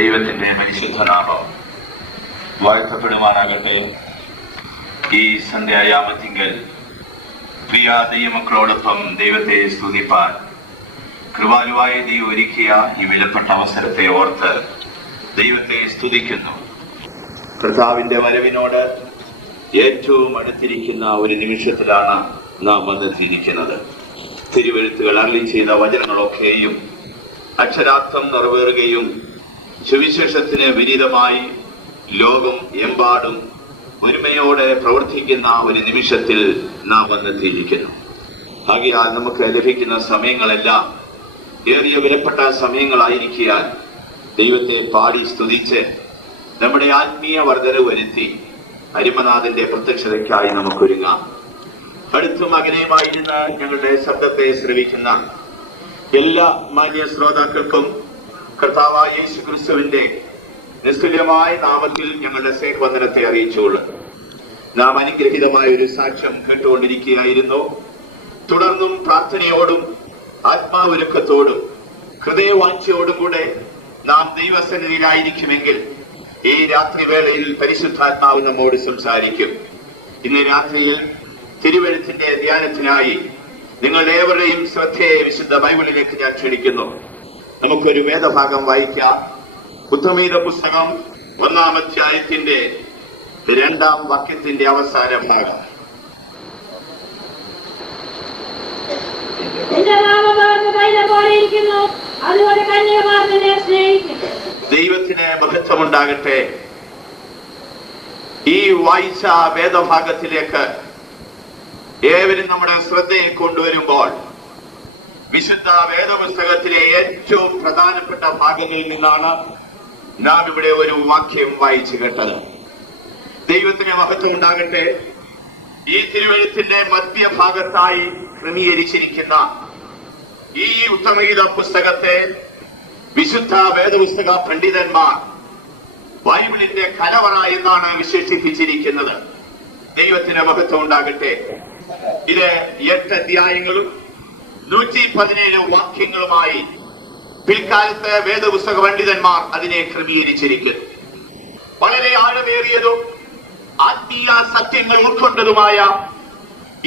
ദൈവത്തിന്റെ പരിശുദ്ധനാമം വാഴ്ത്തപ്പെടുമാറാകട്ടെ. ഈ സന്ധ്യായാമത്തിങ്കൽ പ്രിയ ദൈവമക്കളോടൊപ്പം ദൈവത്തെ സ്തുതിപ്പാൻ കൃപാലുവായ ദൈവം ഒരുക്കിയ ഈ വിലപ്പെട്ട അവസരത്തെ ഓർത്ത് ദൈവത്തെ സ്തുതിക്കുന്നു. കർത്താവിന്റെ വരവിനോട് ഏറ്റവും അടുത്തിരിക്കുന്ന ഒരു നിമിഷത്തിലാണ് നാം വന്നെത്തിയിരിക്കുന്നത്. തിരുവെഴുത്തുകൾ അരുളി ചെയ്ത വചനങ്ങളൊക്കെയും അക്ഷരാർത്ഥം നിറവേറുകയും സുവിശേഷത്തിന് വിനീതമായി ലോകം എമ്പാടും ഒരുമയോടെ പ്രവർത്തിക്കുന്ന ഒരു നിമിഷത്തിൽ നാം വന്നെത്തിയിരിക്കുന്നു. ആകയാൽ നമുക്ക് ലഭിക്കുന്ന സമയങ്ങളെല്ലാം ഏറിയ വിലപ്പെട്ട സമയങ്ങളായിരിക്കാൻ ദൈവത്തെ പാടി സ്തുതിച്ച് നമ്മുടെ ആത്മീയ വർധന വരുത്തി അരിമനാഥന്റെ പ്രത്യക്ഷതയ്ക്കായി നമുക്കൊരുങ്ങാം. അടുത്തും അകലെയുമായിരുന്ന ഞങ്ങളുടെ ശബ്ദത്തെ ശ്രവിക്കുന്ന എല്ലാ മാന്യ ശ്രോതാക്കൾക്കും കർത്താവായ യേശു ക്രിസ്തുവിന്റെ നിസ്തുല്യമായ നാമത്തിൽ ഞങ്ങളുടെ സ്നേഹവന്ദനത്തെ അറിയിച്ചുകൊള്ളു. നാം അനുഗ്രഹീതമായ ഒരു സാക്ഷ്യം കേട്ടുകൊണ്ടിരിക്കുകയായിരുന്നു. തുടർന്നും പ്രാർത്ഥനയോടും ആത്മാവൊരുക്കത്തോടും ഹൃദയവാഞ്ഛയോടും കൂടെ നാം ദൈവസന്നിധിയിലായിരിക്കുമെങ്കിൽ ഈ രാത്രി വേളയിൽ പരിശുദ്ധാത്മാവ് നമ്മോട് സംസാരിക്കും. ഇന്ന് രാത്രിയിൽ തിരുവെഴുത്തിന്റെ ധ്യാനത്തിനായി നിങ്ങളുടെ ഏവരുടെയും ശ്രദ്ധയെ വിശുദ്ധ ബൈബിളിലേക്ക് ഞാൻ ക്ഷണിക്കുന്നു. നമുക്കൊരു വേദഭാഗം വായിക്കാം. ഉത്തമീത പുസ്തകം 1-ാം അധ്യായത്തിന്റെ 2-ാം വാക്യത്തിന്റെ അവസാന ഭാഗം. ദൈവത്തിന് മഹത്വമുണ്ടാകട്ടെ. ഈ വായിച്ച വേദഭാഗത്തിലേക്ക് ഏവരും നമ്മുടെ ശ്രദ്ധയെ കൊണ്ടുവരുമ്പോൾ വിശുദ്ധ വേദപുസ്തകത്തിലെ ഏറ്റവും പ്രധാനപ്പെട്ട ഭാഗങ്ങളിൽ നിന്നാണ് നാം ഇവിടെ ഒരു വാക്യം വായിച്ചു കേട്ടത്. ദൈവത്തിന് മഹത്വം ഉണ്ടാകട്ടെ. ഈ തിരുവെഴുത്തിന്റെ മധ്യഭാഗത്തായി ക്രമീകരിച്ചിരിക്കുന്ന ഈ ഉത്തമഗീത പുസ്തകത്തെ വിശുദ്ധ വേദപുസ്തക പണ്ഡിതന്മാർ ബൈബിളിന്റെ കലവറ എന്നാണ് വിശേഷിപ്പിച്ചിരിക്കുന്നത്. ദൈവത്തിന് മഹത്വം ഉണ്ടാകട്ടെ. ഇത് 8 അധ്യായങ്ങളും 117 വാക്യങ്ങളുമായി പിൽക്കാലത്ത് വേദപുസ്തക പണ്ഡിതന്മാർ അതിനെ ക്രമീകരിച്ചിരിക്കുന്നു. വളരെ ആഴമേറിയതും ആത്മീയ സത്യങ്ങൾ ഉൾക്കൊണ്ടതുമായ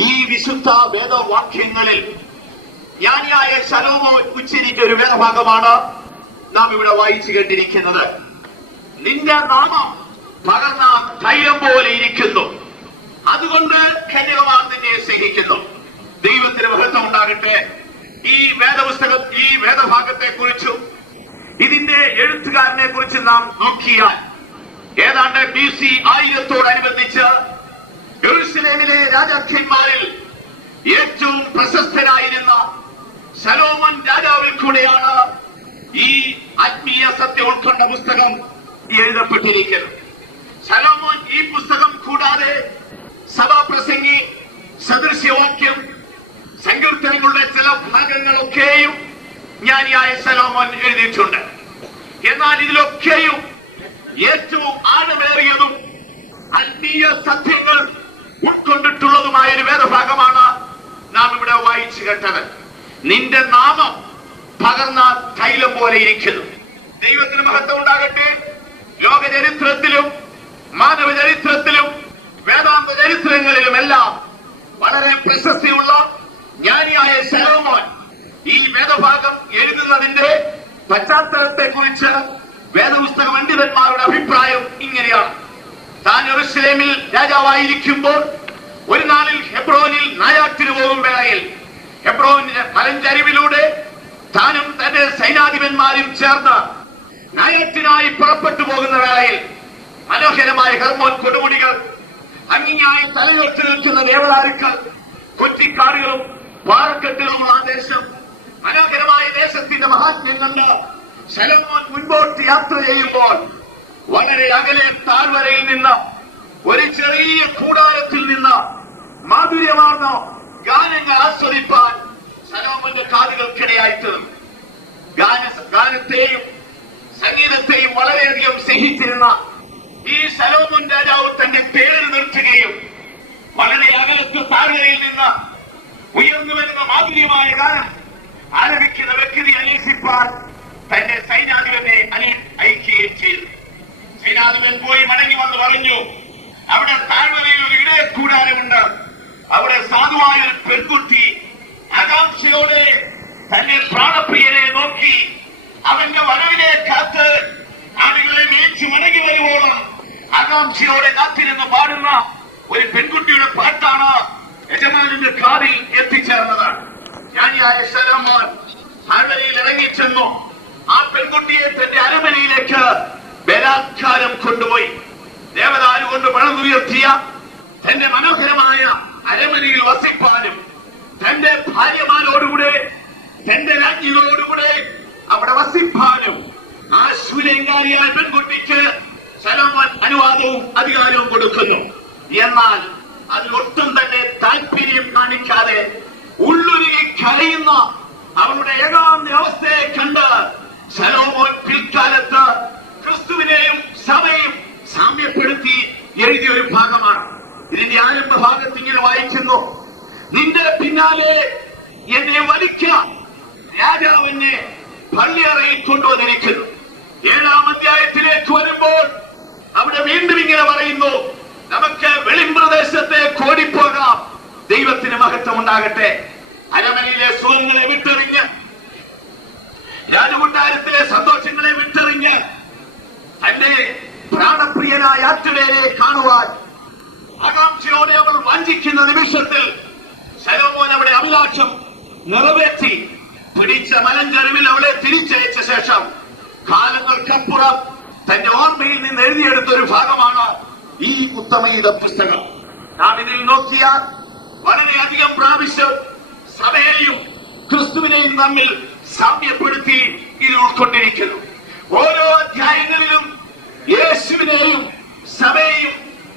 ഈ വിശുദ്ധ വേദവാക്യങ്ങളിൽ ജ്ഞാനിയായ ശലോമോൻ ഉച്ചരിച്ച ഒരു വേദഭാഗമാണ് നാം ഇവിടെ വായിച്ചു കേട്ടിരിക്കുന്നത്. നിന്റെ നാമം പകർന്ന തൈലം പോലെ ഇരിക്കുന്നു, അതുകൊണ്ട് കന്യകമാർ നിന്നെ സ്നേഹിക്കുന്നു. ദൈവത്തിന് മഹത്വം ഉണ്ടാകട്ടെ. ഈ വേദഭാഗത്തെ കുറിച്ചും ഇതിന്റെ എഴുത്തുകാരനെ കുറിച്ച് നാം നോക്കിയാൽ ഏതാണ്ട് BC 1000-ഓടനുബന്ധിച്ച് യെരൂശലേമിലെ രാജാക്കന്മാരിൽ ഏറ്റവും പ്രശസ്തരായിരുന്ന ശലോമോൻ രാജാവിൽ കൂടെയാണ് ഈ ആത്മീയ സത്യം ഉൾക്കൊണ്ട പുസ്തകം എഴുതപ്പെട്ടിരിക്കുന്നത്. ശലോമോൻ ഈ പുസ്തകം കൂടാതെ സഭാപ്രസംഗി, സദൃശ്യവാക്യം, സങ്കീർത്തനങ്ങളുടെ ചില ഭാഗങ്ങളൊക്കെയും ജ്ഞാനിയായ ശലോമോൻ എഴുതിയിട്ടുണ്ട്. എന്നാൽ ഇതിലൊക്കെയും ഏറ്റവും ആഴമേറിയതും ആത്മീയ സത്യങ്ങൾ ഉൾക്കൊണ്ടിട്ടുള്ളതുമായ ഒരു വേദഭാഗമാണ് നാം ഇവിടെ വായിച്ചു കേട്ടത്. നിന്റെ നാമം പകർന്ന തൈലം പോലെ ഇരിക്കുന്നു. ദൈവത്തിന് മഹത്വം ഉണ്ടാകട്ടെ. ലോക ചരിത്രത്തിലും മാനവ ചരിത്രത്തിലും വേദാന്ത ചരിത്രങ്ങളിലുമെല്ലാം വളരെ പ്രശസ്തിയുള്ള ജ്ഞാനിയായ ശലോമോൻ ഈ വേദഭാഗം എഴുതുന്നതിന്റെ പശ്ചാത്തലത്തെ കുറിച്ച് വേദപുസ്തക പണ്ഡിതന്മാരുടെ അഭിപ്രായം ഇങ്ങനെയാണ്. താൻ യെരൂശലേമിൽ രാജാവായിരിക്കുമ്പോൾ ഒരു നാളിൽ ഹെബ്രോനിൽ നായാട്ടിന് പോകും വേളയിൽ ഹെബ്രോനിന്റെ മലഞ്ചരിവിലൂടെ താനും തന്റെ സൈനാധിപന്മാരും ചേർന്ന് നായാട്ടിനായി പുറപ്പെട്ടു പോകുന്ന വേളയിൽ മനോഹരമായ ഹെർമോൻ കൊടുമുടികൾ, ഭംഗിയായ തലയോട്ട് നിൽക്കുന്ന ദേവദാരുക്കൾ, കൊച്ചിക്കാടുകളും പാറക്കെട്ടുകളുമുള്ള ദേശം, മനോഹരമായ ദേശത്തിന്റെ മഹാത്മ്യം കണ്ട് ശലോമോൻ മുൻപോട്ട് യാത്ര ചെയ്യുമ്പോൾ വളരെ അകലെ താഴ്വരയിൽ നിന്ന് ഒരു ചെറിയ കൂടാരത്തിൽ നിന്ന് മാധുര്യമാർന്ന ഗാനങ്ങൾ ആസ്വദിപ്പാൻ ശലോമോന്റെ കാതുകൾക്കിടയായിട്ട് ഗാനത്തെയും സംഗീതത്തെയും വളരെയധികം സ്നേഹിച്ചിരുന്ന ഈ ശലോമോൻ രാജാവ് തന്റെ പേര് നിർത്തുകയും വളരെ അകലത്ത് താഴ്വരയിൽ നിന്ന് ഉയർന്നു വരുന്ന മാധുര്യമായ ഗാനം ആലപിക്കുന്ന വ്യക്തി അന്വേഷിപ്പാൻ തന്റെ സൈന്യാധിപനെ അയക്കുകയും ദൂതൻ പോയി മടങ്ങി വന്ന് പറഞ്ഞു, അവിടെ താഴ്വരയിൽ ഒരു ഇടയ കൂടാരമുണ്ട്. അവിടെ സാധുവായ ഒരു പെൺകുട്ടി ആകാംക്ഷയോടെ തന്റെ പ്രാണപ്രിയനെ നോക്കി അവന്റെ വരവിനെ കാത്ത് ആളുകളെ വിളിച്ചു മടങ്ങി വരുവോളം ആകാംക്ഷയോടെ കാത്തിരുന്ന് പാടുന്ന ഒരു പെൺകുട്ടിയുടെ പാട്ടാണ് യജമാനന്റെ കാറിൽ എത്തിച്ചേർന്നത്. ജ്ഞാനിയായ ശലോമോൻ താഴ്വരയിൽ ഇറങ്ങിച്ചെന്നു. ആ പെൺകുട്ടിയെ തന്റെ അരമനയിലേക്ക് ബലാത്കാരം കൊണ്ടുപോയി ദേവദാരു കൊണ്ട് പണിതുയർത്തിയ തന്റെ മനോഹരമായ അരമനയിൽ വസിപ്പാനും തന്റെ ഭാര്യമാരോടുകൂടെ തന്റെ രാജ്ഞികളോടുകൂടെ അവിടെ വസിപ്പാനും ആ ശൂലേങ്കാരിയായ പെൺകുട്ടിക്ക് ശലോമോൻ അനുവാദവും അധികാരവും കൊടുക്കുന്നു. എന്നാൽ അതിലൊട്ടും തന്നെ താല്പര്യം കാണിക്കാതെ ഉള്ളുരുകി കരയുന്ന അവരുടെ ഏകാന്ത അവസ്ഥയെ കണ്ട് ശലോമോൻ പിൽക്കാലത്ത് ക്രിസ്തുവിനെയും സഭയും സാമ്യപ്പെടുത്തി എഴുതിയ ഒരു ഭാഗമാണ്. ഇതിന്റെ ആരംഭ ഭാഗത്ത് ഇങ്ങനെ വായിക്കുന്നു: നിന്റെ പിന്നാലെ എന്നെ വലിക്കാം, രാജാവിനെ പള്ളിയറയിൽ കൊണ്ടുവന്നിരിക്കുന്നു. 7-ാം അധ്യായത്തിലേക്ക് വരുമ്പോൾ അവിടെ വീണ്ടും ഇങ്ങനെ പറയുന്നു, നമുക്ക് വെളിമ്പ്രദേശത്തേക്ക് ഓടിപ്പോകാം, ദൈവത്തിന് മഹത്വം ഉണ്ടാകട്ടെ. അരമനയിലെ സുഖങ്ങളെ വിട്ടെറിഞ്ഞ് രാജകൊട്ടാരത്തിലെ സന്തോഷങ്ങളെ വിട്ടെറിഞ്ഞ് തന്റെ പ്രാണപ്രിയനായ ആറ്റുവേരെ കാണുവാൻ ആകാംക്ഷയോടെ അവൾ വാഞ്ചിക്കുന്ന നിമിഷത്തിൽ ശലോമോൻ അവിടെ അഭിലാഷം നിറവേറ്റി പിടിച്ച മലഞ്ചെരുവിൽ അവളെ തിരിച്ചയച്ച ശേഷം കാലങ്ങൾക്കപ്പുറം തന്റെ ഓർമ്മയിൽ നിന്ന് എഴുതിയെടുത്തൊരു ഭാഗമാണ് ഈ ഉത്തമയുടെ പുസ്തകം. നാം ഇതിൽ നോക്കിയാൽ വളരെയധികം പ്രാവശ്യം സഭയെയും ക്രിസ്തുവിനെയും തമ്മിൽ സാമ്യപ്പെടുത്തി ഇത് ഉൾക്കൊണ്ടിരിക്കുന്നു. ഓരോ അധ്യായങ്ങളിലും യേശുവിനെയും സഭയെയും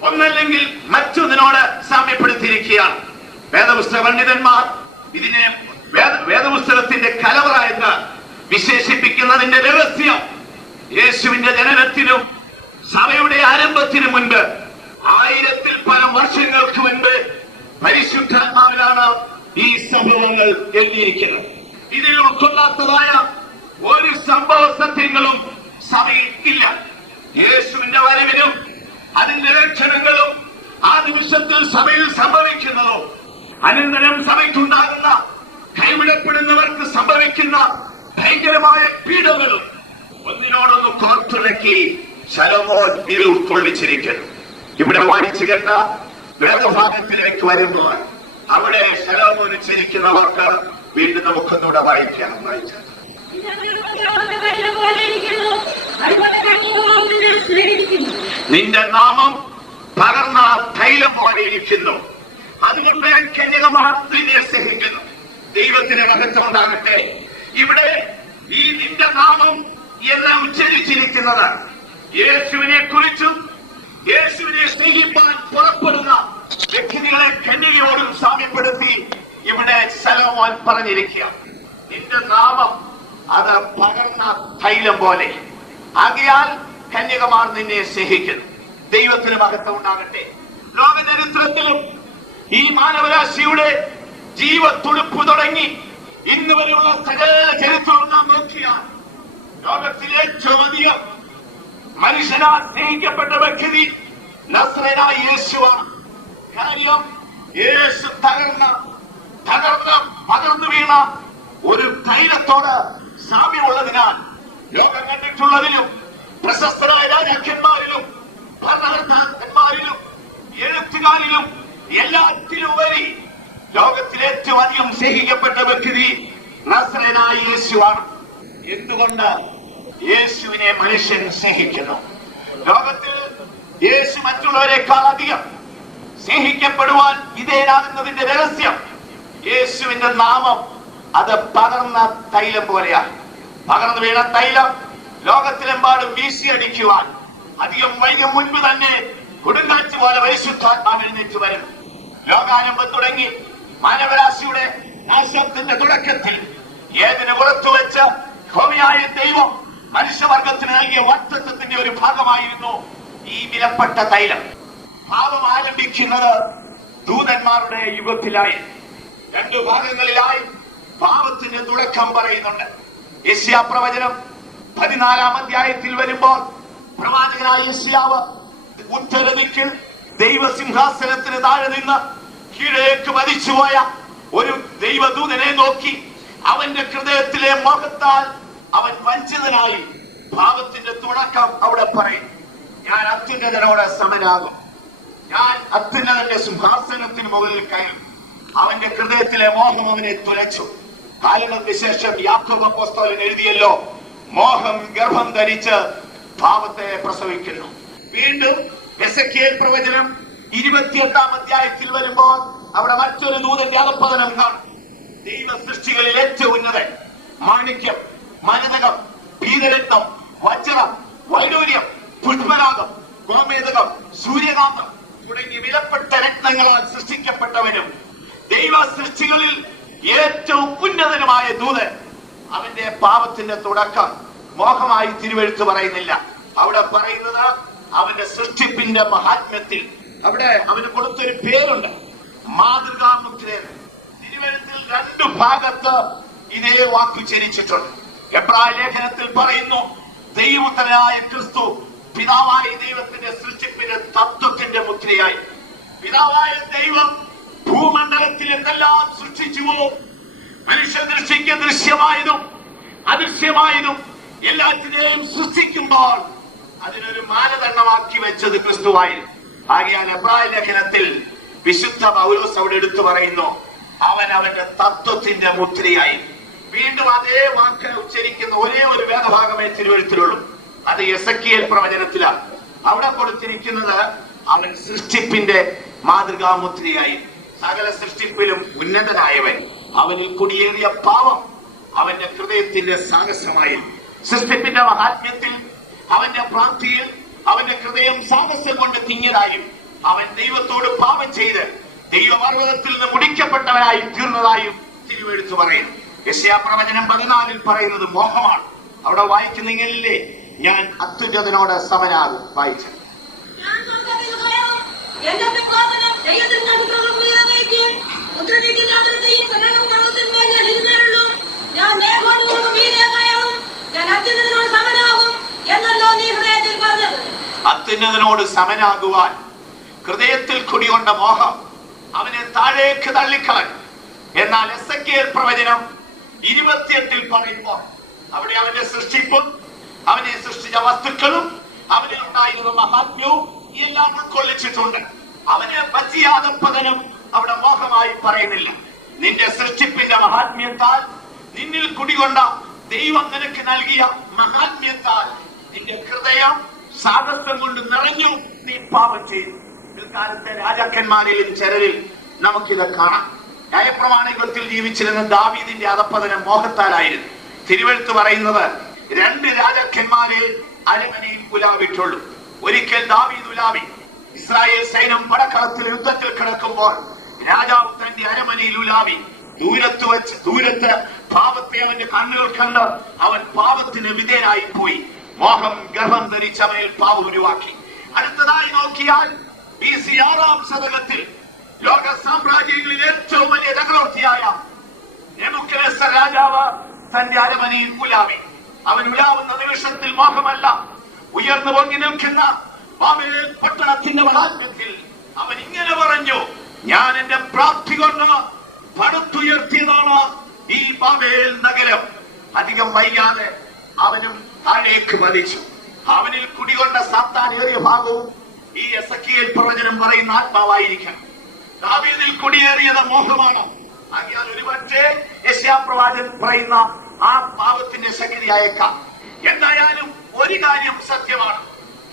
ഒന്നല്ലെങ്കിൽ മറ്റൊന്നിനോട് സാമ്യപ്പെടുത്തിയിരിക്കുകയാണ്. വേദപുസ്തക പണ്ഡിതന്മാർ ഇതിനെ വേദപുസ്തകത്തിന്റെ കലവറ എന്ന് വിശേഷിപ്പിക്കുന്നതിന്റെ രഹസ്യം യേശുവിന്റെ ജനനത്തിനും സഭയുടെ ആരംഭത്തിനു മുൻപ് 1000-ൽ പരം വർഷങ്ങൾക്ക് മുൻപ് പരിശുദ്ധാത്മാവിലാണ് ഈ സംഭവങ്ങൾ എഴുതിയിരിക്കുന്നത്. ഇതിൽ ഉൾക്കൊള്ളാത്തതായ ഒരു സംഭവ സത്യങ്ങളും സഭയിൽ ഇല്ല. യേശുവിന്റെ വരവിനും അതിന്റെ ലക്ഷണങ്ങളും ആ നിമിഷത്തിൽ സഭയിൽ സംഭവിക്കുന്നതോ അനന്തരം സഭയ്ക്കുണ്ടാകുന്ന കൈവിടപ്പെടുന്നവർക്ക് സംഭവിക്കുന്ന ഭയങ്കരമായ പീഡകളും ഒന്നിനോടൊന്ന് കോർത്തിണക്കി ശലോമോൻ ഇത് ഉൾക്കൊള്ളിച്ചിരിക്കുന്നു. ഇവിടെ വായിച്ചു കേട്ട വേദഭാഗത്തിലേക്ക് വരുമ്പോൾ അവിടെ ശലോമോൻ ഉച്ചരിക്കുന്നവർക്ക് വീണ്ടും നമുക്കൊന്നുകൂടെ വായിക്കാം. നിന്റെ നാമം പകർന്ന തൈലം പോലെ ഇരിക്കുന്നു, അതുകൊണ്ട് ഞാൻ കന്യകമാർ നിന്നെ സ്നേഹിക്കുന്നു. ദൈവത്തിന് മഹത്വം ഉണ്ടാകട്ടെ. ഇവിടെ ഈ നിന്റെ നാമം എല്ലാം ഉച്ചരിച്ചിരിക്കുന്നത് യേശുവിനെ കുറിച്ചും യേശുവിനെ സ്നേഹിപ്പാൻ പുറപ്പെടുന്ന വ്യക്തികളെ കന്യകയോടും സാമ്യപ്പെടുത്തി ഇവിടെ ശലോമോൻ പറഞ്ഞിരിക്കുക. നിന്റെ നാമം അത് പകർന്ന തൈലം പോലെ, ആകയാൽ കന്യകമാർ നിന്നെ സ്നേഹിക്കുന്നു. ദൈവത്തിന് മഹത്വം ഉണ്ടാകട്ടെ. ലോക ചരിത്രത്തിലും ഈ മാനവരാശിയുടെ ജീവത്തുടുപ്പ് തുടങ്ങി ഇന്ന് വരെയുള്ള സകല ചരിത്രവും നാം നോക്കിയാൽ ലോകത്തിലെ ഏറ്റവും അധികം മനുഷ്യനാൽ സ്നേഹിക്കപ്പെട്ട വ്യക്തി നസ്രേനായ യേശുവാണ്. കാര്യം യേശു പകർന്നു വീണ ഒരു തൈലത്തോട് സാമ്യമുള്ളതിനാൽ ലോകം കണ്ടിട്ടുള്ളതിലും പ്രശസ്തരായ രാജാക്കന്മാരിലും ഭരണകർത്താക്കന്മാരിലും എഴുത്തുകാരിലും എല്ലാത്തിലും ഉപരി ലോകത്തിലെ ഏറ്റവും അധികം സ്നേഹിക്കപ്പെട്ട വ്യക്തി നസ്രേനായ യേശുവാണ്. എന്തുകൊണ്ട് യേശുവിനെ മനുഷ്യൻ സ്നേഹിക്കുന്നു? ലോകത്തിൽ യേശു മറ്റുള്ളവരെക്കാൾ അധികം സ്നേഹിക്കപ്പെടുവാൻ ഇതേനാകുന്നതിന്റെ രഹസ്യം യേശുവിന്റെ നാമം അത് പകർന്ന തൈലം പോലെയാണ്. പകർന്നു വീണ തൈലം ലോകത്തിലെമ്പാടും വീശിയടിക്കുവാൻ അധികം വൈകും മുൻപ് തന്നെ കൊടുങ്കാറ്റ് പോലെ പരിശുദ്ധാത്മാവ് എഴുന്നേറ്റ് വരും. ലോകാരംഭം തുടങ്ങി മാനവരാശിയുടെ നാശത്തിന്റെ തുടക്കത്തിൽ ഏതിന് പുറത്തു വെച്ച് ഭൂമിയായ ദൈവം മനുഷ്യവർഗത്തിന് നൽകിയ വാഗ്ദത്തത്തിന്റെ ഒരു ഭാഗമായിരുന്നു ഈ വിലപ്പെട്ട തൈലം. പാപം ആരംഭിക്കുന്നത് ദൂതന്മാരുടെ യുഗത്തിലായി 2 ഭാഗങ്ങളിലായി പാപത്തിന്റെ തുടക്കം പറയുന്നുണ്ട്. യെശയ്യാ പ്രവചനം 14-ാം അധ്യായത്തിൽ വരുമ്പോൾ പ്രവാചകനായ യെശയ്യാവ് ഉത്തരദിക്കിൽ ദൈവസിംഹാസനത്തിന് താഴെ നിന്ന് കീഴേക്ക് മരിച്ചുപോയ ഒരു ദൈവദൂതനെ നോക്കി അവന്റെ ഹൃദയത്തിലെ മോഹത്താൽ അവൻ വഞ്ചിതനായി. പാപത്തിന്റെ തുടക്കം അവിടെ പറയും. ഞാൻ അത്യുന്നതനോട് സമനാകും, ഞാൻ അത്യുന്നതന്റെ സിംഹാസനത്തിന് മുകളിൽ കയറും. അവന്റെ ഹൃദയത്തിലെ മോഹം അവനെ തുലച്ചു. കാലങ്ങൾക്ക് ശേഷം യാക്കോബ് അപ്പോസ്തലൻ എഴുതിയല്ലോ, മോഹം ഗർഭം ധരിച്ച് പാപത്തെ പ്രസവിക്കുന്നു. വീണ്ടും എസെക്കിയേൽ പ്രവചനം 28-ാം അധ്യായത്തിൽ വരുമ്പോൾ അവിടെ മറ്റൊരു ദൂതന്റെ അധപ്പതനം കാണും. ദൈവ സൃഷ്ടികളിൽ ഏറ്റവും ഉന്നതൻ മാണിക്യം, മരതകം, പീതരത്നം, വജ്രം, വൈഡൂര്യം, പുഷ്പരാഗം, ഗോമേതകം, സൂര്യകാന്തം തുടങ്ങി വിലപ്പെട്ട രത്നങ്ങളാൽ സൃഷ്ടിക്കപ്പെട്ടവനും ദൈവ സൃഷ്ടികളിൽ ഏറ്റവും ഉന്നതനുമായ ദൂതൻ. അവന്റെ പാപത്തിന്റെ തുടക്കം മോഹമായി തിരുവെഴുത്ത് പറയുന്നില്ല. അവിടെ പറയുന്നത് അവന്റെ സൃഷ്ടിപ്പിന്റെ മഹാത്മ്യത്തിൽ അവിടെ അവന് കൊടുത്തൊരു പേരുണ്ട്, മാതൃകാമുദ്രൻ. തിരുവെഴുത്തിൽ 2 ഭാഗത്ത് ഇതേ വാക്ക് ഉച്ചരിച്ചിട്ടുണ്ട്. എബ്രായ ലേഖനത്തിൽ പറയുന്നു, ദൈവപുത്രനായ ക്രിസ്തു പിതാവായ ദൈവത്തിന്റെ സൃഷ്ടിപ്പിന്റെ തത്വത്തിന്റെ മുദ്രയായി. പിതാവായ ദൈവം ഭൂമണ്ഡലത്തിൽ എന്തെല്ലാം സൃഷ്ടിച്ചുവോ, മനുഷ്യദൃഷ്ടിക്ക് ദൃശ്യമായതും അദൃശ്യമായതും എല്ലാത്തിനെയും സൃഷ്ടിക്കുമ്പോൾ അതിനൊരു മാനദണ്ഡമാക്കി വെച്ചത് ക്രിസ്തുവായിരുന്നു. ആകയാൽ എബ്രായ ലേഖനത്തിൽ വിശുദ്ധ പൗലോസ് അവിടെ എടുത്തു പറയുന്നു, അവൻ അവന്റെ തത്വത്തിന്റെ മുദ്രയായി. വീണ്ടും അതേ വാക്ക് ഉച്ചരിക്കുന്ന ഒരേ ഒരു വേദഭാഗമേ തിരുവെഴുത്തിലുള്ളൂ. അത് എസെക്കിയേൽ പ്രവചനത്തിലാണ്. അവിടെ കൊടുത്തിരിക്കുന്നത് അവൻ സൃഷ്ടിപ്പിന്റെ മാതൃകാമുദ്രയായി. സകല സൃഷ്ടിപ്പിലും ഉന്നതനായവൻ, അവനിൽ കുടിയേറിയ പാവം അവന്റെ ഹൃദയത്തിന്റെ സാഹസമായി. സൃഷ്ടിപ്പിന്റെ മഹാത്മ്യത്തിൽ അവന്റെ പ്രാപ്തിയിൽ അവന്റെ ഹൃദയം സാഹസം കൊണ്ട് തിങ്ങിയതായും അവൻ ദൈവത്തോട് പാപം ചെയ്ത് ദൈവപർവ്വതത്തിൽ നിന്ന് മുടിക്കപ്പെട്ടവനായി തീർന്നതായും തിരുവെഴുത്ത് പറയും. യെശയ്യാ പ്രവചനം 14 പറയുന്നത് മോഹമാണ്. അവിടെ വായിക്കുന്നില്ലേ, ഞാൻ അത്യുന്നതനോട് സമനാകും. വായിച്ചു, അത്യുന്നതനോട് സമനാകുവാൻ ഹൃദയത്തിൽ കുടികൊണ്ട മോഹം അവനെ താഴേക്ക് തള്ളിക്കളഞ്ഞു. എന്നാൽ എസെക്കിയേൽ പ്രവചനം 28 പറയുമ്പോൾ അവിടെ അവന്റെ സൃഷ്ടിപ്പും അവനെ സൃഷ്ടിച്ച വസ്തുക്കളും അവന് ഉണ്ടായിരുന്ന മഹാത്മ്യവും എല്ലാം ഉൾക്കൊള്ളിച്ചിട്ടുണ്ട്. അവന് പതിയാതപ്പതനം അവിടെ മോഹമായി പറയുന്നില്ല. നിന്റെ സൃഷ്ടിപ്പിന്റെ മഹാത്മ്യത്താൽ, നിന്നിൽ കുടികൊണ്ട ദൈവം നിനക്ക് നൽകിയ മഹാത്മ്യത്താൽ നിന്റെ ഹൃദയം സാഹസം കൊണ്ട് നിറഞ്ഞു, നീ പാപം ചെയ്തു. പിൽക്കാലത്തെ രാജാക്കന്മാരിലും ചിലരിൽ നമുക്കിത് കാണാം. ന്യായപ്രമാണത്തിൽ ജീവിച്ചിരുന്ന ദാവീദിന്റെ അധപ്പതനം മോഹത്താലായിരുന്നു. തിരുവെഴുത്ത് പറയുന്നത് 2 രാജാക്കന്മാരെ അരമനയിൽ ഉലാവിട്ടുള്ളൂ. ഒരിക്കൽ ദാവീദ് ഉലാവി. ഇസ്രായേൽ സൈന്യം പടക്കളത്തിൽ യുദ്ധത്തിൽ കിടക്കുമ്പോൾ രാജാവ് തന്റെ അരമനയിൽ ഉലാവി. ദൂരത്ത് പാപത്തെ അവന്റെ കണ്ണുകൾ കണ്ട് അവൻ പാപത്തിന് വിധേയനായി പോയി. മോഹം ഗർഭം ധരിച്ച് അവനിൽ പാപം ഉരുവാക്കി. അടുത്തതായി നോക്കിയാൽ BC 6-ാം ശതകത്തിൽ ലോക സാമ്രാജ്യങ്ങളിൽ ഏറ്റവും വലിയ ചക്രവർത്തിയായ നെബൂഖദ്നേസർ രാജാവ് തന്റെ അരമനയിൽ ഉലാവി. അവൻ ഉലാവുന്ന നിമിഷത്തിൽ മോഹമല്ല, ഉയർന്നു പൊങ്ങി നിൽക്കുന്ന ബാബേൽ പട്ടണത്തിന്റെ മഹാത്മ്യത്തിൽ അവൻ ഇങ്ങനെ പറഞ്ഞു, ഞാൻ എന്റെ പ്രാപ്തി കൊണ്ട് പടുത്തുയർത്തിയതാണ് ഈ ബാബേൽ നഗരം. അധികം വൈകാതെ അവനും താഴേക്ക് മരിച്ചു. അവനിൽ കുടികൊണ്ട സാത്താനേറിയ ഭാഗവും ഈ എസെക്കിയേൽ പ്രവചനം പറയുന്ന ആത്മാവായിരിക്കണം. ദാവീദിൽ കുടിയേറിയത് മോഹമാണ്. ആകയാൽ ഒരുപക്ഷേ യെശയ്യാ പ്രവാചകൻ പറയുന്ന ആ പാപത്തിന്റെ ശക്തിയായേക്കാം. എന്തായാലും ഒരു കാര്യം സത്യമാണ്,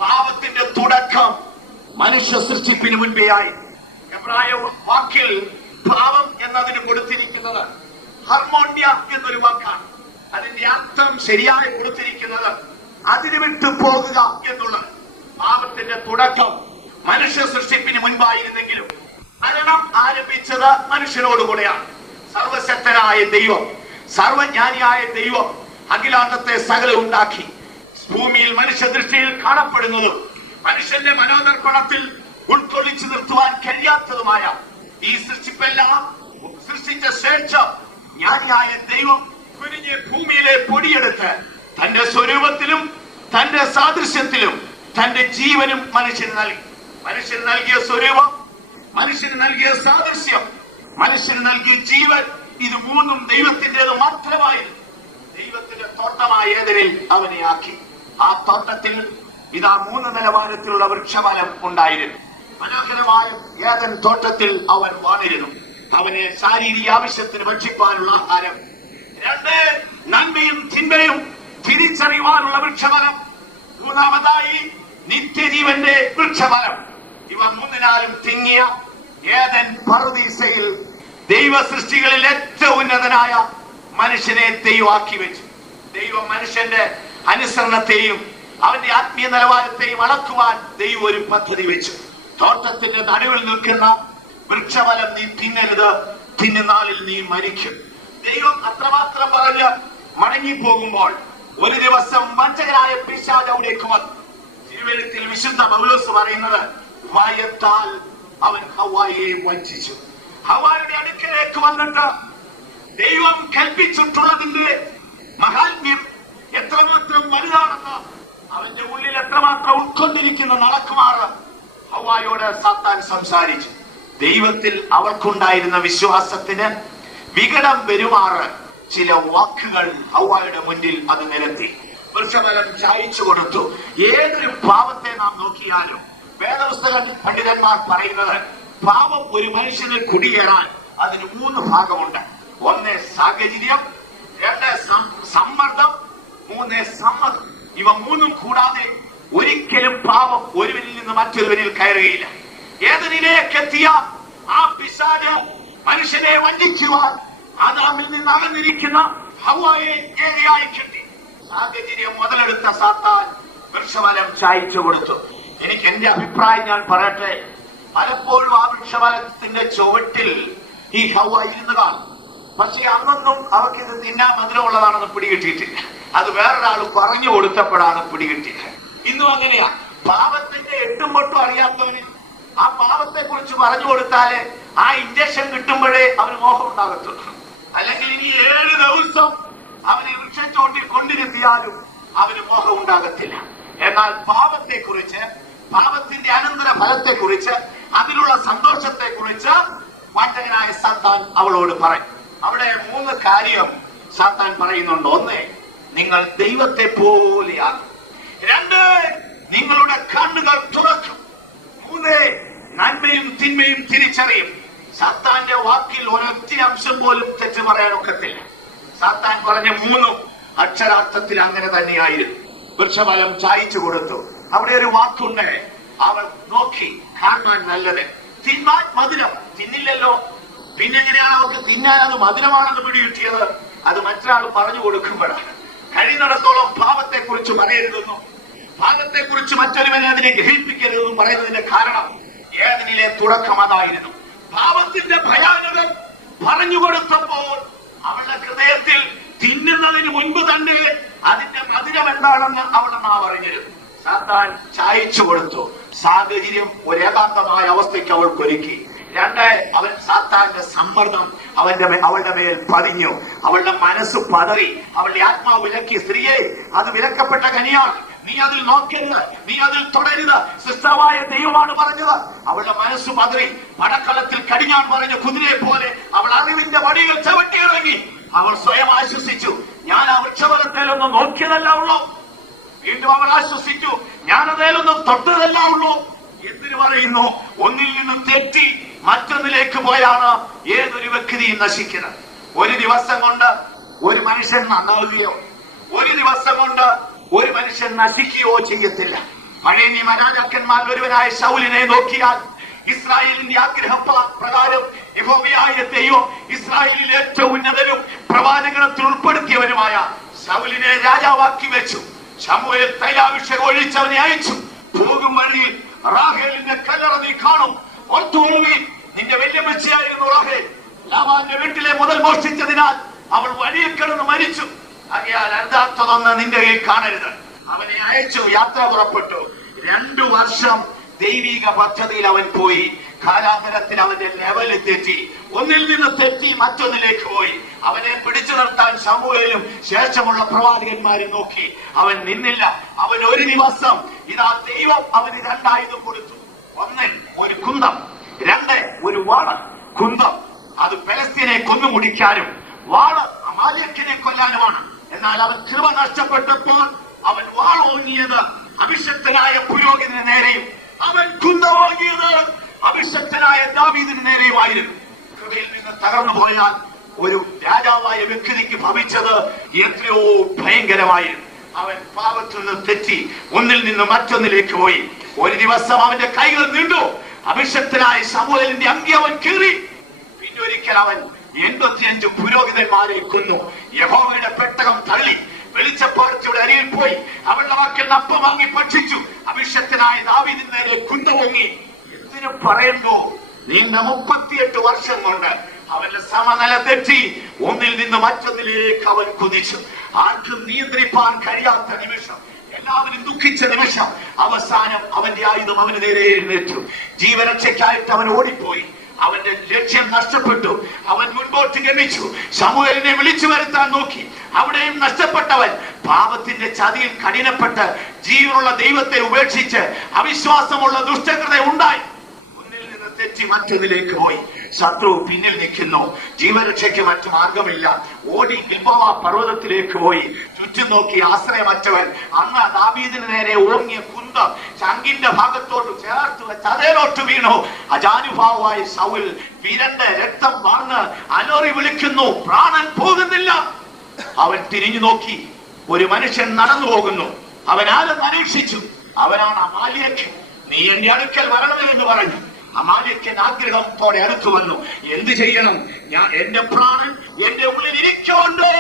പാപത്തിന്റെ തുടക്കം മനുഷ്യ സൃഷ്ടിപ്പിന് മുൻപേയായി. എബ്രായ വാക്കിൽ പാപം എന്നതിന് കൊടുത്തിരിക്കുന്നത് ഹർമോണ്യ എന്നൊരു വാക്കാണ്. അതിന്റെ അർത്ഥം ശരിയായി കൊടുത്തിരിക്കുന്നത് അതിന് വിട്ടു പോകുക എന്നുള്ളത്. പാപത്തിന്റെ തുടക്കം മനുഷ്യ സൃഷ്ടിപ്പിന് മുൻപായിരുന്നെങ്കിലും മരണം ആരംഭിച്ചത് മനുഷ്യനോടുകൂടെയാണ്. സർവശക്തനായ ദൈവം, സർവജ്ഞാനിയായ ദൈവം അഖിലാണ്ടത്തെ സകലം ഉണ്ടാക്കി. ഭൂമിയിൽ മനുഷ്യ ദൃഷ്ടിയിൽ കാണപ്പെടുന്നതും മനുഷ്യന്റെ മനോദർപ്പണത്തിൽ ഉൾക്കൊള്ളിച്ചു നിർത്തുവാൻ കഴിയാത്തതുമായ ഈ സൃഷ്ടിപ്പെല്ലാം സൃഷ്ടിച്ച ശേഷം ജ്ഞാനിയായ ദൈവം കുനിഞ്ഞ് ഭൂമിയിലെ പൊടിയെടുത്ത് തന്റെ സ്വരൂപത്തിലും തന്റെ സാദൃശ്യത്തിലും തന്റെ ജീവനും മനുഷ്യന് നൽകി. മനുഷ്യന് നൽകിയ സ്വരൂപം, മനുഷ്യന് നൽകിയ സാദൃശ്യം, മനുഷ്യന് നൽകിയ ജീവൻ, ഇത് മൂന്നും ദൈവത്തിന്റേത് മാത്രമായിരുന്നു. ദൈവത്തിന്റെ തോട്ടമായ ഏദനിൽ അവനെ ആക്കി. ആ തോട്ടത്തിൽ ഇതാ 3 നിലവാരത്തിലുള്ള വൃക്ഷഫലം ഉണ്ടായിരുന്നു. മനോഹരമായ ഏദൻ തോട്ടത്തിൽ അവൻ വാണിരുന്നു. അവന് ശാരീരിക ആവശ്യത്തിന് ഭക്ഷിപ്പാനുള്ള ആഹാരം. 2 നന്മയും തിന്മയും തിരിച്ചറിയുവാനുള്ള വൃക്ഷഫലം. 3ാമതായി നിത്യജീവന്റെ വൃക്ഷഫലം. ഇവ 3നാലും തിങ്ങിയ ഏദൻ പറുദീസയിൽ ദൈവ സൃഷ്ടികളിൽ ഏറ്റവും ഉന്നതനായ മനുഷ്യനെ ദൈവമാക്കി വെച്ചു. ദൈവം മനുഷ്യന്റെ അനുസരണത്തെയും അവന്റെ ആത്മീയ നിലവാരത്തെയും അളക്കുവാൻ ദൈവം ഒരു പദ്ധതി വെച്ചു. തോട്ടത്തിന്റെ നടുവിൽ നിൽക്കുന്ന വൃക്ഷഫലം നീ തിന്നരുത്, തിന്നുന്നാളിൽ നീ മരിക്കും. ദൈവം അത്രമാത്രം പറഞ്ഞ് മടങ്ങിപ്പോകുമ്പോൾ ഒരു ദിവസം വഞ്ചകനായ പിശാച് അവിടേക്ക് വന്നു. തിരുവെഴുത്തിൽ വിശുദ്ധ പൗലോസ് പറയുന്നത്, ഭയത്താൽ അവൻ ഹവ്വായെ വഞ്ചിച്ചു. ഹവ്വായുടെ അടുക്കലേക്ക് വന്നിട്ട് ദൈവം കൽപ്പിച്ചിട്ടുള്ളതിന്റെ മഹാത്മ്യം എത്രമാത്രം വലുതാണെന്ന്, അവന്റെ ഉള്ളിൽ എത്രമാത്രം ഉൾക്കൊണ്ടിരിക്കുന്ന നടക്കുമാറ് ഹവ്വായോട് സാത്താൻ സംസാരിച്ചു. ദൈവത്തിൽ അവൾക്കുണ്ടായിരുന്ന വിശ്വാസത്തിന് വികടം വരുമാറ് ചില വാക്കുകൾ ഹവ്വായുടെ മുന്നിൽ അത് നിരത്തി. വൃക്ഷഫലം ചായച്ചു കൊടുത്തു. ഏതൊരു പാപത്തെ നാം നോക്കിയാലും വേദപുസ്തക പണ്ഡിതന്മാർ പറയുന്നത്, പാപം ഒരു മനുഷ്യന് കുടിയേറാൻ അതിന് 3 ഭാഗമുണ്ട്. 1 സാഹചര്യം, 2 സമ്മർദ്ദം, 3 സമ്മതം. ഇവ 3ഉം കൂടാതെ ഒരിക്കലും പാപം ഒരുവനിൽ നിന്ന് മറ്റൊരുവനിൽ കയറുകയില്ല. ഏദനിലേക്ക് എത്തിയ ആ പിശാച് മനുഷ്യനെ വഞ്ചിക്കുവാൻ ആദാമിൽ നിന്ന് അകന്നിരിക്കുന്ന ഹവ്വായെ ഏകയായി കിട്ടി. സാഹചര്യം മുതലെടുത്ത സാത്താൻ വൃക്ഷഫലം ചായച്ചു കൊടുത്തു. എനിക്ക് എന്റെ അഭിപ്രായം ഞാൻ പറയട്ടെ. പലപ്പോഴും ആ വൃക്ഷഫലത്തിന്റെ ചുവട്ടിൽ ഈ ഹവ്വ ഇരുന്നതാണ്. പക്ഷെ അന്നൊന്നും അവർക്ക് ഇത് തിന്നാൻ മധുരമുള്ളതാണെന്ന് പിടികിട്ടിയിട്ടില്ല. അത് വേറൊരാൾ പറഞ്ഞു കൊടുത്തപ്പോഴാണ് പിടികിട്ടിയത്. ഇന്നും അങ്ങനെയാ. പാപത്തിന്റെ 8ഉം 8ഉം അറിയാത്തവന് ആ പാപത്തെ കുറിച്ച് പറഞ്ഞു കൊടുത്താലേ ആ ഇഞ്ചക്ഷൻ കിട്ടുമ്പോഴേ അവന് മോഹം ഉണ്ടാകത്തുള്ളൂ. അല്ലെങ്കിൽ ഇനി 7 ദിവസം അവന് വൃക്ഷച്ചോട്ടിൽ കൊണ്ടിരുത്തിയാലും അവന് മോഹം ഉണ്ടാകത്തില്ല. എന്നാൽ പാപത്തെ കുറിച്ച്, പാപത്തിന്റെ അനന്തര ഫലത്തെ കുറിച്ച്, അതിലുള്ള സന്തോഷത്തെ കുറിച്ച് വഞ്ചകനായ സാത്താൻ അവളോട് പറയും. അവിടെ 3 കാര്യം സാത്താൻ പറയുന്നുണ്ട്. 1, നിങ്ങൾ ദൈവത്തെ പോലെയാണ്. 2, നിങ്ങളുടെ കണ്ണുകൾ തുറക്കും. 3, നന്മയും തിന്മയും തിരിച്ചറിയും. സാത്താന്റെ വാക്കിൽ ഒരൊറ്റ അംശം പോലും തെറ്റ് പറയാനൊക്കത്തില്ല. സാത്താൻ പറഞ്ഞ 3ഉം അക്ഷരാർത്ഥത്തിൽ അങ്ങനെ തന്നെയായിരുന്നു. വൃക്ഷഫലം ചായച്ചു കൊടുത്തു. അവിടെ ഒരു വാക്കുണ്ട്, അവൾ നോക്കി കാണാൻ നല്ലത്, തിന്മാൻ മധുരം. തിന്നില്ലല്ലോ, പിന്നെങ്ങനെയാണ് അവർക്ക് തിന്നാൻ അത് മധുരമാണെന്ന് പിടികിട്ടിയത്? അത് മറ്റൊരാൾ പറഞ്ഞു കൊടുക്കുമ്പോഴാണ്. കഴിയുന്നിടത്തോളം പാപത്തെ കുറിച്ച് പറയരുതെന്നും പാപത്തെ കുറിച്ച് മറ്റൊരുവനെ അതിനെ ഗ്രഹിപ്പിക്കരുതെന്നും പറയുന്നതിന്റെ കാരണം ഏദനിലെ തുടക്കം അതായിരുന്നു. പാപത്തിന്റെ ഭയാനകം പറഞ്ഞു കൊടുത്തപ്പോൾ അവളുടെ ഹൃദയത്തിൽ തിന്നുന്നതിന് മുൻപ് തന്നെ അതിന്റെ മധുരം എന്താണെന്ന് അവളുടെ നാവ് അറിഞ്ഞിരുന്നു. സാത്താൻ ചായച്ചു കൊടുത്തു. സാഹചര്യം ഒരു ഏകാന്തമായ അവസ്ഥയ്ക്ക് അവൾക്കൊരുക്കി. 2, അവൻ സാത്താന്റെ സമ്മർദ്ദം അവളുടെ മേൽ പതിഞ്ഞു. അവളുടെ മനസ്സ് പതറി. അവളുടെ ആത്മാവ് വിലക്കി. സ്ത്രീയെ, അത് വിലക്കപ്പെട്ട കനിയാണ്, നീ അതിൽ നോക്കരുത്, നീ അതിൽ തുടരുത്, സൃഷ്ടാവായ ദൈവമാണ് പറഞ്ഞത്. അവളുടെ മനസ്സ് പതറി. പടക്കളത്തിൽ കടിഞ്ഞാൻ പറഞ്ഞ കുതിരയെ പോലെ അവൾ അറിവിന്റെ വടികൾ ചവിട്ടിയിറങ്ങി. അവൾ സ്വയം ആശ്വസിച്ചു, ഞാൻ ആ വൃക്ഷഫലത്തേലൊന്നും നോക്കിയതല്ല ഉള്ളൂ. വീണ്ടും അവൾ ആശ്വസിച്ചു, ഞാനതേലൊന്നും തൊട്ടതല്ല ഉള്ളൂ. എന്തിനു പറയുന്നു? ഒന്നിൽ നിന്നും തെറ്റി മറ്റൊന്നിലേക്ക് പോയാണ് ഏതൊരു വ്യക്തിയും നശിക്കുന്നത്. ഒരു ദിവസം കൊണ്ട് ഒരു മനുഷ്യൻ നന്നാവുകയോ ഒരു ദിവസം കൊണ്ട് ഒരു മനുഷ്യൻ നശിക്കുകയോ ചെയ്യത്തില്ല. പഴയ നിയമ രാജാക്കന്മാരിൽ ഒരുവനായ ശൗലിനെ നോക്കിയാൽ ഇസ്രായേലിന്റെ ആഗ്രഹ പ്രകാരം യഹോവയായ ദൈവം ഇസ്രായേലിൽ ഏറ്റവും ഉന്നതനും പ്രവാചകനത്തിൽ ഉൾപ്പെടുത്തിയവനുമായ ശൗലിനെ രാജാവാക്കി വെച്ചു. ശമൂവേൽ തൈലാഭിഷേകം ഒഴിച്ചവനെ അയച്ചു. പോകും വഴിയിൽ റാഹേലിന്റെ കല്ലറ നീ കാണും. ഓർത്തുകൊള്ളുവിൻ, നിന്റെ വല്യമ്മച്ചിയായിരുന്നു റാഹേൽ. ലാബാന്റെ വീട്ടിലെ മുതൽ മോഷ്ടിച്ചതിനാൽ അവൾ വഴിയിൽ കിടന്ന് മരിച്ചു. ആകയാൽ അരുതാത്തതൊന്ന് നിന്റെ കയ്യിൽ കാണരുത്. അവനെ അയച്ചു. യാത്ര പുറപ്പെട്ടു. 2 വർഷം ദൈവിക പദ്ധതിയിൽ അവൻ പോയി. കാലാന്തരത്തിൽ അവന്റെ ലെവലിൽ തെറ്റി. ഒന്നിൽ നിന്ന് തെറ്റി മറ്റൊന്നിലേക്ക് പോയി. അവനെ പിടിച്ചു നിർത്താൻ ശമൂവേലും ശേഷമുള്ള പ്രവാചകന്മാരും നോക്കി. അവൻ നിന്നില്ല. അവൻ ഒരു ദിവസം ഇതാ ദൈവം അവന് രണ്ടായുധം കൊടുത്തു. ഒന്ന് ഒരു കുന്തം, രണ്ട് ഒരു വാള്. കുന്തം അത് ഫെലിസ്ത്യനെ കൊന്നുമുടിക്കാനും വാള് അമാലേക്കിനെ കൊല്ലാനുമാണ്. എന്നാൽ അവൻ കൃപ നഷ്ടപ്പെട്ടപ്പോൾ അവൻ വാൾ ഓങ്ങിയത് അഭിഷക്തനായ പുരോഹിതന് നേരെയും അവൻ കുന്തം ഓങ്ങിയത് അഭിഷക്തനായ ദാവീദിന് നേരെയുമായിരുന്നു. കൃപയിൽ നിന്ന് തകർന്നു പോയാൽ ഒരു രാജാവായ വ്യക്തിക്ക് ഭവിച്ചത് എത്രയോ ഭയങ്കരമായിരുന്നു. അവൻ പാപത്തിൽ നിന്ന് തെറ്റി ഒന്നിൽ നിന്ന് മറ്റൊന്നിലേക്ക് പോയി. ഒരു ദിവസം അവന്റെ കൈകൾ നീണ്ടു. അഭിഷക്തനായ ശമൂവേലിന്റെ അങ്കി അവൻ കീറി. പിന്നൊരിക്കൽ അവൻ 85 പുരോഹിതന്മാരെ കൊന്നു. യഹോവയുടെ പെട്ടകം തള്ളി വെളിച്ചപ്പാടത്തിയുടെ അരിയിൽ പോയി അവളുടെ വാക്കിൽ അപ്പം വാങ്ങി ഭക്ഷിച്ചു. അഭിഷക്തനായ ദാവീദിന് നേരെ കുന്തമൊങ്ങി. എന്തിനു പറയുന്നു? നീണ്ട 38 വർഷം കൊണ്ട് അവന്റെ സമനില തെറ്റി ഒന്നിൽ നിന്ന് മറ്റൊന്നിലേക്ക് അവൻ കുതിച്ചു. ആർക്കും നിയന്ത്രിപ്പാൻ കഴിയാത്ത നിമിഷം, എല്ലാവരും ദുഃഖിച്ച നിമിഷം, അവസാനം അവന്റെ ആയുധം അവന് നേരെ എഴുന്നേറ്റു. ജീവരക്ഷയ്ക്കായിട്ട് അവൻ ഓടിപ്പോയി. അവന്റെ ലക്ഷ്യം നഷ്ടപ്പെട്ടു. അവൻ മുൻപോട്ട് ഗമിച്ചു. ശമൂവേലിനെ വിളിച്ചു വരുത്താൻ നോക്കി. അവിടെയും നഷ്ടപ്പെട്ടവൻ പാപത്തിന്റെ ചതിയിൽ കഠിനപ്പെട്ട് ജീവനുള്ള ദൈവത്തെ ഉപേക്ഷിച്ച് അവിശ്വാസമുള്ള ദുഷ്ടകൃത ഉണ്ടായി. ഒന്നിൽ നിന്ന് തെറ്റി മറ്റൊന്നിലേക്ക് പോയി. ശത്രു പിന്നിൽ നിൽക്കുന്നു. ജീവരക്ഷയ്ക്ക് മറ്റു മാർഗമില്ല. ഓടി ഗിൽബോവ പർവ്വതത്തിലേക്ക് പോയി. ചുറ്റും നോക്കി ആശ്രയമറ്റവൻ അന്ന് ദാവീദിന് നേരെ ഓങ്ങിയ കുന്തം ചങ്കിന്റെ ഭാഗത്തോട്ട് ചേർത്ത് വെച്ച് അതേലോട്ട് വീണു. അജാനുഭാവമായ ശൗൽ വിരണ്ട് രക്തം വാർന്ന് അലറി വിളിക്കുന്നു, പ്രാണൻ പോകുന്നില്ല. അവൻ തിരിഞ്ഞു നോക്കി. ഒരു മനുഷ്യൻ നടന്നു പോകുന്നു. അവൻ ആരെന്ന് അന്വേഷിച്ചു. അവനാണ് അമാലേക്ക്. നീ എന്റെ അടുക്കൽ വരണമെന്ന് പറഞ്ഞു. അമാലേക്കൻ ആഗ്രഹത്തോടെ അടുത്തു വന്നു. എന്ത് ചെയ്യണം? ഞാൻ എന്റെ പ്രാണൻ എന്റെ ഉള്ളിൽ ഇരിക്കുന്നുണ്ട്.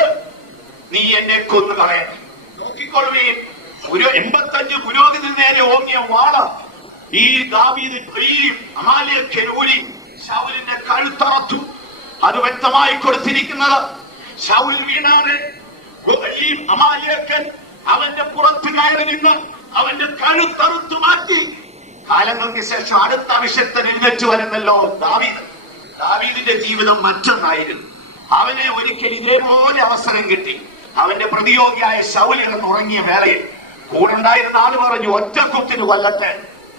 നീ എന്നെ കൊന്നു കളയണം. നോക്കിക്കൊള്ളുകയും ഒരു 85 പുരോഹിതന് നേരെ ഓങ്ങിയ വാള ഈ ദാവീദ് ഈ അമാലേക്കൻ ഊരി ശൗലിന്റെ കഴുത്തറത്തു. അത് വ്യക്തമായി കൊടുത്തിരിക്കുന്നത് ശൗൽ വീണാണ്. ഈ അമാലേക്കൻ അവന്റെ പുറത്ത് കയറി നിന്ന് അവന്റെ കഴുത്തറുത്തു മാറ്റി. കാലങ്ങൾക്ക് ശേഷം അടുത്ത അഭിഷക്തൻ എഴുന്നേറ്റ് വരുന്നല്ലോ ദാവീദ്. ദാവീദിന്റെ ജീവിതം മറ്റൊന്നായിരുന്നു. അവനെ ഒരിക്കൽ ഇതേപോലെ അവസരം കിട്ടി. അവന്റെ പ്രതിയോഗിയായ ശൗൽ കിടന്നുറങ്ങിയ വേളയിൽ കൂടുണ്ടായിരുന്ന ആള് പറഞ്ഞു, ഒറ്റക്കുത്തിന് കൊല്ലട്ടെ.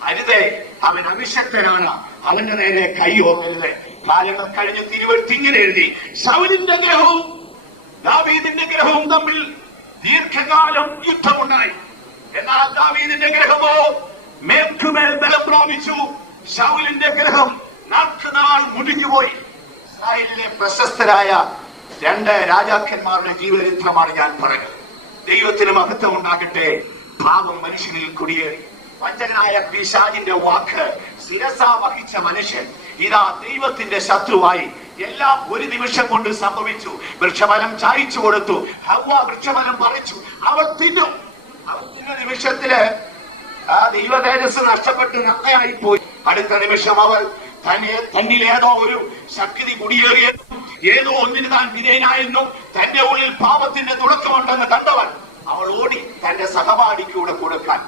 അരുതേ, അവൻ അഭിഷക്തനാണ്, അവന്റെ നേരെ കൈ ഓർക്കരുത്. കാലങ്ങൾ കഴിഞ്ഞ് തിരുവെഴുത്ത് ഇങ്ങനെ എഴുതി, ശൗലിന്റെ ഗ്രഹവും ദാവീദിന്റെ ഗ്രഹവും തമ്മിൽ ദീർഘകാലം യുദ്ധമുണ്ടായി. എന്നാൽ ദാവീദിന്റെ ഗ്രഹമോ മേൽക്കുമേൽ ബലം പ്രാപിച്ചു. ശൗലിന്റെ ഗ്രഹം നാൾക്കുനാൾ മുടിഞ്ഞുപോയി. ഇസ്രായേലിലെ പ്രശസ്തരായ 2 രാജാക്കന്മാരുടെ ജീവചരിത്രമാണ് ഞാൻ പറഞ്ഞത്. ദൈവത്തിന് മഹത്വം ഉണ്ടാകട്ടെ. പാപം മനുഷ്യനിൽ കുടിയേറി. വഞ്ചകനായ പിശാചിന്റെ വാക്ക് ശിരസ വഹിച്ച മനുഷ്യൻ ഇതാ ദൈവത്തിന്റെ ശത്രുവായി. എല്ലാം ഒരു നിമിഷം കൊണ്ട് സംഭവിച്ചു. വൃക്ഷഫലം ചായച്ചു കൊടുത്തു. ഹവ്വ വൃക്ഷഫലം പറിച്ചു. അവൾ തിന്നു. നിമിഷത്തില് ആ ദൈവ തേജസ് നഷ്ടപ്പെട്ട് നഗ്നയായി പോയി. അടുത്ത നിമിഷം അവൾ തന്നിൽ ഏതോ ഒരു ശക്തി കുടിയേറിയെന്നും ഏതോ ഒന്നിന് താൻ വിധേയനായെന്നും തന്റെ ഉള്ളിൽ പാപത്തിന്റെ തുടക്കമുണ്ടെന്ന് കണ്ടവൻ അവൾ ഓടി തന്റെ സഹപാഠിക്കൂടെ കൊടുക്കാൻ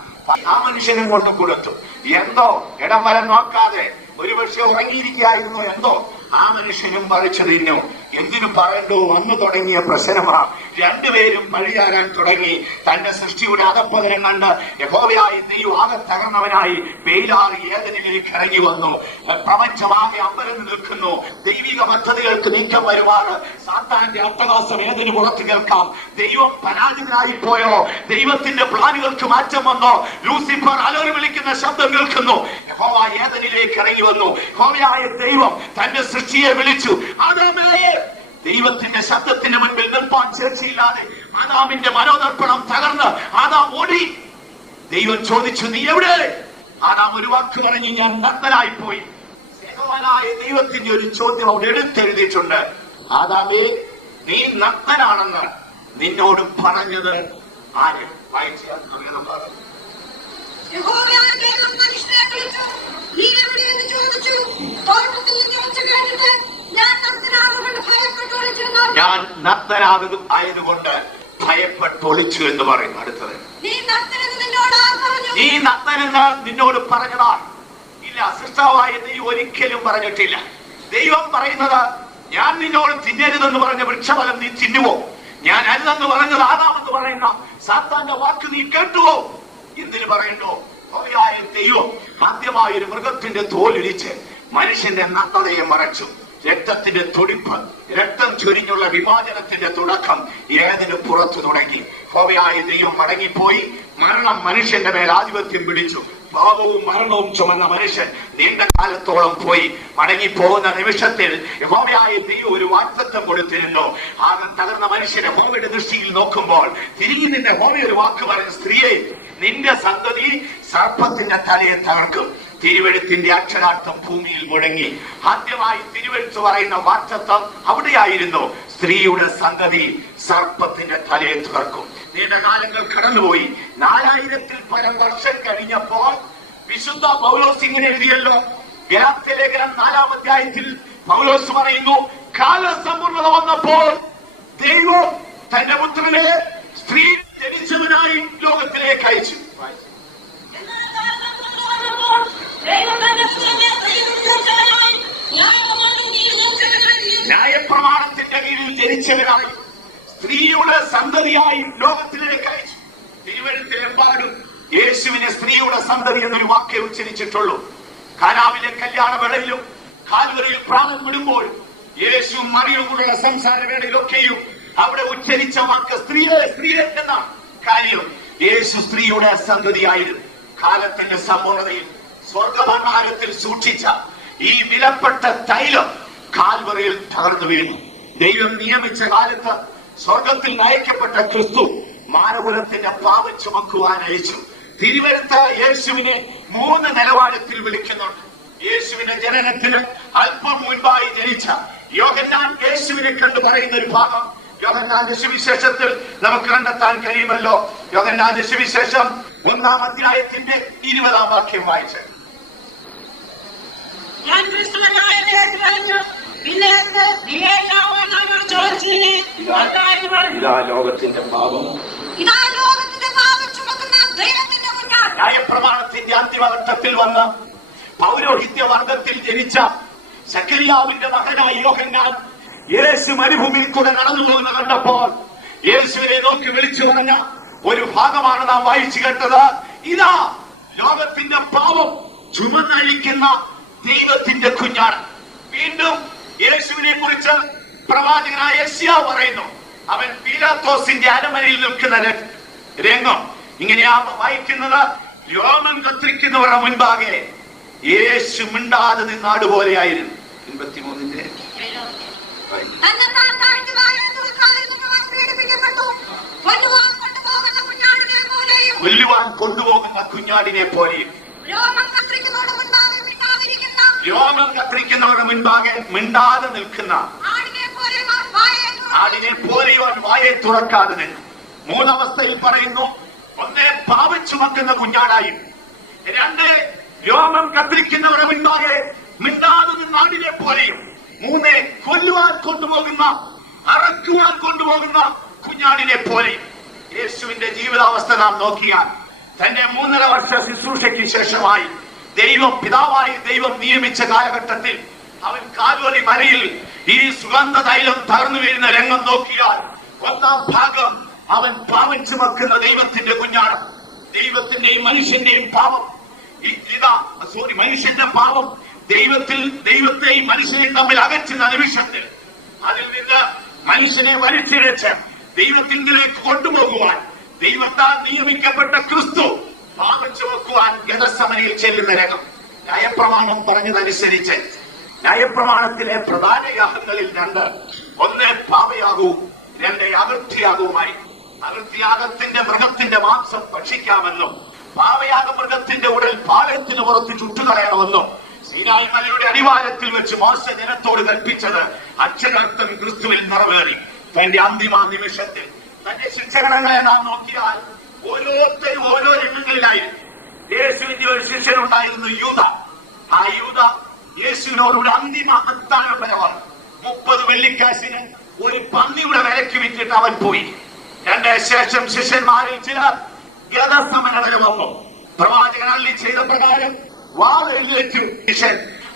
ആ മനുഷ്യനും കൊണ്ട് കൊടുത്തു. എന്തോ ഇടം വരം നോക്കാതെ ഒരുപക്ഷെ ഉറങ്ങിയിരിക്കുകയായിരുന്നു. എന്തോ ആ മനുഷ്യനും മറിച്ചു തിന്നു. എന്തിനു പറയണ്ടോ, വന്നു തുടങ്ങിയ പ്രശ്നമാണ്. രണ്ടുപേരും പഴിയാരാൻ തുടങ്ങി. തന്റെ സൃഷ്ടിയുടെ അധപ്പതനം കണ്ട് യഹോവയായി ദൈവം ആകെ തകർന്നവനായി വെയിലാറി ഏദനിലേക്ക് ഇറങ്ങി വന്നു. പ്രപഞ്ചമാകെ അമ്പരന്ന് നിൽക്കുന്നു. ദൈവിക പദ്ധതികൾക്ക് നീക്കം വരുവാണ്. സാത്താന്റെ അട്ടഹാസം ഏതിന് പുറത്ത് കേൾക്കാം. ദൈവം പരാജിതനായി പോയോ? ദൈവത്തിന്റെ പ്ലാനുകൾക്ക് മാറ്റം വന്നോ? ലൂസിഫർ അലറി വിളിക്കുന്ന ശബ്ദം കേൾക്കുന്നു. യഹോവ ഏദനിലേക്ക് ഇറങ്ങി വന്നു. യഹോവയായ ദൈവം തന്റെ സൃഷ്ടിയെ വിളിച്ചു, ആദാമേ. ദൈവത്തിന്റെ ശബ്ദത്തിന് മുൻപിൽ നിൽപ്പാൻ ശേഷിയില്ലാതെ ആദാമിന്റെ മനോദർപ്പണം തകർന്ന് ആദാം ഓടി. ദൈവം ചോദിച്ചു, നീ എവിടെ? ആദാം ഒരു വാക്ക് പറഞ്ഞു, ഞാൻ നഗ്നനായി പോയി. സ്നേഹവാനായ ദൈവത്തിന്റെ ഒരു ചോദ്യം അവിടെ എടുത്തെഴുതിയിട്ടുണ്ട്. ആദാമേ, നീ നഗ്നനാണെന്ന് നിന്നോട് പറഞ്ഞത് ആര്? വായിച്ചു. ഞാൻ നഗ്നനാകും ആയതുകൊണ്ട് ഭയപ്പെട്ടൊളിച്ചു എന്ന് പറയുന്നു. അടുത്തത്, നീ നഗ്നനെന്ന് നിന്നോട് പറഞ്ഞതാ? ഇല്ല, സൃഷ്ടാവായ ദൈവം ഒരിക്കലും പറഞ്ഞിട്ടില്ല. ദൈവം പറയുന്നത് ഞാൻ നിന്നോട് തിന്നരുതെന്ന് പറഞ്ഞ വൃക്ഷഫലം നീ തിന്നുവോ? ഞാൻ അരുതെന്ന് പറഞ്ഞത് ആദാമെന്ന് പറയുന്ന സാത്താന്റെ വാക്ക് നീ കേട്ടുവോ? എന്തിനു പറയണ്ടോ? ദൈവം ആദ്യമായ ഒരു മൃഗത്തിന്റെ തോലുരിച്ച് മനുഷ്യന്റെ നഗ്നതയെ മറച്ചു. രക്തത്തിന്റെ തുടിപ്പ്, രക്തം ചൊരിഞ്ഞുള്ള വിഭാജനത്തിന്റെ തുടക്കം ഏതിന് പുറത്തു തുടങ്ങി. ഹോവയായ ദൈവം മടങ്ങിപ്പോയി. മരണം മനുഷ്യന്റെ മേൽ ആധിപത്യം പിടിച്ചു. പാപവും മരണവും ചുമന്ന മനുഷ്യൻ നീണ്ട കാലത്തോളം പോയി. മടങ്ങിപ്പോകുന്ന നിമിഷത്തിൽ യഹോവയായ ദൈവം ഒരു വാഗ്ദത്തം കൊടുത്തിരുന്നു. ആകെ തകർന്ന മനുഷ്യനെ ഹോവയുടെ ദൃഷ്ടിയിൽ നോക്കുമ്പോൾ തിരികെ നിന്റെ ഹോവ ഒരു വാക്ക് പറഞ്ഞ, സ്ത്രീയെ, നിന്റെ സന്തതി സർപ്പത്തിന്റെ തലയെ തകർക്കും. തിരുവെഴുത്തിന്റെ അക്ഷരാർത്ഥം ഭൂമിയിൽ മുഴങ്ങി. ആദ്യമായി തിരുവെഴുത്ത് പറയുന്ന വാഗ്ദത്തം അവിടെയായിരുന്നു. സ്ത്രീയുടെ സന്തതി സർപ്പത്തിന്റെ തലയെ തകർക്കും. നീണ്ട കാലങ്ങൾ കടന്നുപോയി. 4000-ൽ പരം വർഷം കഴിഞ്ഞപ്പോൾ വിശുദ്ധ പൗലോസ് ഇങ്ങനെ എഴുതിയല്ലോ. ഗലാത്യലേഖനം 4-ാം അധ്യായത്തിൽ പൗലോസ് പറയുന്നു, കാലസമ്പൂർണ്ണത വന്നപ്പോൾ ദൈവം തന്റെ പുത്രനെ സ്ത്രീ ജനിച്ചവനായി ലോകത്തിലേക്ക് അയച്ചു. ന്യായപ്രമാണത്തിന്റെ കീഴിൽ ജനിച്ചവനായി സ്ത്രീയുടെ സന്തതിയായി ലോകത്തിലേക്ക് അയച്ചു. തിരുവഴുത്തിലെമ്പാടും യേശുവിനെ സ്ത്രീയുടെ സന്തതി എന്നൊരു വാക്കേ ഉച്ചരിച്ചിട്ടുള്ളൂ. കാനാവിലെ കല്യാണ വേളയിലും കാൽവരിയിൽ പ്രാണൻ വിടുമ്പോൾ യേശു മറിയമുള്ള സംസാര വേളയിലൊക്കെയും അവിടെ ഉച്ചരിച്ച വാക്ക് സ്ത്രീയെ, സ്ത്രീയെ എന്നാണ്. കാര്യം യേശു സ്ത്രീയുടെ സന്തതിയായിരുന്നു. കാലത്തിന്റെ സമ്പൂർണതയിൽ സ്വർഗഭണ്ഡാരത്തിൽ സൂക്ഷിച്ച ഈ വിലപ്പെട്ട തൈലം കാൽവറിയിൽ തകർന്നു വീണു. ദൈവം നിയമിച്ച കാലത്ത് സ്വർഗത്തിൽ നയിക്കപ്പെട്ട ക്രിസ്തു മാനകുലത്തിന്റെ പാപം ചുമക്കുവാൻ അയച്ചു. തിരുവഴുത്ത് യേശുവിനെ 3 നിലവാരത്തിൽ വിളിക്കുന്നുണ്ട്. യേശുവിന്റെ ജനനത്തിന് അല്പം മുൻപായി ജനിച്ച യോഹന്നാൻ യേശുവിനെ കണ്ടു പറയുന്ന ഒരു ഭാഗം യോഹന്നാന്റെ സുവിശേഷത്തിൽ നമുക്ക് കണ്ടെത്താൻ കഴിയുമല്ലോ. യോഹന്നാന്റെ സുവിശേഷം 1-ാം അധ്യായത്തിന്റെ 20-ാം വാക്യം വായിച്ച്, ഇതാ ലോകത്തിന്റെ പാപം, ന്യായപ്രമാണത്തിന്റെ അന്തിമഘട്ടത്തിൽ വന്ന് പൗരോഹിത്യ വർഗത്തിൽ ജനിച്ച സക്കറിയാവിന്റെ മകനായ യോഹന്നാൻ യേശു മരുഭൂമിയിൽ കൂടെ നടന്നു പോകുന്ന കണ്ടപ്പോൾ യേശുവിനെ നോക്കി വിളിച്ചു പറഞ്ഞ ഒരു ഭാഗമാണ് നാം വായിച്ചു കേട്ടത്. ഇതാ ലോകത്തിന്റെ പാപം ചുമന്നഴിക്കുന്ന ദൈവത്തിന്റെ കുഞ്ഞാണ്. വീണ്ടും യേശുവിനെ കുറിച്ച് പ്രവാചകനായ യെശയ്യാ പറയുന്നു. അവൻ പീലാത്തോസിന്റെ അരമനയിൽ നിൽക്കുന്ന രംഗം ഇങ്ങനെയാണ് വായിക്കുന്നത്. രോമം കത്തിരിക്കുന്നവരുടെ മുൻപാകെ യേശു മിണ്ടാതെ നിന്നാടുപോലെയായിരുന്നു. 83-ന്റെ കൊല്ലുവാൻ കൊണ്ടുപോകുന്ന കുഞ്ഞാടിനെ പോലെയും രോമം കത്തിരിക്കുന്നവരുടെ മുൻപാകെ മിണ്ടാതെ നിൽക്കുന്ന ആടിനെ പോലെയോ വായെ തുറക്കാതെ നിന്നു. 3 പറയുന്നു, 1 പാപം ചുമക്കുന്ന കുഞ്ഞാടായും, 2 രോമം കത്തിരിക്കുന്നവരുടെ മുൻപാകെ മിണ്ടാതെ നിന്ന ആടിനെ പോലെയും, 3 കൊല്ലുവാൻ കൊണ്ടുപോകുന്ന അറക്കുവാൻ കൊണ്ടുപോകുന്ന കുഞ്ഞാടിനെ പോലെയും. യേശുവിന്റെ ജീവിതാവസ്ഥ നാം നോക്കിയാൽ തന്റെ 3.5 വർഷ ശുശ്രൂഷയ്ക്ക് ശേഷമായി പിതാവായി ദൈവം നിയമിച്ച കാലഘട്ടത്തിൽ അവൻ കാൽവരി മലയിൽ ഈ സുഗന്ധ തൈലം തകർന്നു വീഴുന്ന രംഗം നോക്കിയാൽ 1-ാം ഭാഗം അവൻ പാപം ചുമക്കുന്ന ദൈവത്തിന്റെ കുഞ്ഞാണ്. ദൈവത്തിന്റെയും മനുഷ്യന്റെയും പാപം, മനുഷ്യന്റെ പാപം ദൈവത്തെയും മനുഷ്യനെയും തമ്മിൽ അകറ്റുന്ന നിമിഷത്തിൽ അതിൽ നിന്ന് മനുഷ്യനെ വലിച്ചിഴച്ച് ദൈവത്തിലേക്ക് കൊണ്ടുപോകുവാൻ ദൈവത്താൽ നിയമിക്കപ്പെട്ട ക്രിസ്തു പാപം ചുമക്കുവാൻ ഗതസമനയിൽ ചെല്ലുന്ന രംഗം. ന്യായപ്രമാണം പറഞ്ഞതനുസരിച്ച് ന്യായപ്രമാണത്തിലെ പ്രധാന യാഗങ്ങളിൽ 2, 1 പാപയാഗവും 2 അകൃത്യയാഗവുമായി. അകൃത്യയാഗത്തിന്റെ മൃഗത്തിന്റെ മാംസം ഭക്ഷിക്കാമെന്നും പാപയാഗ മൃഗത്തിന്റെ ഉടൽ പാളയത്തിന് പുറത്ത് ചുട്ടുകളയണമെന്നും സീനായി മലയുടെ അടിവാരത്തിൽ വെച്ച് മോശ ജനത്തോട് കൽപ്പിച്ചത് അക്ഷരാർത്ഥം ക്രിസ്തുവിൽ നിറവേറി. തന്റെ അന്തിമ നിമിഷത്തിൽ തന്റെ ശിക്ഷകണങ്ങളെ നാം നോക്കിയാൽ ഓരോരുത്തരും ഓരോ രംഗങ്ങളിലായിരുന്നു. യേശുവിന്റെ ഒരു ശിഷ്യനുണ്ടായിരുന്നു യൂദ. ആ യൂദ യേശുവിനോട് ഒരു അന്തിമ അത്താഴപരമാണ്. 30 വെള്ളിക്കാശിന് ഒരു പന്നിയുടെ വിലക്ക് വിറ്റിട്ട് അവൻ പോയി. 2 ശേഷം ശിഷ്യന്മാരിൽ ചിലർ ഗതസമനവരെ വന്നു. പ്രവാചകൻ അരുളി ചെയ്ത പ്രകാരം വാളെഴുന്നേറ്റു. ശിഷ്യൻ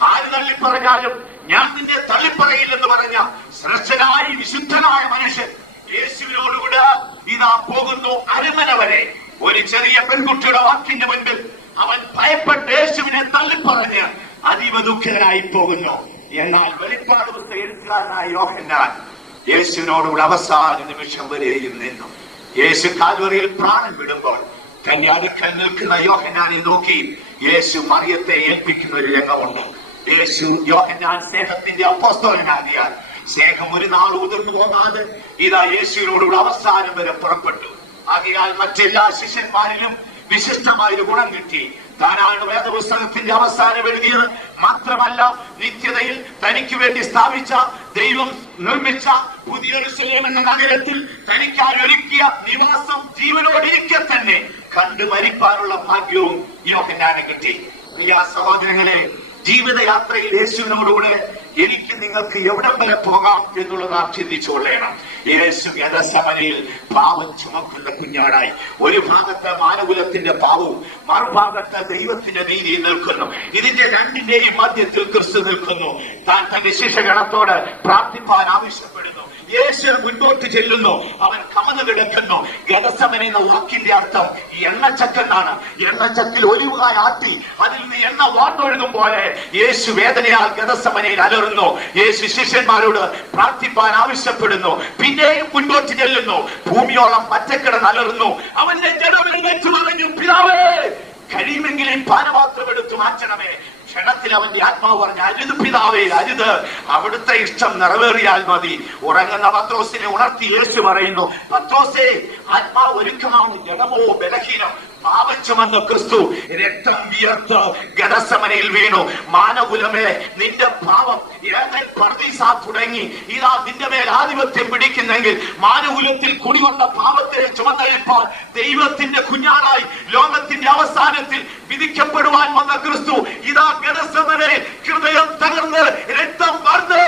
ആര് തള്ളി പറഞ്ഞാലും ഞാൻ നിന്നെ തള്ളിപ്പറയില്ലെന്ന് പറഞ്ഞ ശ്രേഷ്ഠനായ വിശുദ്ധനായ മനുഷ്യൻ യേശുവിനോടുകൂടെ ഇതാ പോകുന്നു അരമന വരെ. ഒരു ചെറിയ പെൺകുട്ടിയുടെ വാക്കിന്റെ മുൻപിൽ അവൻ ഭയപ്പെട്ട് യേശുവിനെ തള്ളിപ്പറഞ്ഞ് അതീവ ദുഃഖിതനായി പോകുന്നു. എന്നാൽ വെളിപ്പാട് പുസ്തക എഴുത്തുകാരനായ യോഹന്നാൻ യേശുവിനോടുകൂടെ അവസാന നിമിഷം വരെയും നിന്നു. യേശു കാൽവറിയിൽ പ്രാണൻ വിടുമ്പോൾ തന്റെ അടുക്കൽ നിൽക്കുന്ന യോഹന്നാനെ നോക്കി യേശു മറിയത്തെ ഏൽപ്പിക്കുന്ന ഒരു രംഗമുണ്ട്. യേശു യോഹന്നാൻ സ്നേഹത്തിന്റെ അപ്പോസ്തലനാകിയാൽ സ്നേഹം ഒരു നാൾ ഉതിർന്നു പോകാതെ ഇതാ യേശുവിനോടുകൂടെ അവസാനം വരെ പുറപ്പെട്ടു. ആകിയാൽ മറ്റെല്ലാ ശിഷ്യന്മാരിലും വിശിഷ്ടമായൊരു ഗുണം കിട്ടി. താനാണ് വേദപുസ്തകത്തിന്റെ അവസാനം എഴുതിയത്. മാത്രമല്ല, നിത്യതയിൽ തനിക്ക് വേണ്ടി സ്ഥാപിച്ച, ദൈവം നിർമ്മിച്ച പുതിയ യെരൂശലേം എന്ന നഗരത്തിൽ തനിക്കായി ഒരുക്കിയ നിവാസം ജീവനോടിരിക്കെ തന്നെ കണ്ടു മരിപ്പാനുള്ള ഭാഗ്യവും യോഹന്നാന് കിട്ടി. പ്രിയ സഹോദരങ്ങളെ, ജീവിതയാത്രയിൽ യേശുവിനോടുകൂടെ എനിക്ക് നിങ്ങൾക്ക് എവിടം വരെ പോകാം എന്നുള്ളത് നാം ചിന്തിച്ചുകൊള്ളണം. യേശു ഗെത്സമനയിൽ പാപം ചുമക്കുന്ന കുഞ്ഞാടായി ഒരു ഭാഗത്ത് മാനകുലത്തിന്റെ പാവവും മറുഭാഗത്ത് ദൈവത്തിന്റെ നീതിയിൽ നിൽക്കുന്നു. ഇതിന്റെ രണ്ടിന്റെയും മധ്യത്തിൽ ക്രിസ്തു നിൽക്കുന്നു. താൻ തന്റെ ശിഷ്യഗണത്തോട് പ്രാർത്ഥിപ്പാൻ ആവശ്യപ്പെടുന്നു. യേശു മുൻപോട്ട് ചെല്ലുന്നു. അവൻ കമന്ന് കിടക്കുന്നു. ഗെത്സമന എന്ന വാക്കിന്റെ അർത്ഥം എണ്ണച്ചക്കെന്നാണ്. എണ്ണച്ചക്കിൽ ഒലിവുകായ ആട്ടി അതിൽ നിന്ന് എണ്ണ വാർന്നൊഴുകും പോലെ യേശു വേദനയാൽ ഗെത്സമനയിൽ അലറുന്നു. യേശു ശിഷ്യന്മാരോട് പ്രാർത്ഥിപ്പാൻ ആവശ്യപ്പെടുന്നു. പിന്നെയും മുൻപോട്ട് ചെല്ലുന്നു. ഭൂമിയോളം പച്ചക്കിടന്ന് അലറുന്നു. അവന്റെ ജഡം വെച്ചു പറഞ്ഞു, പിതാവേ, കഴിയുമെങ്കിലും പാനപാത്രം എടുത്തു മാറ്റണമേ. ക്ഷണത്തിൽ അവന്റെ ആത്മാവ് പറഞ്ഞു, അരുത് പിതാവേ, അരുത്, അവിടുത്തെ ഇഷ്ടം നിറവേറിയാൽ മതി. ഉറങ്ങുന്ന പത്രോസിനെ ഉണർത്തി യേശു പറയുന്നു, പത്രോസേ, ആത്മാവ് ഒരുക്കമാണ്, ജഡമോ ബലഹീനം. പാപം ചുമന്ന ക്രിസ്തു രക്തം വിയർത്ത് ഗെത്സമനയിൽ വീണു. മാനകുലമേ, നിന്റെ പാപം ഏതൻ പർദീസ തുടങ്ങി ഇതാ നിന്റെ മേൽ ആധിപത്യം പിടിക്കുന്നെങ്കിൽ മാനകുലത്തിൽ കുടികൊണ്ട പാപത്തെ ചുമന്നഴിപ്പാൻ ദൈവത്തിന്റെ കുഞ്ഞാടായി ലോകത്തിന്റെ അവസാനത്തിൽ വിധിക്കപ്പെടുവാൻ വന്ന ക്രിസ്തു ഇതാ ഗെത്സമനയിൽ ഹൃദയം തകർന്ന് രക്തം വാർന്ന്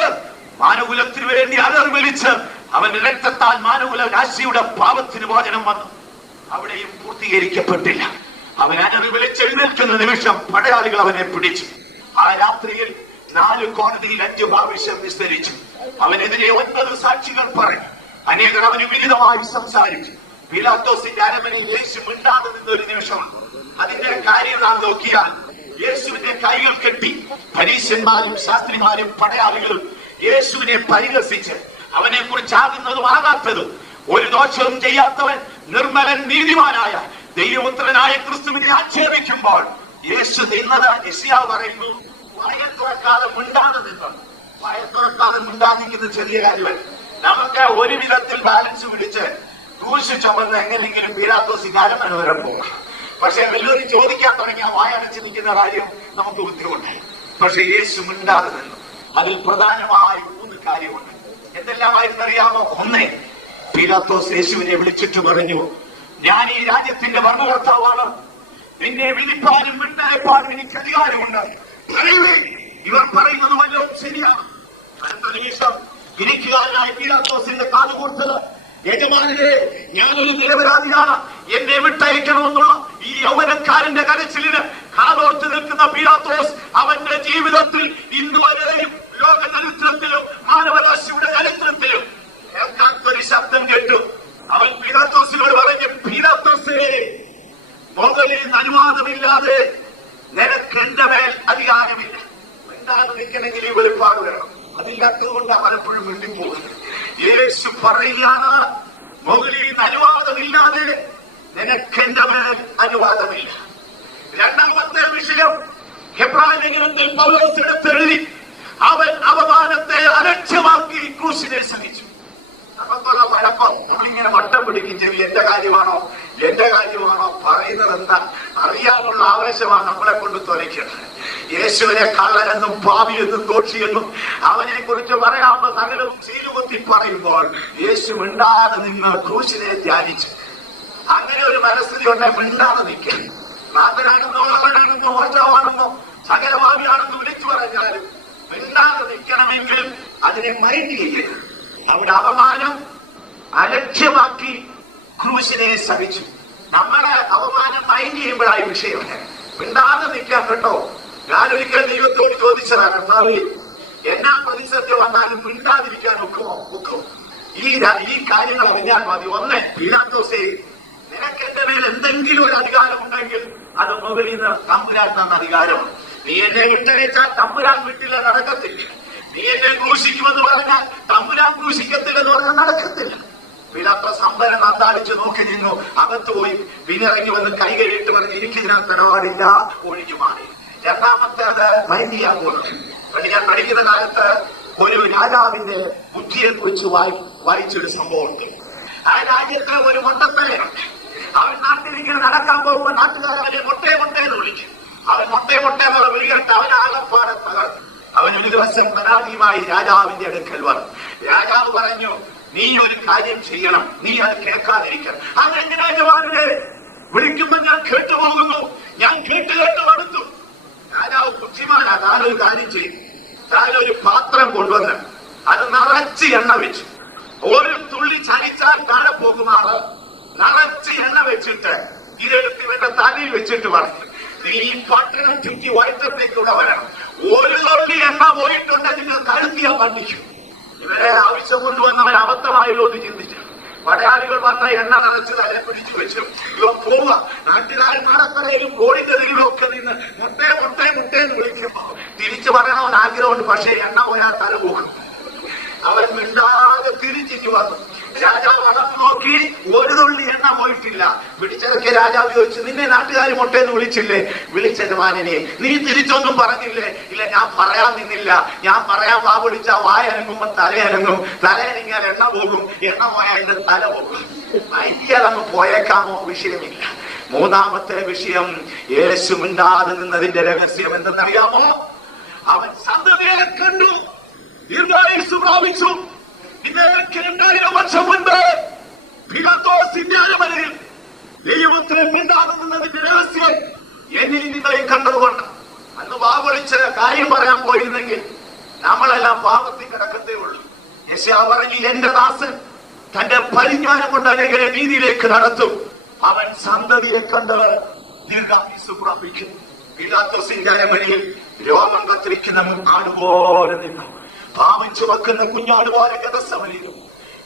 മാനകുലത്തിന് വേണ്ടി അലറി വിളിച്ച് അവന്റെ രക്തത്താൽ മാനകുല രാശിയുടെ പാപത്തിന് മോചനം വന്നു. അവിടെയും പൂർത്തീകരിക്കപ്പെട്ടില്ല. അവൻ അലറി വിളിച്ചെഴുന്നേൽക്കുന്ന നിമിഷം പടയാളികൾ അവനെ പിടിച്ചു. ആ രാത്രിയിൽ 4 കോടതിയിൽ 5 പ്രാവശ്യം വിസ്തരിച്ചു. അവനെതിരെ 9 സാക്ഷികൾ പറഞ്ഞു. അനേകർ അവന് വിരുദ്ധമായി സംസാരിച്ചു. പീലാത്തോസിന്റെ അരമനയിൽ യേശു മിണ്ടാതെ നിന്നൊരു നിമിഷമുണ്ട്. അതിന്റെ കാര്യം നാം നോക്കിയാൽ യേശുവിന്റെ കൈകൾ കെട്ടി പരീശന്മാരും ശാസ്ത്രിമാരും പടയാളികളും യേശുവിനെ പരിഹസിച്ച് അവനെ കുറിച്ചാകുന്നതും ആകാത്തതും ഒരു ദോഷവും ചെയ്യാത്തവൻ നിർമ്മലൻ നീതിമാനായ ദൈവപുത്രനായ ക്രിസ്തുവിനെ ആക്ഷേപിക്കുമ്പോൾ യേശു നിന്നത് യെശയ്യാവ് പറയുന്നു, വായ തുറക്കാതെ മിണ്ടാതെ നിന്നു. വായ തുറക്കാതെ മിണ്ടാതിരിക്കുന്നത് ചെറിയ കാര്യമല്ല. നമുക്ക് ഒരു വിധത്തിൽ ബാലൻസ് പിടിച്ച് ക്രൂശ് ചുമന്ന് എങ്ങനെയെങ്കിലും പീലാത്തോസിന്റെ അരമന വരെ പോകാം. പക്ഷെ എല്ലാവരും ചോദിക്കാൻ തുടങ്ങിയ വായടച്ച് നിൽക്കുന്ന കാര്യം നമുക്ക് ബുദ്ധിമുട്ടായി. പക്ഷെ യേശു മിണ്ടാതെ നിന്നു. അതിൽ പ്രധാനമായ 3 കാര്യമുണ്ട്. എന്തെല്ലാമായിരുന്നറിയാമോ? 1, പീലാത്തോസ് യേശുവിനെ വിളിച്ചിട്ട് പറഞ്ഞു, ഞാൻ ഈ രാജ്യത്തിന്റെ ഭരണകർത്താവാണ്. നിന്നെ വിധിപ്പാനും മിണ്ടായപ്പാനും എനിക്ക് അധികാരമുണ്ട്. ഇവർ പറയുന്നത് വല്ലതും ശരിയാണ്. അടുത്ത നിമിഷം ഗിരിക്കുകാരനായ പീലാത്തോസിന്റെ കാതുകൂർത്തത്, യജമാനരെ, ഞാനൊരു നിരപരാധിയാണ്, എന്നെ വിട്ടയക്കണമെന്നുള്ള ഈ യൗവനക്കാരന്റെ കരച്ചിലിന് കാതോർത്ത് നിൽക്കുന്ന പീലാത്തോസ് അവന്റെ ജീവിതത്തിൽ ഇന്നുവരെയും ലോക ചരിത്രത്തിലും മാനവരാശിയുടെ ചരിത്രത്തിലും കേൾക്കാത്തൊരു ശബ്ദം കേട്ടു. അവൻ പീലാത്തോസിനോട് പറഞ്ഞു, പീലാത്തോസേ, മുകളിൽ നിന്ന് അനുവാദമില്ലാതെ നിനക്ക് എന്റെ മേൽ അധികാരമില്ല. മിണ്ടാതെ നിൽക്കണമെങ്കിൽ ഈ വെളിപ്പാട് വേണം. അതില്ലാത്തത് കൊണ്ടാണ് പലപ്പോഴും മിണ്ടും പോകുന്നത്. യേശു പറയുകയാണ്, മുകളിൽ നിന്ന് അനുവാദമില്ലാതെ നിനക്ക് എന്റെ മേൽ അനുവാദമില്ല. 2ാമത്തെ വിഷയം ഹെബ്രായ ലേഖനത്തിൽ പൗലോസ് എടുത്തെഴുതി, അവൻ അവമാനത്തെ അലക്ഷ്യമാക്കി ക്രൂശിനെ സഹിച്ചു. നമുക്കുള്ള പഴക്കം നമ്മളിങ്ങനെ വട്ടം പിടിക്കും. ചെവി എന്റെ കാര്യമാണോ പറയുന്നത് എന്താ അറിയാനുള്ള ആവേശമാണ് നമ്മളെ കൊണ്ട് തുലയ്ക്കുന്നത്. യേശുവിനെ കള്ളനെന്നും പാപിയെന്നും ദോഷിയെന്നും അവനെ കുറിച്ച് പറയാവുന്ന സകലവും ചീലുകുത്തി പറയുമ്പോൾ യേശു മിണ്ടാതെ നിന്ന് ക്രൂശിനെ ധ്യാനിച്ചു. അങ്ങനെ ഒരു മനസ്ഥിതി ഉണ്ടെങ്കിൽ മിണ്ടാതെ നിൽക്കുക. നാഥനാണെന്നോ അവനാണെന്നോ ഓർജാവാണെന്നോ സകലഭാവിയാണെന്ന് വിളിച്ചു പറഞ്ഞാലും മിണ്ടാതെ നിൽക്കണമെങ്കിൽ അതിനെ മൈൻഡ് ചെയ്യരുത്. അവിടെ അവമാനം അലക്ഷ്യമാക്കി ക്രൂശിനെ സഹിച്ചു. നമ്മളെ അവമാനം മൈൻഡ് ചെയ്യുമ്പോഴായി വിഷയം മിണ്ടാതെ നിൽക്കാൻ കേട്ടോ. ഞാനൊരിക്കൽ ദൈവത്തോട് ചോദിച്ചതാണ്, കർത്താവേ, എന്നാ പ്രതിസന്ധി വന്നാലും മിണ്ടാതിരിക്കാൻ ഒക്കും. ഈ കാര്യങ്ങൾ അറിഞ്ഞാൽ മതി. ഒന്ന്, പീലാത്തോസേ, നിനക്ക് എന്റെ മേൽ എന്തെങ്കിലും ഒരു അധികാരം ഉണ്ടെങ്കിൽ അത് മുകളിൽ നിന്ന് തമ്പുരാൻ തന്ന അധികാരം. നീ എന്നെ വിട്ടയച്ചാൽ തമ്പുരാൻ വിട്ടില്ല, നടക്കത്തില്ല. നീ എന്നെ ക്രൂശിക്കുമെന്ന് പറഞ്ഞാൽ തമ്പുരാൻ ക്രൂശിക്കത്തില്ലെന്ന് പറഞ്ഞാൽ നടക്കത്തില്ല. പീലാത്തോസ് അമ്പലം അന്താളിച്ച് നോക്കി നിന്നു. അകത്ത് പോയി പിന്നിറങ്ങി വന്ന് കൈ കഴിയിട്ട് പറഞ്ഞ് എനിക്കിതിനകത്ത് ഇടപാടില്ല, ഒഴിഞ്ഞു മാറി. രണ്ടാമത്തേത് മൈൻഡിയാൻ പോകുന്നു. ഞാൻ പഠിക്കുന്ന കാലത്ത് ഒരു രാജാവിന്റെ ബുദ്ധിയെ കുറിച്ച് വായിച്ചൊരു സംഭവമുണ്ട്. ആ രാജ്യത്തെ ഒരു മൊട്ടത്തലയുണ്ട്. അവൻ നാട്ടിലിങ്ങനെ നടക്കാൻ പോകുമ്പോൾ നാട്ടുകാരെ അവനെ മൊട്ടയെന്ന് വിളിക്കും. അവൻ മൊട്ടയെന്നുള്ള വിളി കേട്ട് അവൻ ആകപ്പാടെ തകർന്നു. അവൻ ഒരു ദിവസം പ്രധാനിയുമായി രാജാവിന്റെ അടുക്കൽ വന്നു. രാജാവ് പറഞ്ഞു, നീ ഒരു കാര്യം ചെയ്യണം, നീ അത് കേൾക്കാതിരിക്കണം. അതെങ്ങനെ രാജാവിനെ വിളിക്കുമ്പോൾ ഞാൻ കേട്ടുപോകുന്നു, ഞാൻ കേട്ട് മടുത്തു. രാജാവ് ബുദ്ധിമാനാ. താനൊരു കാര്യം ചെയ്യും. താനൊരു പാത്രം കൊണ്ടുവന്ന് അത് നിറച്ച് എണ്ണ വെച്ചു. ഒരു തുള്ളി ചലിച്ചാൽ താഴെ പോകുമാറ് നിറച്ച് എണ്ണ വെച്ചിട്ട് ഇതെടുത്ത് ഇവന്റെ തലയിൽ വെച്ചിട്ട് പറഞ്ഞു, നീ ഈ പട്ടണം ചുറ്റി വൈദ്യത്തേക്കൂടെ വരണം. ഒരു തുള്ളി എണ്ണ പോയിട്ടുണ്ടെങ്കിൽ കഴുത്തിയാൽ വന്നിക്കും. ഇവരെ ആവശ്യം കൊണ്ടുവന്നവൻ അബദ്ധമായല്ലോ എന്ന് ചിന്തിച്ചു. പടയാളികൾ വന്ന എണ്ണ നിറച്ച് തല പിടിച്ചു വെച്ചു. ഇവൻ പോവുക. നാട്ടുകാർ നടക്കരയിലും ഓടിന്റെ തിരിലും ഒക്കെ നിന്ന് മുട്ടയെന്ന് വിളിക്കുമ്പോ തിരിച്ചു പറയണമെന്ന് ആഗ്രഹമുണ്ട്. പക്ഷേ എണ്ണ പോയാൽ തല പോകും. അവൻ മിണ്ടാതെ തിരിച്ചു വന്നു. രാജാവ് അടച്ചു നോക്കി, ഒരു തുള്ളി എണ്ണ പോയിട്ടില്ല. പിടിച്ചതൊക്കെ രാജാവ് ചോദിച്ചു, നിന്നെ നാട്ടുകാർ മുട്ടയെന്ന് വിളിച്ചില്ലേ? വിളിച്ചത് മാനനെ, നീ തിരിച്ചൊന്നും പറഞ്ഞില്ലേ? ഇല്ല, ഞാൻ പറയാൻ നിന്നില്ല. ഞാൻ പറയാൻ വാ വിളിച്ചാൽ വായനങ്ങുമ്പോ തലയനങ്ങും, തലയനങ്ങിയാൽ എണ്ണ പോകും, എണ്ണ പോയാൽ എന്റെ തല പോകും. അയ്യതങ്ങ് പോയേക്കാമോ? വിഷയമില്ല. മൂന്നാമത്തെ വിഷയം, യേശു മിണ്ടാതെ നിന്നതിന്റെ രഹസ്യം എന്തെന്നറിയാമോ? അവൻ സന്തതിയെ കണ്ടു, ദീർഘായുസ്സ് പ്രാപിച്ചു. 2000 വർഷം മുൻപ് പീലാത്തോസിന്റെ അരമനയിൽ ദൈവത്തിന് മിണ്ടാതെ നിന്നതിന്റെ രഹസ്യം എന്നിൽ നിങ്ങളെയും കണ്ടതുകൊണ്ട്. അന്ന് വാവിളിച്ച് കാര്യം പറയാൻ പോയിരുന്നെങ്കിൽ നമ്മളെല്ലാം പാപത്തിൽ കിടക്കത്തേ ഉള്ളൂ. യെശയ്യാ പറഞ്ഞു, എന്റെ ദാസൻ തന്റെ പരിജ്ഞാനം കൊണ്ട് അനേകരെ നീതിയിലേക്ക് നടത്തും. അവൻ സന്തതിയെ കണ്ട് ദീർഘായുസ്സ് പ്രാപിക്കും. പീലാത്തോസിന്റെ അരമനയിൽ രോമം കത്തിരിക്കുന്ന ആടുപോലെ നിന്നു. പാവം ചുമക്കുന്ന കുഞ്ഞാട് പോലെ ഗതസമനിലും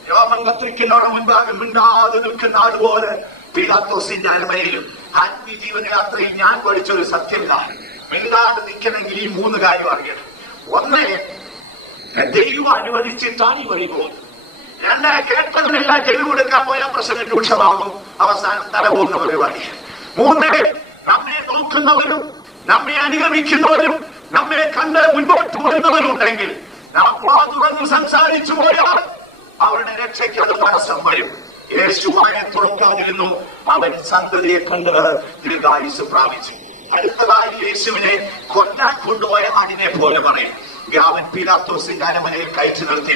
രോമം കത്തിരിക്കുന്നവരുടെ മുൻപാകെ മിണ്ടാതെ നിൽക്കുന്ന ആടുപോലെ പീലാത്തോസിന്റെ അരമനയിലും. ആത്മീയജീവന യാത്രയിൽ ഞാൻ പഠിച്ചൊരു സത്യമിതാണ്, മിണ്ടാതെ നിൽക്കണമെങ്കിൽ ഈ 3 കാര്യം അറിയണം. ഒന്ന്, ദൈവം അനുവദിച്ചിട്ടാണ് ഈ വഴി പോകുന്നത്. 2, കേട്ടതിനെല്ലാം ചെവി കൊടുക്കാൻ പോയാൽ പ്രശ്നം രൂക്ഷമാകും, അവസാനം തല പോകുന്ന പരിപാടി. 3, നമ്മെ നോക്കുന്നവരും നമ്മെ അനുഗമിക്കുന്നവരും നമ്മെ കണ്ട് മുൻപോട്ട് വരുന്നവരുണ്ടെങ്കിൽ നാം തുറന്ന് സംസാരിച്ചു പോയാൽ അവരുടെ രക്ഷയ്ക്ക് അത് തടസ്സം വരും. യേശുവാനെ തുറക്കാതിരുന്നു. അവൻ സന്തതിയെ കണ്ട് ദീർഘായുസ്സ് പ്രാപിച്ചു. അടുത്തതായി യേശുവിനെ കൊല്ലാൻ കൊണ്ടുപോയ ആടിനെ പോലെ പറയും. അവൻ പീലാത്തോസിന്റെ അരമനയിൽ കയറ്റി നിർത്തി.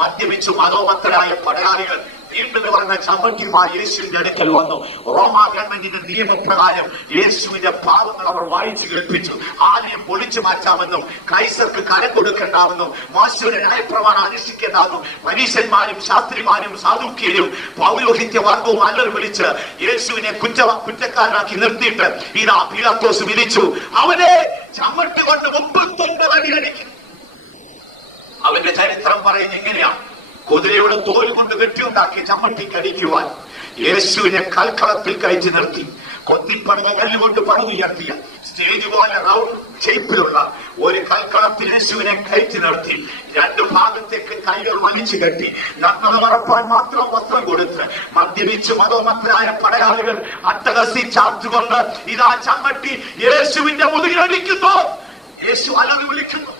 മദ്യപിച്ചു മതോമത്തരായ പടയാളികൾ വീണ്ടും പറഞ്ഞ ചമ്മന്തിയുമായി യേശുവിന്റെ അടുക്കൽ വന്നു. റോമാ ഗവൺമെന്റിന്റെ നിയമപ്രകാരം യേശുവിന്റെ പാപങ്ങൾ അവർ വായിച്ചു കേൾപ്പിച്ചു. ആലയം പൊളിച്ചു മാറ്റാമെന്നും കൈസർക്ക് കരം കൊടുക്കേണ്ടാമെന്നും മോശയുടെ ന്യായപ്രമാണം അനുഷ്ഠിക്കേണ്ടാകും പരീശന്മാരും ശാസ്ത്രിമാരും സാധുക്യരും പൗരോഹിത്യ വർഗവും അല്ലറി വിളിച്ച് യേശുവിനെ കുറ്റക്കാരനാക്കി നിർത്തിയിട്ട് ഇതാ പീലാത്തോസ് വിധിച്ചു, അവനെ ചമ്മട്ടി കൊണ്ട് 39 അടി അടിക്കും. അവന്റെ ചരിത്രം പറയുന്നത് എങ്ങനെയാ? കുതിരയുടെ തോൽ കൊണ്ട് കെട്ടിയുണ്ടാക്കി ചമ്മട്ടിക്ക് അടിക്കുവാൻ യേശുവിനെ കൽക്കളത്തിൽ കയറ്റി നിർത്തി. കൊത്തിപ്പണിത കല്ലുകൊണ്ട് പണിതുയർത്തിയ സ്റ്റേജ് പോലെ റൗണ്ട് ഷേപ്പിലുള്ള ഒരു കൽക്കളത്തിൽ യേശുവിനെ കയറ്റി നിർത്തി. 2 ഭാഗത്തേക്ക് കൈകൾ വലിച്ചു കെട്ടി നഗ്നത മറപ്പാൻ മാത്രം വസ്ത്രം കൊടുത്ത് മദ്യപിച്ച് മതോമത്തരായ പടയാളികൾ അട്ടഹസി ചാർത്തുകൊണ്ട് ഇതാ ചമ്മട്ടി യേശുവിന്റെ മുതുകിലടിക്കുന്നു. യേശു അലറി വിളിക്കുന്നു.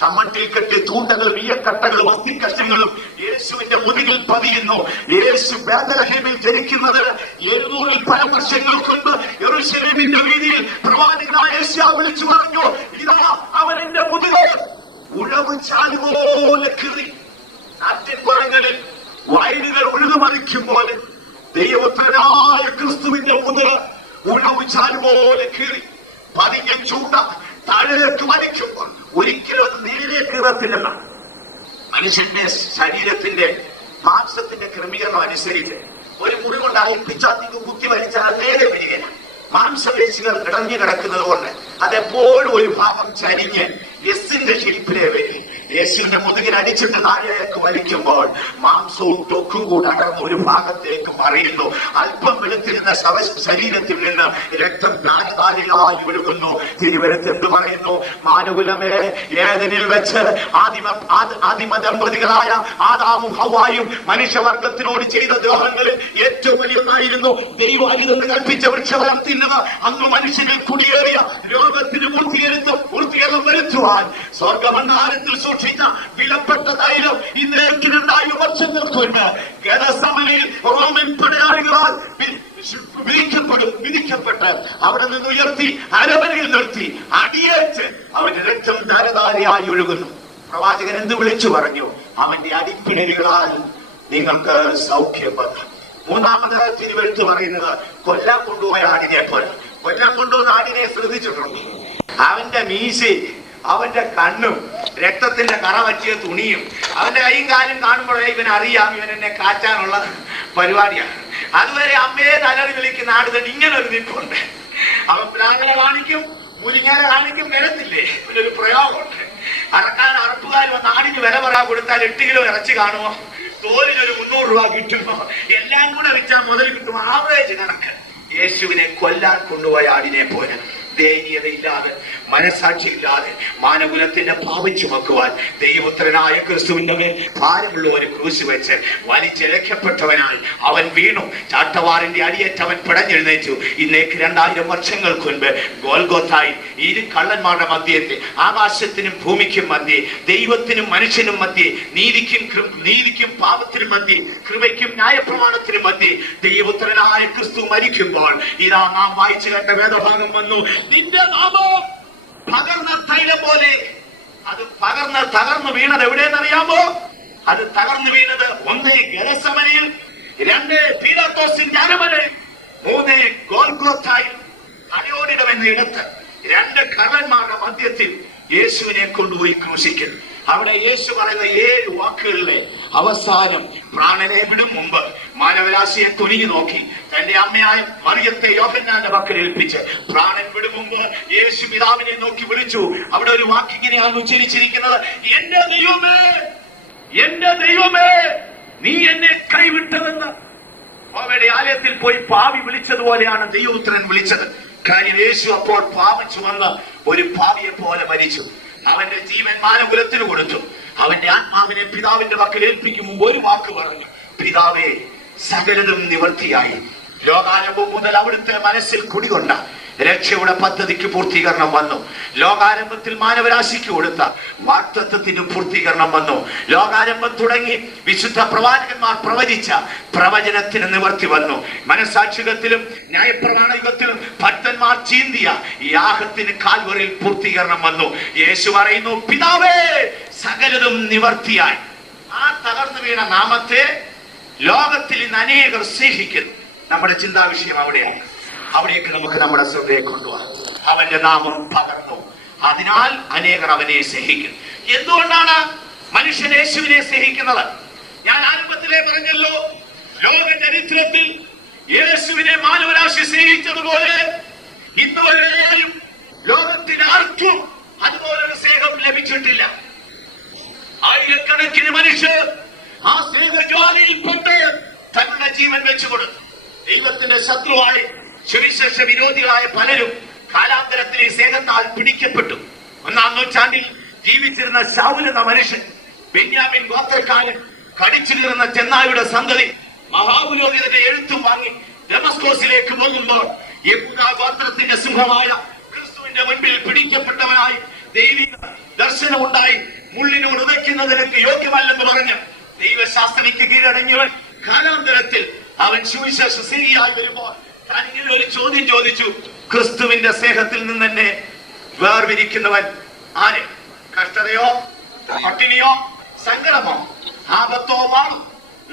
ചമ്മട്ടിൽ കെട്ടി തൂണ്ടകൾ, വീയക്കട്ടകളും അസ്ഥിക്കഷ്ണങ്ങളും യേശുവിന്റെ മുതുകിൽ പതിയുന്നു. യേശു ബേത്ലഹേമിൽ ജനിക്കുന്നത് 700 പരവർഷങ്ങൾ കൊണ്ട് യെരൂശലേമിന്റെ വീതിയിൽ പ്രവാചകനായ യേശയ്യാ വിളിച്ചു പറഞ്ഞു, ഇതാ അവൻ എന്റെ മുതുകിൽ. ഉഴവ് ചാലുപോലെ കീറി. നാട്ടിൻപുറങ്ങളിൽ വയലുകൾ ഒഴുകുമറിക്കും പോലെ ദൈവപുത്രനായ ക്രിസ്തുവിന്റെ മുതുക് ഉഴവ് ചാലുപോലെ കീറി. പതിഞ്ഞ ചൂണ്ട താഴേക്ക് വലിക്കുമ്പോൾ ഒരിക്കലും അത് നേരെ കീറത്തില്ല. മനുഷ്യന്റെ ശരീരത്തിന്റെ മാംസത്തിന്റെ ക്രമീകരണം അനുസരിച്ച് ഒരു മുറി കൊണ്ട് അൽപ്പിച്ചാത്തിക്ക് കുത്തി വലിച്ചാൽ നേരെ വരികയില്ല. മാംസപേശികൾ ഇടഞ്ഞു കിടക്കുന്നത് കൊണ്ട് അതെപ്പോഴും ഒരു ഭാഗം ചരിഞ്ഞ് എസിന്റെ ഷേപ്പിലെ വരും. യേശുവിന്റെ മുതുകിൽ അടിച്ചിട്ട് താഴേക്ക് വലിക്കുമ്പോൾ മാംസവും തൊക്കും കൂടെ അടർന്ന് ഒരു ഭാഗത്തേക്ക് മറിയുന്നു. അല്പം വെളുത്തിരുന്ന ശരീരത്തിൽ നിന്ന് രക്തം ധാരധാരയായി ഒഴുകുന്നു. തിരുവനന്തപുരത്ത് എന്ത് പറയുന്നു? മാനകുലമേ, ഏദനിൽ വെച്ച് ആദിമ ദമ്പതികളായ ആദാമും ഹവ്വായും മനുഷ്യവർഗത്തിനോട് ചെയ്ത ദ്രോഹങ്ങളിൽ ഏറ്റവും വലിയൊന്നായിരുന്നു ദൈവായുധം കൽപ്പിച്ച വൃക്ഷഫലം തിന്നുക. അന്ന് മനുഷ്യരിൽ കുടിയേറിയ രോഗത്തിന് പൂർത്തീകരണം വരുത്തുവാൻ സ്വർഗമണ്ഡലത്തിൽ സൂക്ഷിച്ച വിലപ്പെട്ട തൈലം ഇന്നേക്ക് 2000 വർഷങ്ങൾക്ക് മുൻപ് ഗദസമനയിൽ റോമൻ പടയാളികളാൽ വിധിക്കപ്പെട്ട് അവിടെ നിന്ന് ഉയർത്തി അരവരയിൽ നിർത്തി അടിയേറ്റ് അവന്റെ രക്തം ധാരധാരയായി ഒഴുകുന്നു. പ്രവാചകൻ എന്ത് വിളിച്ചു പറഞ്ഞു? അവന്റെ അടിപ്പിണരുകളാൽ നിങ്ങൾക്ക് സൗഖ്യം വന്നു. മൂന്നാമത് തിരുവെഴുത്ത് പറയുന്നത് കൊല്ലാൻ കൊണ്ടുപോയ ആടിനെ പോലെ. കൊല്ലാൻ കൊണ്ടുപോകുന്ന ആടിനെ ശ്രദ്ധിച്ചിട്ടുണ്ട്? അവന്റെ മീശി, അവന്റെ കണ്ണും രക്തത്തിന്റെ കറ പറ്റിയ തുണിയും അവന്റെ കൈയും കാലും കാണുമ്പോഴേ ഇവൻ അറിയാം ഇവൻ എന്നെ കാറ്റാനുള്ള പരിപാടിയാണ്. അതുവരെ അമ്മയെ തലറി വിളിക്കുന്ന ആടുതണ്ട് ഇങ്ങനെ ഒരു നിൽപ്പുണ്ട്. അവൻ പ്ലാങ്ങളെ കാണിക്കും, മുരിങ്ങാനെ കാണിക്കും, വരത്തില്ലേ? ഇവനൊരു പ്രയോഗമുണ്ട്. അറപ്പുകാർ വന്ന് ആടിന് വില പറയാൻ കൊടുത്താൽ 8 കിലോ ഇറച്ചി കാണുമോ? തോലിനൊരു 300 രൂപ കിട്ടുമോ? എല്ലാം കൂടെ വെച്ചാൽ മുതൽ കിട്ടും. ആവറേജ് കണക്ക്. യേശുവിനെ കൊല്ലാൻ കൊണ്ടുപോയ ആടിനെ പോലെ ദയനീയതയില്ലാതെ, മനസാക്ഷിയില്ലാതെ മാനകുലത്തിന്റെ പാപം ചുമക്കുവാൻ ദൈവപുത്രനായ ക്രിസ്തുവിന്റെ മേൽ ഭാരമുള്ളവന് ക്രൂശ് വെച്ച് വലിച്ചിഴക്കപ്പെട്ടവനായി അവൻ വീണു. ചാട്ടവാറിന്റെ അടിയേറ്റവൻ പിടഞ്ഞെഴുന്നേറ്റു. ഇന്നേക്ക് 2000 വർഷങ്ങൾക്ക് മുൻപ് ഗോൽഗോഥായിൽ ഇരു കള്ളന്മാരുടെ മധ്യത്തെ, ആകാശത്തിനും ഭൂമിക്കും മധ്യേ, ദൈവത്തിനും മനുഷ്യനും മധ്യേ, നീതിക്കും പാപത്തിനും മധ്യേ, കൃപയ്ക്കും ന്യായപ്രമാണത്തിനും മധ്യേ ദൈവപുത്രനായ ക്രിസ്തു മരിക്കുമ്പോൾ ഇതാ നാം വായിച്ചു കേട്ട വേദഭാഗം വന്നു. നിന്റെ നാമം പകർന്ന തൈലം പോലെ. അത് തകർന്നു വീണത് എവിടെയെന്നറിയാമോ? അത് തകർന്നു വീണത് 1 ഗദസമനയിൽ, 2 പീലാത്തോസിന്റെ അരമനയിൽ, 3 ഗോൽഗോഥായിൽ തലയോടിടം എന്ന ഇടത്ത് 2 കള്ളന്മാരുടെ മധ്യത്തിൽ യേശുവിനെ കൊണ്ടുപോയി ക്രൂശിക്കുന്നു. അവിടെ യേശു പറയുന്ന 7 വാക്കുകളിലെ അവസാനം പ്രാണനെ വിടും മുമ്പ് മാനവരാശിയെ തുനിഞ്ഞു നോക്കി തന്റെ അമ്മയായ മറിയത്തെ യോഹന്നാന്റെ പക്കൽ ഏൽപ്പിച്ച് പ്രാണൻ വിടും മുമ്പ് യേശു പിതാവിനെ നോക്കി വിളിച്ചു. അവിടെ ഒരു വാക്കിങ്ങനെയാണ് ഉച്ചരിച്ചിരിക്കുന്നത്: എന്റെ ദൈവമേ, എന്റെ ദൈവമേ, നീ എന്നെ കൈവിട്ടതെന്ന്. അവരുടെ ആലയത്തിൽ പോയി പാവി വിളിച്ചതുപോലെയാണ് ദൈവപുത്രൻ വിളിച്ചത്. കാര്യം യേശു അപ്പോൾ പാപം ചുമന്ന് ഒരു പാവിയെ പോലെ മരിച്ചു. അവന്റെ ജീവൻ മാനകുലത്തിന് കൊടുത്തു. അവന്റെ ആത്മാവിനെ പിതാവിന്റെ പക്കൽ ഏൽപ്പിക്കും മുമ്പ് ഒരു വാക്ക് പറഞ്ഞു: പിതാവേ, സകലതും നിവൃത്തിയായി. ലോകാരംഭം മുതൽ അവിടുത്തെ മനസ്സിൽ കുടികൊണ്ട രക്ഷയുടെ പദ്ധതിക്ക് പൂർത്തീകരണം വന്നു. ലോകാരംഭത്തിൽ മാനവരാശിക്ക് കൊടുത്ത വാഗ്ദത്തത്തിനും പൂർത്തീകരണം വന്നു. ലോകാരംഭം തുടങ്ങി വിശുദ്ധ പ്രവാചകന്മാർ പ്രവചിച്ച പ്രവചനത്തിന് നിവർത്തി വന്നു. മനസാക്ഷികത്തിലും ന്യായപ്രമാണ യുഗത്തിലും ഭക്തന്മാർ ചീന്തിയ യാഗത്തിന് കാൽവറിയിൽ പൂർത്തീകരണം വന്നു. യേശു പറയുന്നു: പിതാവേ, സകലതും നിവർത്തിയായി. ആ തകർന്നു വീണ നാമത്തെ ലോകത്തിൽ ഇന്ന് അനേകർ സ്നേഹിക്കുന്നു. നമ്മുടെ ചിന്താ വിഷയം അവിടെയാണ്. അവിടേക്ക് നമുക്ക് നമ്മുടെ ശ്രദ്ധയെ കൊണ്ടുപോകാം. അവന്റെ നാമം പകർന്നു, അതിനാൽ അനേകർ അവനെ സ്നേഹിക്കും. എന്തുകൊണ്ടാണ് മനുഷ്യൻ യേശുവിനെ സ്നേഹിക്കുന്നത്? ഞാൻ ആരംഭത്തിലേ പറഞ്ഞല്ലോ, ലോക ചരിത്രത്തിൽ യേശുവിനെ മാനവരാശി സ്നേഹിച്ചതുപോലെ ഇന്നുവരെയും ലോകത്തിൽ ആർക്കും അതുപോലൊരു സ്നേഹം ലഭിച്ചിട്ടില്ല. ആയിരക്കണക്കിന് മനുഷ്യർ ആ സ്നേഹജ്വാലയിൽപ്പെട്ട് തങ്ങളുടെ ജീവൻ വെച്ചുകൊടുത്തു. ദൈവത്തിന്റെ ശത്രുവായി സുവിശേഷ വിരോധികളായ പലരും കാലാന്തരത്തിൽ ഈ സ്നേഹത്താൽ പിടിക്കപ്പെട്ടു. 1-ാം നൂറ്റാണ്ടിൽ ജീവിച്ചിരുന്ന ശൗൽ എന്ന മനുഷ്യൻ, ബെന്യാമിൻ ഗോത്രക്കാരൻ, കടിച്ചു കീറുന്ന ചെന്നായുടെ സന്തതി, മഹാപുരോഹിതന്റെ എഴുത്തും വാങ്ങി ഡെമസ്കോസിലേക്ക് പോകുമ്പോൾ യഹൂദാ ഗോത്രത്തിന്റെ സിംഹമായ ക്രിസ്തുവിന്റെ മുൻപിൽ പിടിക്കപ്പെട്ടവനായി ദൈവിക ദർശനമുണ്ടായി. മുള്ളിനോട് ഉതയ്ക്കുന്നതിനൊക്കെ യോഗ്യമല്ലെന്ന് പറഞ്ഞ് ദൈവശാസ്ത്രയ്ക്ക് കീഴടങ്ങിയവൻ കാലാന്തരത്തിൽ അവൻ സുവിശേഷ ശരിയായി വരുമ്പോൾ താൻ ഇങ്ങനെ ഒരു ചോദ്യം ചോദിച്ചു: ക്രിസ്തുവിന്റെ സ്നേഹത്തിൽ നിന്ന് തന്നെ വേർതിരിക്കുന്നവൻ ആര്? കഷ്ടതയോ, പട്ടിണിയോ, സങ്കടമോ, ആപത്തോ, മാറും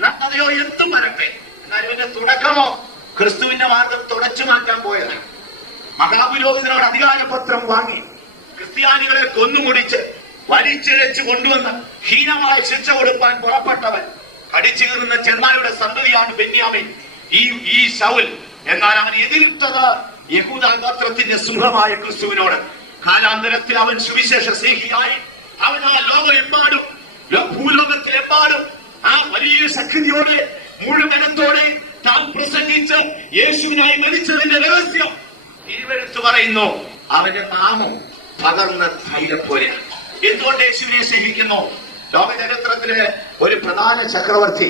നഗ്നതയോ, എന്തും വരട്ടെ, എന്നാൽ ഇവന്റെ തുടക്കമോ ക്രിസ്തുവിന്റെ മാർഗം തുടച്ചു മാറ്റാൻ പോയതാണ്. മഹാപുരോഹിതനോട് അധികാരപത്രം വാങ്ങി ക്രിസ്ത്യാനികളെ കൊന്നുമുടിച്ച് വലിച്ചിഴച്ച് കൊണ്ടുവന്ന് ഹീനമായ ശിക്ഷ കൊടുക്കാൻ പുറപ്പെട്ടവൻ, കടിച്ചു കീറുന്ന ചെന്നായുടെ സന്തതിയാണ് ബെന്യാമിൻ, ഈ ശൗൽ. എന്നാൽ അവൻ എതിർത്തത് യഹൂദാ ഗോത്രത്തിന്റെ സിംഹമായ ക്രിസ്തുവിനോട്. കാലാന്തരത്തിൽ അവൻ സുവിശേഷ സ്നേഹിയായി അവൻ ആ ലോകമെമ്പാടും ഭൂലോകത്തിലെമ്പാടും ആ വലിയ ശക്തിയോടെ മുഴുവനത്തോടെ താൻ പ്രസംഗിച്ച് യേശുവിനായി മരിച്ചതിന്റെ രഹസ്യം തിരുവെഴുത്ത് പറയുന്നു. അവന്റെ നാമം പകർന്ന തൈലം പോലെയാണ്. എന്തുകൊണ്ട് യേശുവിനെ സ്നേഹിക്കുന്നു? ലോകചരിത്രത്തിലെ ഒരു പ്രധാന ചക്രവർത്തി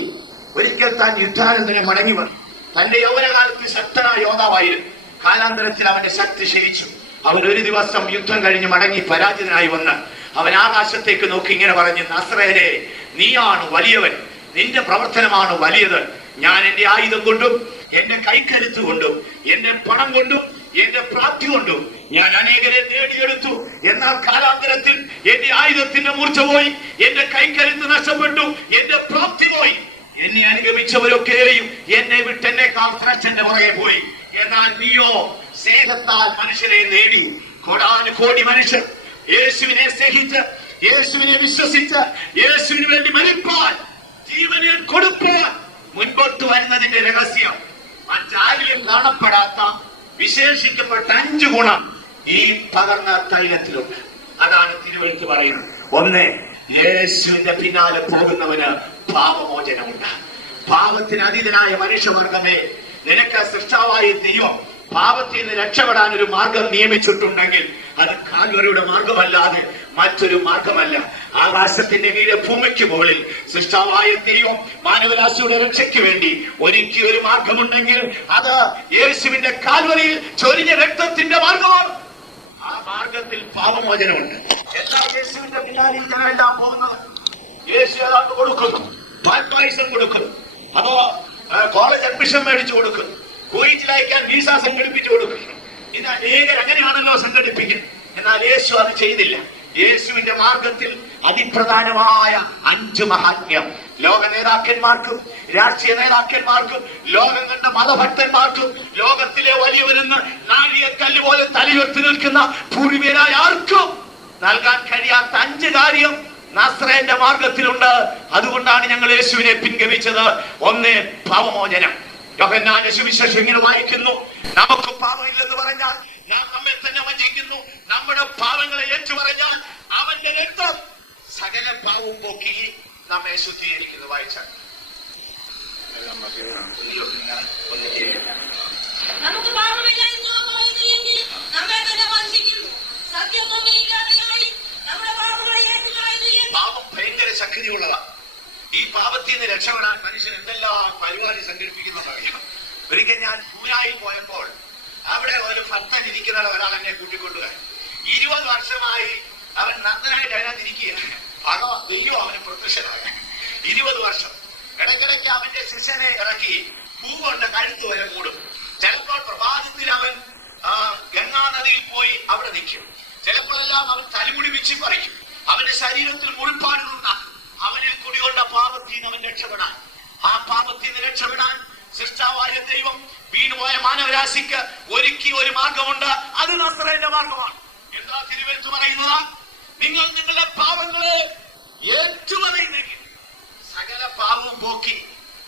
ഒരിക്കൽ താൻ യുദ്ധാനന്തരം മടങ്ങി വന്നു. തന്റെ യൗവനകാലത്ത് ശക്തനായ യോദ്ധാവായിരുന്നു. കാലാന്തരത്തിൽ അവന്റെ ശക്തി ക്ഷയിച്ചു. അവൻ ഒരു ദിവസം യുദ്ധം കഴിഞ്ഞ് മടങ്ങി പരാജിതനായി വന്ന് അവൻ ആകാശത്തേക്ക് നോക്കി ഇങ്ങനെ പറഞ്ഞു, നസ്രയനെ, നീയാണ് വലിയവൻ, നിന്റെ പ്രവർത്തനമാണ് വലിയത്. ഞാൻ എന്റെ ആയുധം കൊണ്ടും എന്റെ കൈക്കരുത്ത് കൊണ്ടും എന്റെ പണം കൊണ്ടും എന്റെ പ്രാപ്തി കൊണ്ടും ഞാൻ അനേകരെ നേടിയെടുത്തു. എന്നാൽ കാലാന്തരത്തിൽ എന്റെ ആയുധത്തിന്റെ മൂർച്ച പോയി, എന്റെ കൈക്കരുത്ത് നഷ്ടപ്പെട്ടു, എന്റെ പ്രാപ്തി പോയി. എന്നെ അനുഗമിച്ചവരൊക്കെയും എന്നെ വിട്ടെന്നെ കാത്തച്ഛന്റെ പുറകെ പോയി. എന്നാൽ നീയോ സ്നേഹത്താൽ മനുഷ്യരെ നേടി. കോടാനുകോടി മനുഷ്യർ യേശുവിനെ സ്നേഹിച്ച്, യേശുവിനെ വിശ്വസിച്ച്, യേശുവിന് വേണ്ടി മരിപ്പാൻ, ജീവനെ കൊടുപ്പാൻ മുൻപോട്ട് വരുന്നതിന്റെ രഹസ്യം മറ്റാരിലും കാണപ്പെടാത്ത വിശേഷിക്കപ്പെട്ട 5 ഗുണം ഈ പകർന്ന തൈലത്തിലുണ്ട്. അതാണ് തിരുവെഴുത്ത് പറയുന്നത്. ഒന്ന്, യേശുവിന്റെ പിന്നാലെ പോകുന്നവന് പാപമോചനമുണ്ട്. പാപത്തിന് അതീതനായ മനുഷ്യവർഗമേ, നിനക്ക് സൃഷ്ടാവായ ദൈവം പാപത്തിൽ നിന്ന് രക്ഷപ്പെടാൻ ഒരു മാർഗം നിയമിച്ചിട്ടുണ്ടെങ്കിൽ അത് കാൽവരിയുടെ മാർഗമല്ലാതെ മറ്റൊരു മാർഗമല്ല. ആകാശത്തിന്റെ കീഴെ ഭൂമിക്ക് മുകളിൽ സൃഷ്ടാവായ ദൈവം മാനവരാശിയുടെ രക്ഷയ്ക്ക് വേണ്ടി ഒരുക്കിയ ഒരു മാർഗമുണ്ടെങ്കിൽ അത് യേശുവിന്റെ കാൽവരിയിൽ ചൊരിഞ്ഞ രക്തത്തിന്റെ മാർഗമാണ്. ആ മാർഗത്തിൽ പാപമോചനമുണ്ട്. എല്ലാ യേശുവിന്റെ പിന്നാലെ ജനമെല്ലാം പോകുന്നത് യേശു ഏതാണ്ട് കൊടുക്കുന്നു, പാൽപായസം കൊടുക്കുന്നു, അതോ കോളേജ് അഡ്മിഷൻ മേടിച്ചു കൊടുക്കുന്നു, കുവൈറ്റിലയക്കാൻ വീസ സംഘടിപ്പിച്ചു കൊടുക്കുന്നു. ഇത് അനേകർ അങ്ങനെയാണല്ലോ സംഘടിപ്പിക്കുന്നത്. എന്നാൽ യേശു അത് ചെയ്തില്ല. യേശുവിന്റെ മാർഗത്തിൽ അതിപ്രധാനമായ 5 മഹാത്മ്യം ലോക നേതാക്കന്മാർക്കും രാഷ്ട്രീയ നേതാക്കന്മാർക്കും ലോകം കണ്ട മതഭക്തന്മാർക്കും ലോകത്തിലെ വലിയവരെന്ന് നാഴികക്കല്ല് പോലെ തലയുയർത്തി നിൽക്കുന്ന പൂർവികരായ ആർക്കും നൽകാൻ കഴിയാത്ത 5 കാര്യം നസ്രയന്റെ മാർഗത്തിലുണ്ട്. അതുകൊണ്ടാണ് ഞങ്ങൾ യേശുവിനെ പിൻഗമിച്ചത്. ഒന്ന്, പാപമോചനം. യോഹന്നാന്റെ സുവിശേഷം ഇങ്ങനെ വായിക്കുന്നു, നമുക്ക് പാപമില്ലെന്ന് പറഞ്ഞാൽ നാം നമ്മെ തന്നെ വഞ്ചിക്കുന്നു. നമ്മുടെ പാപങ്ങളെ ഏറ്റു പറഞ്ഞാൽ അവന്റെ രക്തം സകല പാവവും പോക്കി നമ്മെ ശുദ്ധീകരിക്കുന്നു. വായിച്ചാൽ പാപം ഭയങ്കര ശക്തിയുള്ളതാണ്. ഈ പാപത്തിൽ നിന്ന് രക്ഷപ്പെടാൻ മനുഷ്യൻ എന്തെല്ലാം പരിപാടി സംഘടിപ്പിക്കുന്നതറിയാം. ഒരിക്കൽ ഞാൻ പൂനായിൽ പോയപ്പോൾ അവിടെ ഒരു ഭക്തൻ ഇരിക്കുന്ന ഒരാൾ എന്നെ കൂട്ടിക്കൊണ്ടുപോയി. 20 വർഷമായി അവൻ നന്ദനായിട്ട് അതിനകത്തിരിക്കുകയാണ്. അതോ ദൈവം അവന് പ്രത്യക്ഷനായ 20 വർഷം. ഇടയ്ക്കിടയ്ക്ക് അവന്റെ ശിഷ്യനെ ഇറക്കി പൂ കൊണ്ട് കഴുത്ത് വരെ മൂടും. ചിലപ്പോൾ പ്രഭാതത്തിൽ അവൻ ഗംഗാ നദിയിൽ പോയി അവിടെ നിൽക്കും. ചിലപ്പോഴെല്ലാം അവൻ തലമുടി വെച്ച് പറിക്കും. അവന്റെ ശരീരത്തിൽ മുറിപ്പാടുകളുണ്ടാകും. അവനിൽ കുടികൊണ്ട പാപത്തിൽ നിന്ന് അവൻ രക്ഷപ്പെടാൻ, ആ പാപത്തിൽ നിന്ന് രക്ഷപ്പെടാൻ സൃഷ്ടാവായ ദൈവം വീണുപോയ മാനവരാശിക്ക് ഒരുക്കി ഒരു മാർഗമുണ്ട്. അത് നസ്രയന്റെ മാർഗമാണ്. എന്താ തിരുവെഴുത്ത് പറയുന്നത്? നിങ്ങൾ നിങ്ങളുടെ പാപങ്ങളെ ഏറ്റുപറയുന്നെങ്കിൽ സകല പാവവും പോക്കി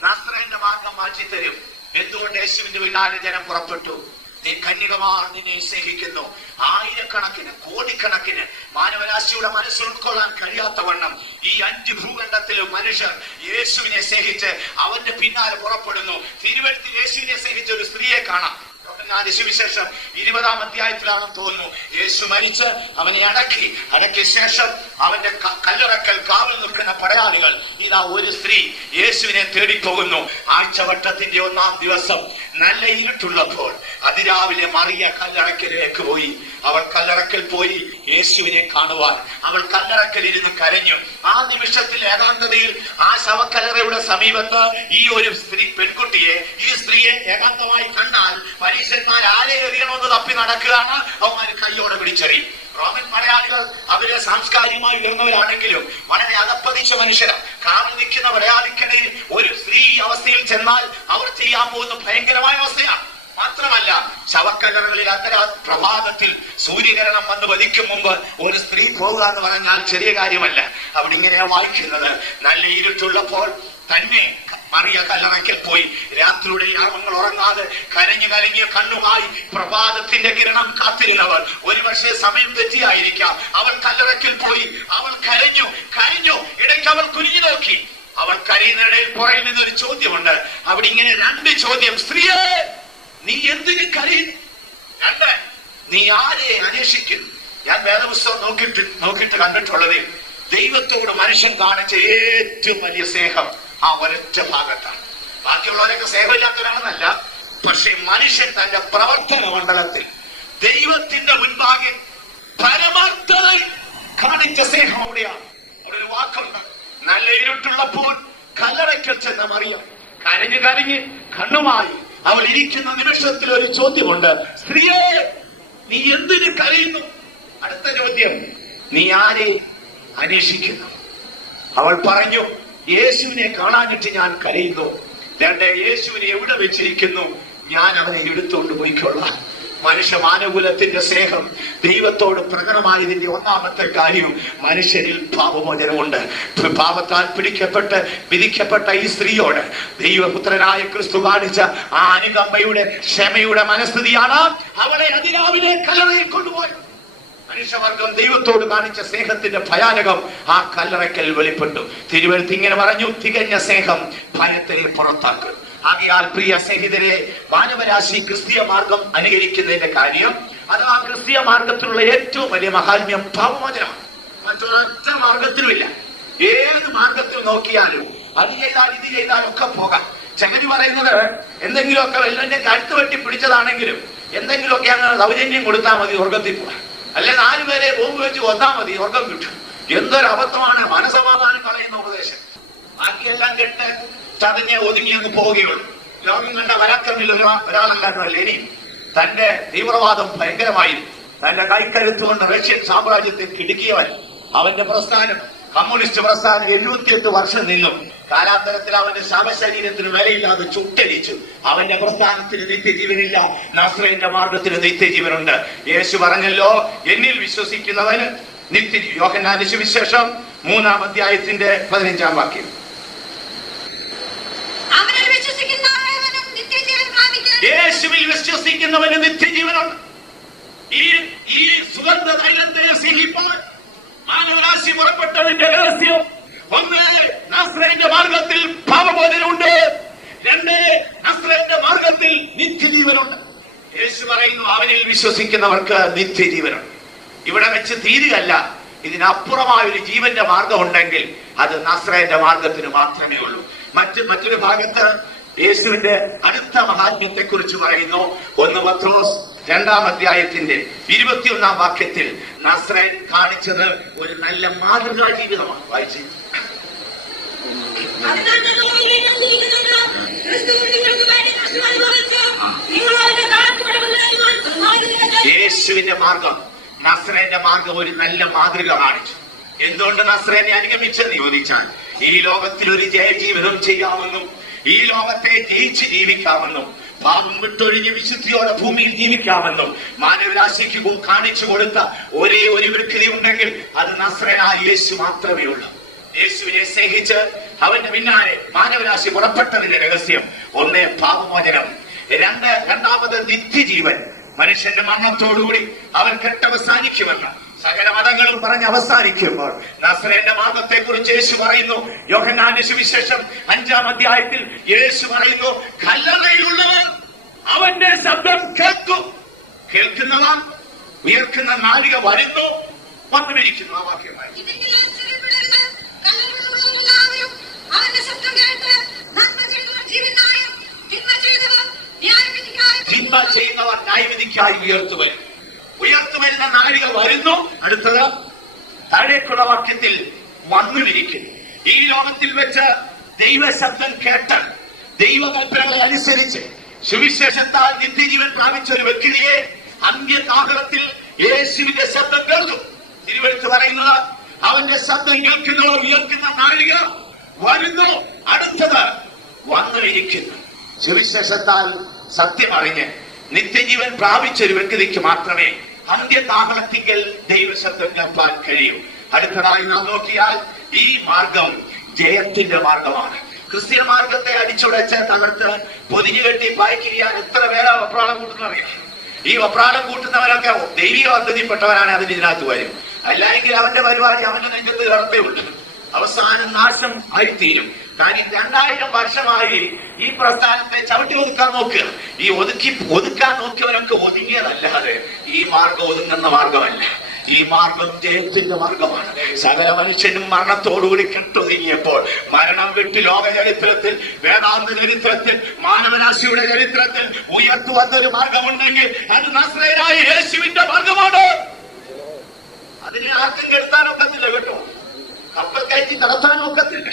നസ്രയന്റെ മാർഗം മാറ്റിത്തരും. എന്തുകൊണ്ട് യേശുവിന്റെ പിന്നാലെ ജനം പുറപ്പെട്ടു? നീ കന്യകമാർ നിന്നെ സ്നേഹിക്കുന്നു. ആയിരക്കണക്കിന് കോടിക്കണക്കിന് മാനവരാശിയുടെ മനസ്സ് ഉൾക്കൊള്ളാൻ കഴിയാത്തവണ്ണം ഈ 5 ഭൂഖണ്ഡത്തിലും മനുഷ്യർ യേശുവിനെ സ്നേഹിച്ച് അവന്റെ പിന്നാലെ പുറപ്പെടുന്നു. തിരുവെഴുത്തിൽ യേശുവിനെ സ്നേഹിച്ച ഒരു സ്ത്രീയെ കാണാം. സുവിശേഷം 20-ാം അധ്യായത്തിലാണെന്ന് തോന്നുന്നു. യേശു മരിച്ച് അവനെ അടക്കിയ ശേഷം അവന്റെ കല്ലറക്കൽ കാവൽ നിൽക്കുന്ന പടയാളികൾ ഇതാ ഒരു സ്ത്രീ യേശുവിനെ തേടിപ്പോകുന്നു. ആഴ്ചവട്ടത്തിന്റെ 1-ാം ദിവസം നല്ല ഇരുട്ടുള്ളപ്പോൾ അതിരാവിലെ മറിയ കല്ലറക്കലിലേക്ക് പോയി. അവൾ കല്ലറക്കൽ പോയി യേശുവിനെ കാണുവാൻ. അവൾ കല്ലറക്കൽ ഇരുന്ന് കരഞ്ഞു. ആ നിമിഷത്തിൽ ഏകാന്തതയിൽ ആ ശവക്കല്ലറയുടെ സമീപത്ത് ഈ ഒരു പെൺകുട്ടിയെ, ഈ സ്ത്രീയെ ഏകാന്തമായി കണ്ടാൽ പരീശന്മാർ ആരെ എറിയണമെന്ന് തപ്പി നടക്കുകയാണ്. അവന്മാർ കയ്യോടെ പിടിച്ചെറിയും. റോമൻ മലയാളികൾ അവര് സാംസ്കാരികമായി ഉയർന്നവരാണെങ്കിലും വളരെ അകപ്പതിച്ച മനുഷ്യരാണ്. കാറിൽ നിൽക്കുന്ന മലയാളിക്കിടയിൽ ഒരു സ്ത്രീ അവസ്ഥയിൽ ചെന്നാൽ അവർ ചെയ്യാൻ പോകുന്ന ഭയങ്കരമായ അവസ്ഥയാണ്. മാത്രമല്ല, ശവക്കല്ലറകളിൽ പ്രഭാതത്തിൽ സൂര്യകിരണം വന്ന് വധിക്കും മുമ്പ് ഒരു സ്ത്രീ പോകുക എന്ന് പറഞ്ഞാൽ ചെറിയ കാര്യമല്ല. അവിടെ ഇങ്ങനെയാ വായിക്കുന്നത്, നല്ല ഇരുട്ടുള്ളപ്പോൾ തന്നെ മറിയ കല്ലറയ്ക്കൽ പോയി. രാത്രിയുടെ യാമങ്ങൾ ഉറങ്ങാതെ കരഞ്ഞു കലങ്ങിയ കണ്ണുമായി പ്രഭാതത്തിന്റെ കിരണം കാത്തിരുന്നവൾ. ഒരുപക്ഷെ സമയം തെറ്റിയായിരിക്കാം. അവൾ കല്ലറയ്ക്കൽ പോയി. അവൾ കരഞ്ഞു. ഇടയ്ക്ക് അവൾ കുനിഞ്ഞു നോക്കി. അവൾ കരയുന്നതിനിടയിൽ പുറകിൽ നിന്നൊരു ചോദ്യമുണ്ട്. അവിടെ ഇങ്ങനെ 2 ചോദ്യം. സ്ത്രീയെ, നീ എന്തിന് കരയുന്നു? 2, നീ ആരെ അന്വേഷിക്കുന്നു? ഞാൻ വേദപുസ്തകം നോക്കിയിട്ട് കണ്ടിട്ടുള്ളത് ദൈവത്തോട് മനുഷ്യൻ കാണിച്ച ഏറ്റവും വലിയ സ്നേഹം ആ ഒരൊറ്റ ഭാഗത്താണ്. ബാക്കിയുള്ളവരൊക്കെ സ്നേഹമില്ലാത്തവരാണെന്നല്ല, പക്ഷെ മനുഷ്യൻ തന്റെ പ്രവർത്തന മണ്ഡലത്തിൽ ദൈവത്തിന്റെ മുൻപാകെ പരമാർത്ഥത കാണിച്ച സ്നേഹം അവിടെയാണ്. അവിടെ ഒരു വാക്കുണ്ട്, നല്ല ഇരുട്ടുള്ളപ്പോൾ കല്ലറയ്ക്കൽ ചെന്ന മറിയ കരഞ്ഞ് കണ്ണുമായി അവൾ ഇരിക്കുന്ന നിമിഷത്തിൽ ഒരു ചോദ്യമുണ്ട്. സ്ത്രീയെ, നീ എന്തിന് കരയുന്നു? അടുത്ത ചോദ്യം, നീ ആരെ അന്വേഷിക്കുന്നു? അവൾ പറഞ്ഞു, യേശുവിനെ കാണാനിട്ട് ഞാൻ കരയുന്നു. യേശുവിനെ എവിടെ വെച്ചിരിക്കുന്നു? ഞാൻ അവനെ എടുത്തുകൊണ്ട് പോയിക്കൊള്ളാം. മനുഷ്യ മാനകുലത്തിന്റെ സ്നേഹം ദൈവത്തോട് പ്രകടമായതിന്റെ ഒന്നാമത്തെ കാര്യം മനുഷ്യരിൽ പാപമോചനമുണ്ട്. പാപത്താൽ പിടിക്കപ്പെട്ട് വിധിക്കപ്പെട്ട ഈ സ്ത്രീയോട് ദൈവപുത്രനായ ക്രിസ്തു കാണിച്ച ആ അനുകമ്പയുടെ ക്ഷമയുടെ മനസ്ഥിതിയാണ് അവളെ അതിരാവിലെ കല്ലറയിൽ കൊണ്ടുപോയി. മനുഷ്യവർഗം ദൈവത്തോട് കാണിച്ച സ്നേഹത്തിന്റെ ഭയാനകം ആ കല്ലറയ്ക്കൽ വെളിപ്പെട്ടു. തിരുവെഴുത്ത് ഇങ്ങനെ പറഞ്ഞു, തികഞ്ഞ സ്നേഹം ഭയത്തെ പുറത്താക്കും. ആകയാൽ പ്രിയ സ്നേഹിതരെ, മാനവരാശി ക്രിസ്തീയ മാർഗം അനുകരിക്കുന്നതിന്റെ കാര്യം, അത് ആ ക്രിസ്തീയ മാർഗത്തിലുള്ള ഏറ്റവും വലിയ മഹാത്മ്യം പാപമോചനമാണ്. മറ്റൊരൊറ്റ മാർഗത്തിലുമില്ല. ഏത് മാർഗത്തിൽ നോക്കിയാലും അത് ചെയ്താൽ ഇത് ചെയ്താൽ ഒക്കെ പോകാം. ചങ്ങരി പറയുന്നത്, എന്തെങ്കിലുമൊക്കെ വല്ലതിന്റെ കഴുത്ത് വെട്ടി പിടിച്ചതാണെങ്കിലും എന്തെങ്കിലുമൊക്കെ അങ്ങനെ സൗജന്യം കൊടുത്താൽ മതി സ്വർഗത്തിൽ പോകാം. അല്ലെ 4 പേരെ ബോംബ് വെച്ച് കൊന്നാൽ മതി സ്വർഗം കിട്ടും. എന്തൊരു അബദ്ധമാണ് മനസമാധാനം കളയുന്ന ഉപദേശം. ബാക്കിയെല്ലാം കേട്ട് ചതഞ്ഞ് ഒതുങ്ങി അങ്ങ് പോവുകയുള്ളൂ. ലോകം കണ്ട പരാക്രമില്ല ഒരാളല്ലായിരുന്നല്ലേ. ഇനി തന്റെ തീവ്രവാദം ഭയങ്കരമായിരുന്നു. തന്റെ കൈക്കരുത്ത് കൊണ്ട് റഷ്യൻ സാമ്രാജ്യത്തെ കിടുക്കിയവൻ. അവന്റെ പ്രസ്ഥാനം, കമ്മ്യൂണിസ്റ്റ് പ്രസ്ഥാനം 78 വർഷം നിന്നും കാലാന്തരത്തിൽ അവന്റെ ശവശരീരത്തിന് വിലയില്ലാതെ ചുട്ടരിച്ചു. അവന്റെ പ്രസ്ഥാനത്തിന് നിത്യജീവനില്ല, നസ്രേന്റെ മാർഗത്തിന് നിത്യജീവനുണ്ട്. യേശു പറഞ്ഞല്ലോ, എന്നിൽ വിശ്വസിക്കുന്നവന് നിത്യജീവൻ. യോഹന്നാന്റെ സുവിശേഷം 3-ാം അധ്യായത്തിന്റെ 15-ാം വാക്യം. യേശുവിൽ വിശ്വസിക്കുന്നവന് നിത്യജീവനുണ്ട്. ഈ സുഗന്ധ തൈലത്തെ സ്നേഹിപ്പാൻ മാനവരാശി പുറപ്പെട്ടതിന്റെ രഹസ്യം, 1, നസ്രേന്റെ മാർഗത്തിൽ പാപമോചനമുണ്ട്. 2, നസ്രേന്റെ മാർഗത്തിൽ നിത്യജീവനുണ്ട്. യേശു പറയുന്നു, അവനിൽ വിശ്വസിക്കുന്നവർക്ക് നിത്യജീവനുണ്ട്. ഇവിടെ വെച്ച് തീരുകയല്ല, ഇതിനപ്പുറമായൊരു ജീവന്റെ മാർഗം ഉണ്ടെങ്കിൽ അത് നസ്രേന്റെ മാർഗത്തിന് മാത്രമേ ഉള്ളൂ. മറ്റൊരു ഭാഗത്ത് യേശുവിന്റെ അടുത്ത മഹാത്മ്യത്തെ കുറിച്ച് പറയുന്നു. 1 പത്രോസ് 2-ാം അധ്യായത്തിന്റെ 21-ാം വാക്യത്തിൽ നസ്രേൻ കാണിച്ചത് ഒരു നല്ല മാതൃകാ ജീവിതമാണ്. വായിച്ചു. യേശുവിന്റെ മാർഗം, നസ്രേന്റെ മാർഗം ഒരു നല്ല മാതൃക കാണിച്ചു. എന്തുകൊണ്ട് നസ്രേനെ അനുഗമിച്ചെന്ന് ചോദിച്ചാൽ, ഈ ലോകത്തിൽ ഒരു ജയജീവിതം ചെയ്യാമെന്നും ഈ ലോകത്തെ ജയിച്ച് ജീവിക്കാമെന്നും പാപം വിട്ടൊഴിഞ്ഞ് വിശുദ്ധിയോടെ ഭൂമിയിൽ ജീവിക്കാമെന്നും മാനവരാശിക്ക് കാണിച്ചു കൊടുത്ത ഒരേ ഒരു വ്യക്തി ഉണ്ടെങ്കിൽ അത് നസ്രേനായ യേശു മാത്രമേ ഉള്ളൂ. യേശുവിനെ സ്നേഹിച്ച് അവന്റെ പിന്നാലെ മാനവരാശി പുറപ്പെട്ടതിന്റെ രഹസ്യം, 1, പാപമോചനം, 2, രണ്ടാമത് നിത്യജീവൻ. മനുഷ്യന്റെ മരണത്തോടുകൂടി അവൻ കെട്ടവസാനിക്കുമെന്ന് സകല മതങ്ങളും പറഞ്ഞ് അവസാനിക്കുമ്പോൾ നസ്രേന്റെ മാർഗത്തെ കുറിച്ച് യേശു പറയുന്നു. യോഹന്നാന്റെ സുവിശേഷം 5-ാം അധ്യായത്തിൽ യേശു പറയുന്നു, കല്ലറയിലുള്ളവർ അവന്റെ ശബ്ദം കേൾക്കും. കേൾക്കുന്നവർ ഉയർക്കുന്ന നാഴിക വരുന്നു, വന്നുമിരിക്കുന്നു. ആ വാക്യമായി തിന്മ ചെയ്യുന്നവർ ന്യായവിധിക്കായി ഉയർത്തുവരുന്ന നാഴിക വരുന്നു. അടുത്തത് താഴേക്കുള്ള വാക്യത്തിൽ വന്നുമിരിക്കുന്നു. ഈ ലോകത്തിൽ വെച്ച് ദൈവശബ്ദം കേട്ട് ദൈവകൽപ്പനകളെ അനുസരിച്ച് സുവിശേഷത്താൽ നിത്യജീവൻ പ്രാപിച്ച ഒരു വ്യക്തിയെ അന്ത്യകാലത്തിൽ യേശുവിന്റെ ശബ്ദം കേൾക്കും. തിരുവെഴുത്ത് പറയുന്നത്, അവന്റെ ശബ്ദം കേൾക്കുന്നവർ ഉയർത്തുന്ന നാഴിക വരുന്നു. അടുത്തത് വന്നുമിരിക്കുന്നു. സുവിശേഷത്താൽ സത്യം അറിഞ്ഞ് നിത്യജീവൻ പ്രാപിച്ച ഒരു വ്യക്തിക്ക് മാത്രമേ അന്ത്യകാലത്തിങ്കൽ ദൈവശബ്ദം കേൾക്കാൻ കഴിയും. അടുത്തതായി നാം നോക്കിയാൽ ഈ മാർഗം ജയത്തിന്റെ മാർഗമാണ്. ക്രിസ്ത്യൻ മാർഗത്തെ അടിച്ചുടച്ച് തകർത്ത് പൊതിഞ്ഞു കെട്ടി പായ്ക്കിരിയാൻ എത്ര പേരാ വെപ്രാളം കൂട്ടുന്നറിയാം. ഈ വെപ്രാളം കൂട്ടുന്നവരൊക്കെ ദൈവിക പദ്ധതിപ്പെട്ടവരാണ് അതിന് ഇതിനകത്ത് വരും. അല്ലെങ്കിൽ അവന്റെ പരിപാടി അവന്റെ നെഞ്ചത്ത് കിടപ്പേ ഉണ്ട്, അവസാനം നാശം ആയിത്തീരും. കാര്യം 2000 വർഷമായി ഈ പ്രസ്ഥാനത്തെ ചവിട്ടി ഒതുക്കാൻ നോക്കുക. ഈ ഒതുക്കാൻ നോക്കിയവരൊക്കെ ഒതുങ്ങിയതല്ലാതെ ഈ മാർഗം ഒതുങ്ങുന്ന മാർഗമല്ല. ഈ മാർഗം ജയത്തിന്റെ മാർഗമാണ്. സകല മനുഷ്യനും മരണത്തോടുകൂടി കെട്ടൊതുങ്ങിയപ്പോൾ മരണം വിട്ട് ലോക ചരിത്രത്തിൽ, വേദാന്ത ചരിത്രത്തിൽ, മാനവരാശിയുടെ ചരിത്രത്തിൽ ഉയർത്തു വന്നൊരു മാർഗമുണ്ടെങ്കിൽ അത് നസ്രയനായ യേശുവിന്റെ മാർഗമാണ്. അതിനെ ആർക്കും കെടുത്താനൊക്കത്തില്ല കേട്ടോ, കപ്പൽ കയറ്റി നടത്താനൊക്കത്തില്ല.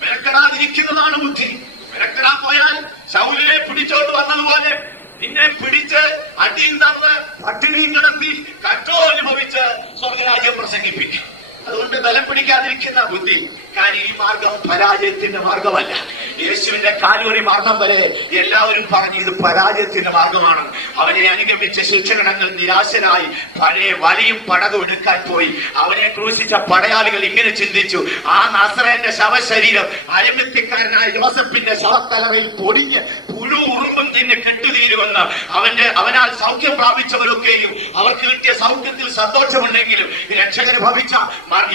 മെനക്കെടാതിരിക്കുന്നതാണ് ബുദ്ധി. മെനക്കെടാൻ പോയാൽ ശൗലിനെ പിടിച്ചോണ്ട് വന്നതുപോലെ നിന്നെ പിടിച്ച് അടിയിൽ തന്ന് പട്ടിണിയും കിടത്തി കറ്റോ അനുഭവിച്ച് സ്വർഗരാജ്യം പ്രസംഗിപ്പിക്കും. അതുകൊണ്ട് ബലം പിടിക്കാതിരിക്കുന്ന ബുദ്ധി. കാര്യം ഈ മാർഗം പരാജയത്തിന്റെ മാർഗമല്ല. യേശുവിന്റെ കാൽവരി മാർഗം വരെ എല്ലാവരും പറഞ്ഞു ഇത് പരാജയത്തിന്റെ മാർഗമാണ്. അവനെ അനുഗമിച്ച ശിക്ഷകണങ്ങൾ നിരാശരായി പഴയ വലിയും പടകും എടുക്കാൻ പോയി. അവനെ ക്രൂശിച്ച പടയാളികൾ ഇങ്ങനെ ചിന്തിച്ചു, ആ നസറേന്റെ ശവശരീരം അയമെത്തിക്കാരനായ ജോസഫിന്റെ ശവത്തലറയിൽ പൊടിഞ്ഞ് പുഴു ഉറുമ്പും തന്നെ കെട്ടുതീരുമെന്ന് അവനാൽ സൗഖ്യം പ്രാപിച്ചവരൊക്കെയും അവർക്ക് കിട്ടിയ സൗഖ്യത്തിൽ സന്തോഷമുണ്ടെങ്കിലും രക്ഷകന് ഭവിച്ച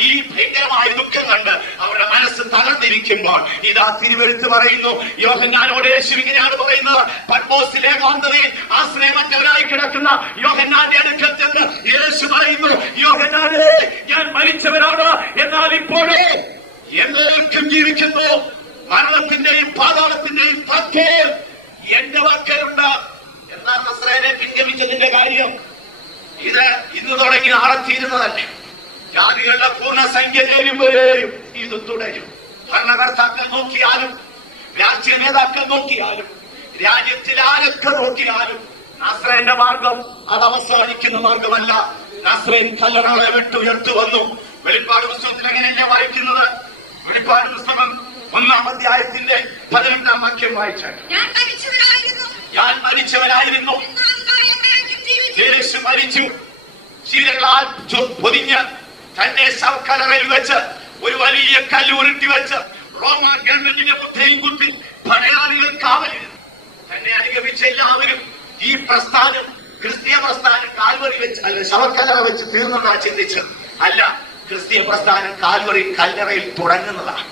ഈ ഭയങ്കരമായ ദുഃഖം കണ്ട് അവരുടെ മനസ്സ് തളർന്നിരിക്കുമ്പോൾ ഇതാ തിരുവെഴുത്ത് പറയുന്നു, യോഹന്നാനോട് യേശു ഇങ്ങനെയാണ് പറയുന്നത്, പത്മോസിലെ ഏകാന്തതയിൽ ആശ്രയമറ്റവരായി കിടക്കുന്ന യോഹന്നാന്റെ അടുക്കൽ ചെന്ന് യേശു പറയുന്നു, യോഹന്നാനെ ഞാൻ മരിച്ചവരാണ്, എന്നാൽ ഇപ്പോഴേ എന്നേക്കും ജീവിക്കുന്നു, മരണത്തിന്റെയും പാതാളത്തിന്റെയും പക്കൽ എന്റെ വാക്കലുണ്ട്. എന്നാൽ നസ്രയനെ പിൻഗമിച്ചതിന്റെ കാര്യം ഇത് ഇന്ന് തുടങ്ങി നാളെ തീരുന്നതല്ല. ജാതികളുടെ പൂർണ്ണസംഖ്യ ചേരുമ്പോഴേയും ഇത് തുടരും. ഭരണകർത്താക്കൾ നോക്കിയാലും രാഷ്ട്രീയ നേതാക്കൾ നോക്കിയാലും രാജ്യത്തിൽ ആരൊക്കെ നോക്കിയാലും നസ്രയന്റെ മാർഗം അത് അവസാനിക്കുന്ന മാർഗമല്ല. നസ്രയൻ കല്ലറകളെ വിട്ടുയർത്തു വന്നു. വെളിപ്പാട് പുസ്തകത്തിൽ എങ്ങനെയല്ല വായിക്കുന്നത്? വെളിപ്പാട് പുസ്തകം 1-ാം അധ്യായത്തിന്റെ 18-ാം വാക്യം വായിച്ചാൽ, ഞാൻ മരിച്ചവനായിരുന്നു, യേശു മരിച്ചു, ശീലങ്ങളാൽ പൊതിഞ്ഞ് തന്റെ ശവക്കല്ലറയിൽ വെച്ച് ഒരു വലിയ കല്ല് ഉരുട്ടി വെച്ച് റോമ ഗവൺമെന്റിന്റെ മുദ്രയും കുത്തി പടയാളികൾ കാവലിൽ തന്നെ അനുഗമിച്ച എല്ലാവരും ഈ പ്രസ്ഥാനം, ക്രിസ്തീയ പ്രസ്ഥാനം കാൽവറി വെച്ച് അല്ല ശവക്കല്ലറ വെച്ച് തീർന്നതാ ചിന്തിച്ചത്. അല്ല, ക്രിസ്തീയ പ്രസ്ഥാനം കാൽവറി കല്ലറയിൽ തുടങ്ങുന്നതാണ്.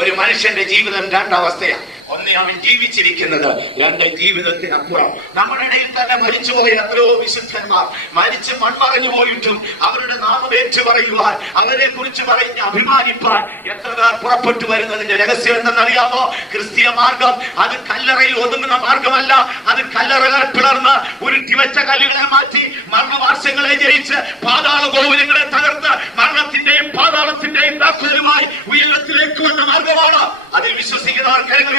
ഒരു മനുഷ്യന്റെ ജീവിതം രണ്ടവസ്ഥയാണ്. ഒന്ന്, അവൻ ജീവിച്ചിരിക്കുന്നത്, രണ്ട്, ജീവിതത്തിനപ്പുറം. നമ്മുടെ ഇടയിൽ തന്നെ മരിച്ചുപോയ എത്രയോ വിശുദ്ധന്മാർ മരിച്ച് മൺമറഞ്ഞു പോയിട്ടും അവരുടെ നാമം ഏറ്റു പറയുവാൻ, അവരെ കുറിച്ച് പറഞ്ഞ് അഭിമാനിപ്പാൻ എത്ര പേർ പുറപ്പെട്ടു വരുന്നതിന്റെ രഹസ്യം എന്തെന്നറിയാമോ? ക്രിസ്തീയ മാർഗം അത് കല്ലറയിൽ ഒതുങ്ങുന്ന മാർഗമല്ല. അത് കല്ലറകൾ പിളർന്ന് ഉരുട്ടിവെച്ച കല്ലുകളെ മാറ്റി മരണവാർഷങ്ങളെ ജയിച്ച് പാതാള ഗോപുരങ്ങളെ തകർത്ത് മരണത്തിന്റെയും പാതാളത്തിന്റെയും താക്കോലുമായി ഉയരത്തിലേക്ക് വന്ന മാർഗമാണ്. അതിൽ വിശ്വസിക്കുന്നവർ കരങ്ങളിൽ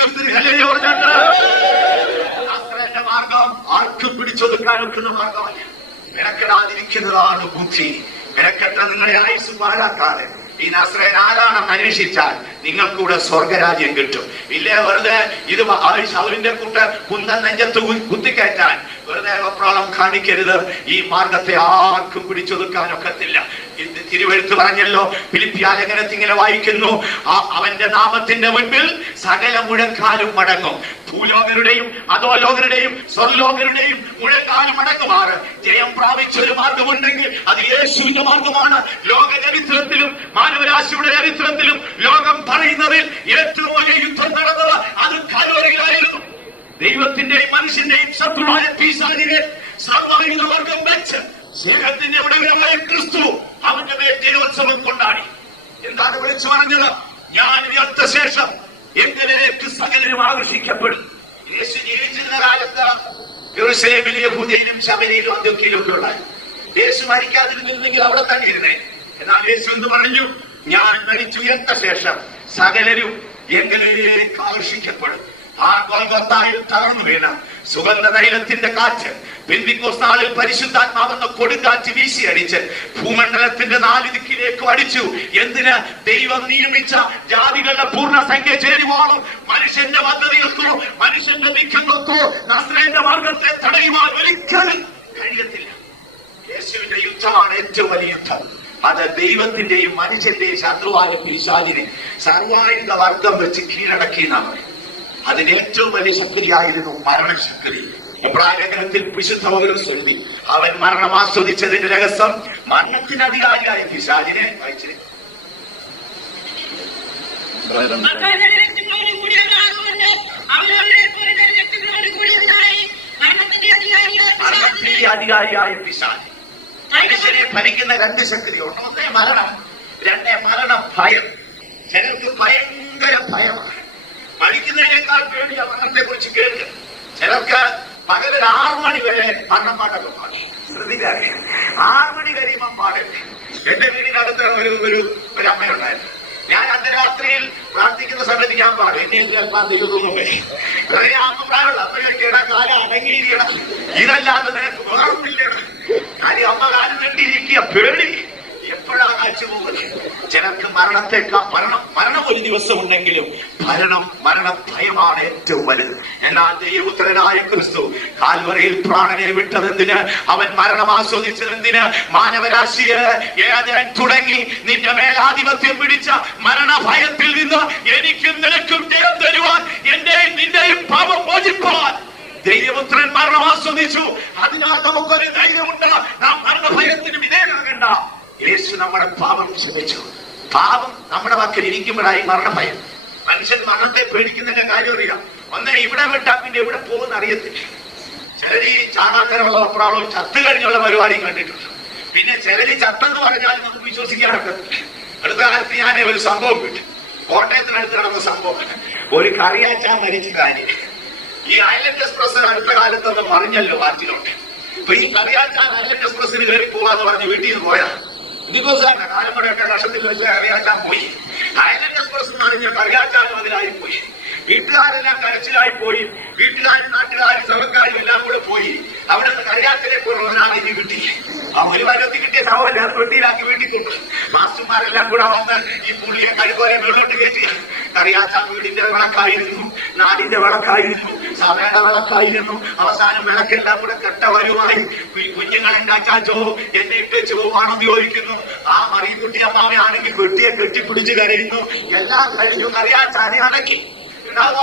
മാർഗം ആർക്കും പിടിച്ചൊതുക്കാനൊക്കുന്ന മാർഗമല്ല. മെനക്കെടാതിരിക്കുന്നതാണ് ബുദ്ധി. മെനക്കെട്ട നിങ്ങളെ ആയുസ് പാഴാക്കാതെ ഈ നസ്രയൻ ആരാണെന്ന് അന്വേഷിച്ചാൽ നിങ്ങൾക്കൂടെ സ്വർഗരാജ്യം കിട്ടും. ഇല്ലേ വെറുതെ ഇത് ശൗലിന്റെ കൂട്ട് കുന്തൻ നെഞ്ചത്ത് കുത്തിക്കയറ്റാൻ വെറുതെ വെപ്രാളം കാണിക്കരുത്. ഈ മാർഗത്തെ ആർക്കും പിടിച്ചൊതുക്കാനൊക്കത്തില്ല. തിരുവെഴുത്ത് പറഞ്ഞല്ലോ, ഫിലിപ്പിയ ലേഖനത്തിൽ ഇങ്ങനെ വായിക്കുന്നു, അവന്റെ നാമത്തിന്റെ മുൻപിൽ സകല മുഴങ്കാലും മടങ്ങും. ഭൂലോകരുടെയും അധോലോകരുടെയും സ്വർലോകരുടെയും മുഴങ്കാലും മടങ്ങുമാറ് ജയം പ്രാപിച്ചൊരു മാർഗമുണ്ടെങ്കിൽ അത് യേശുവിന്റെ മാർഗമാണ്. ലോക ചരിത്രത്തിലും മാനവരാശിയുടെ ചരിത്രത്തിലും ലോകം പറയുന്നതിൽ ഏറ്റവും വലിയ യുദ്ധം നടന്നത് അത് കാൽവരിയിലായിരുന്നു. ദൈവത്തിന്റെയും മനുഷ്യന്റെയും ശത്രുവായ പിശാചിനെ സർവ്വായുധ വർഗം വെച്ച് സ്നേഹത്തിന്റെ ഉടമയായ ക്രിസ്തു അവന്റെ മേൽ ജയോത്സവം കൊണ്ടാടി. എന്താണ് വിളിച്ചു പറഞ്ഞത്? ഞാൻ ഉയർത്ത ശേഷം എങ്കിലേക്ക് സകലരും ആകർഷിക്കപ്പെടും. യേശു ജീവിച്ചിരുന്ന കാലത്ത് യെരൂശലേമിലും യഹൂദയിലും ശമര്യയിലും അന്ത്യോക്യയിലും ഒക്കെ ഉള്ള യേശു മരിക്കാതിരുന്നില്ലെങ്കിൽ അവിടെ തന്നെ ഇരുന്നേ. എന്നാൽ യേശു എന്ന് പറഞ്ഞു, ഞാൻ മരിച്ചുയർത്ത ശേഷം സകലരും എങ്കിലേക്ക് ആകർഷിക്കപ്പെടും. ആ ഗോൽഗോത്തായിൽ തകർന്നു വീണ സുഗന്ധ തൈലത്തിന്റെ കാറ്റ് പെന്തിക്കോസ്ത് നാളിൽ പരിശുദ്ധാത്മാവെന്ന കൊടുങ്കാറ്റ് വീശിയടിച്ച് ഭൂമണ്ഡലത്തിന്റെ 4 ദിക്കിലേക്കും അടിച്ചു. എന്തിന്? ദൈവം നിയമിച്ച ജാതികളുടെ പൂർണ്ണസംഖ്യ ചേരുവോളം മനുഷ്യന്റെ പദ്ധതികൾക്കോ മനുഷ്യന്റെ നീക്കങ്ങൾക്കോ നസ്രയന്റെ മാർഗത്തെ തടയുവാൻ ഒരിക്കലും കഴിയത്തില്ല. യേശുവിന്റെ യുദ്ധമാണ് ഏറ്റവും വലിയ യുദ്ധം. അത് ദൈവത്തിന്റെയും മനുഷ്യന്റെയും ശത്രുവായ പിശാചിനെ സർവായുധ വർഗം വെച്ച് കീഴടക്കിയതാണ്. അതിന് ഏറ്റവും വലിയ ശക്തിയായിരുന്നു മരണശക്തി. എബ്രായലേഖനത്തിൽ വിശുദ്ധ പൗലോസ് എഴുതി, അവൻ മരണം ആസ്വദിച്ചതിന്റെ രഹസ്യം മരണത്തിനധികാരിയായ പിശാചിനെ വായിച്ചേ. അധികാരിയായ പിശാച് മനുഷ്യനെ ഭരിക്കുന്ന രണ്ട് ശക്തിയുണ്ട്. ഒന്നേ മരണം, രണ്ടേ മരണ ഭയം. ചിലർക്ക് ഭയങ്കര ഭയമാണ്. മരിക്കുന്നതിനേക്കാൾ പേടിയ മരണത്തെ കുറിച്ച് കേൾക്കുക. ചിലർക്ക് പകൽ 6 മണി വരെ മരണം പാട്ടൊക്കെ പാടും. ശ്രദ്ധിക്കാതെ 6 മണി കഴിയുമ്പോൾ പാടും. എന്റെ വീടിനടുത്ത് ഒരു അമ്മയുണ്ടായിരുന്നു. ഞാൻ അർദ്ധരാത്രിയിൽ പ്രാർത്ഥിക്കുന്ന സമയത്ത് ഞാൻ പാടും, എന്നെ പ്രാർത്ഥിക്കുന്നു. അമ്മയുടെ കാല അടങ്ങിയിരിക്കണം, ഇതല്ലാതെ നിനക്ക് വേറൊന്നില്ലണം. കാര്യം അമ്മ കാലം കണ്ടിരിക്കുക, പേടി എപ്പോഴാണ് കാച്ചു പോകുന്നത്. ചിലർക്ക് മരണം ഒരു ദിവസം ഉണ്ടെങ്കിലും മരണ ഭയമാണ് ഏറ്റവും വലുത്. എന്നാൽ ദൈവപുത്രനായ ക്രിസ്തു കാൽവറിയിൽ പ്രാണനെ വിട്ടതെന്തിന്? അവൻ മരണം ആസ്വദിച്ചതെന്തിന്? മാനവരാശിയെ ഏതൻ തുടങ്ങി നിന്റെ മേലാധിപത്യം പിടിച്ച മരണഭയത്തിൽ നിന്ന് എനിക്കും നിനക്കും ജയം തരുവാൻ, എന്റെയും നിന്റെയും പാപം മോചിപ്പാൻ ദൈവപുത്രൻ മരണം ആസ്വദിച്ചു. അതിനാൽ നമുക്കൊരു ധൈര്യമുണ്ട്. നാം മരണഭയത്തിന് വിധേയരാകണ്ട. യേശു നമ്മുടെ പാപം ക്ഷമിച്ചു. പാപം നമ്മുടെ വാക്കിൽ ഇരിക്കുമ്പോഴായി മരണഭയം. മനുഷ്യൻ മരണത്തെ പേടിക്കുന്നതിന്റെ കാര്യം അറിയാം. ഒന്നേ ഇവിടെ വിട്ടാ പിന്നെ ഇവിടെ പോകുന്ന അറിയത്തില്ല. ചിലരി ചാണാക്കനുള്ള പ്രാളം ചത്തു കഴിഞ്ഞുള്ള പരിപാടിയും കണ്ടിട്ടുണ്ട്. പിന്നെ ചിലരി ചത്തെന്ന് പറഞ്ഞാൽ നമുക്ക് വിശ്വസിക്കാനൊക്കത്തില്ല. അടുത്ത കാലത്ത് ഞാൻ ഒരു സംഭവം കിട്ടും. കോട്ടയത്തിനടുത്ത് നടന്ന സംഭവം. ഒരു കറിയാച്ചാൻ മരിച്ച കാര്യം ഈ ഐലൻഡ് എക്സ്പ്രസ് അടുത്ത കാലത്തൊന്ന് പറഞ്ഞല്ലോ വാർത്തയിലോട്ട്. അപ്പൊ ഈ കറിയാച്ചാൻ ഐലൻഡ് എക്സ്പ്രസിന് കയറി പോവാന്ന് പറഞ്ഞ് വീട്ടിൽ നിന്ന് പോയാ കാലമ്പടയൊക്കെ കഷത്തിൽ വെച്ച് കറിയാച്ചാൻ പോയി. ഐലൻഡ് എക്സ്പ്രസ് എന്ന് പറഞ്ഞ കറിയാച്ചാനും അതിലായി പോയി. വീട്ടുകാരെല്ലാം കരച്ചിലായി പോയി. വീട്ടുകാരും നാട്ടുകാരും സർക്കാരും എല്ലാം കൂടെ പോയി. അവിടുന്ന് കറിയാച്ചിലേക്ക് ഒരാളിന് കിട്ടി. ആ ഒരു വരത്തി കിട്ടിയ സഹോദരൻ അത് വെട്ടിയിലാക്കി വീട്ടിൽ കൊണ്ടു. മാസ്റ്റർമാരെല്ലാം കൂടെ വന്ന് ഈ പുള്ളിയെ കഴുകോരെ വെള്ളോട്ട് കയറ്റി. കറിയാച്ചാൻ വീടിന്റെ വിളക്കായിരുന്നു, നാടിന്റെ വിളക്കായിരുന്നു, സഭയുടെ വിളക്കായിരുന്നു. അവസാനം വിളക്കെല്ലാം കൂടെ കെട്ടവരുമായി കുഞ്ഞുങ്ങളുണ്ടാച്ചാച്ചോ എന്നെ ഇട്ടു പോവാണെന്ന് ചോദിക്കുന്നു. ആ മറിയുകുട്ടി അമ്മാവയാണെങ്കിൽ കുട്ടിയെ കെട്ടിപ്പിടിച്ച് കരയുന്നു. എല്ലാം കഴിഞ്ഞു. കറിയാച്ചാനെ അടക്കി.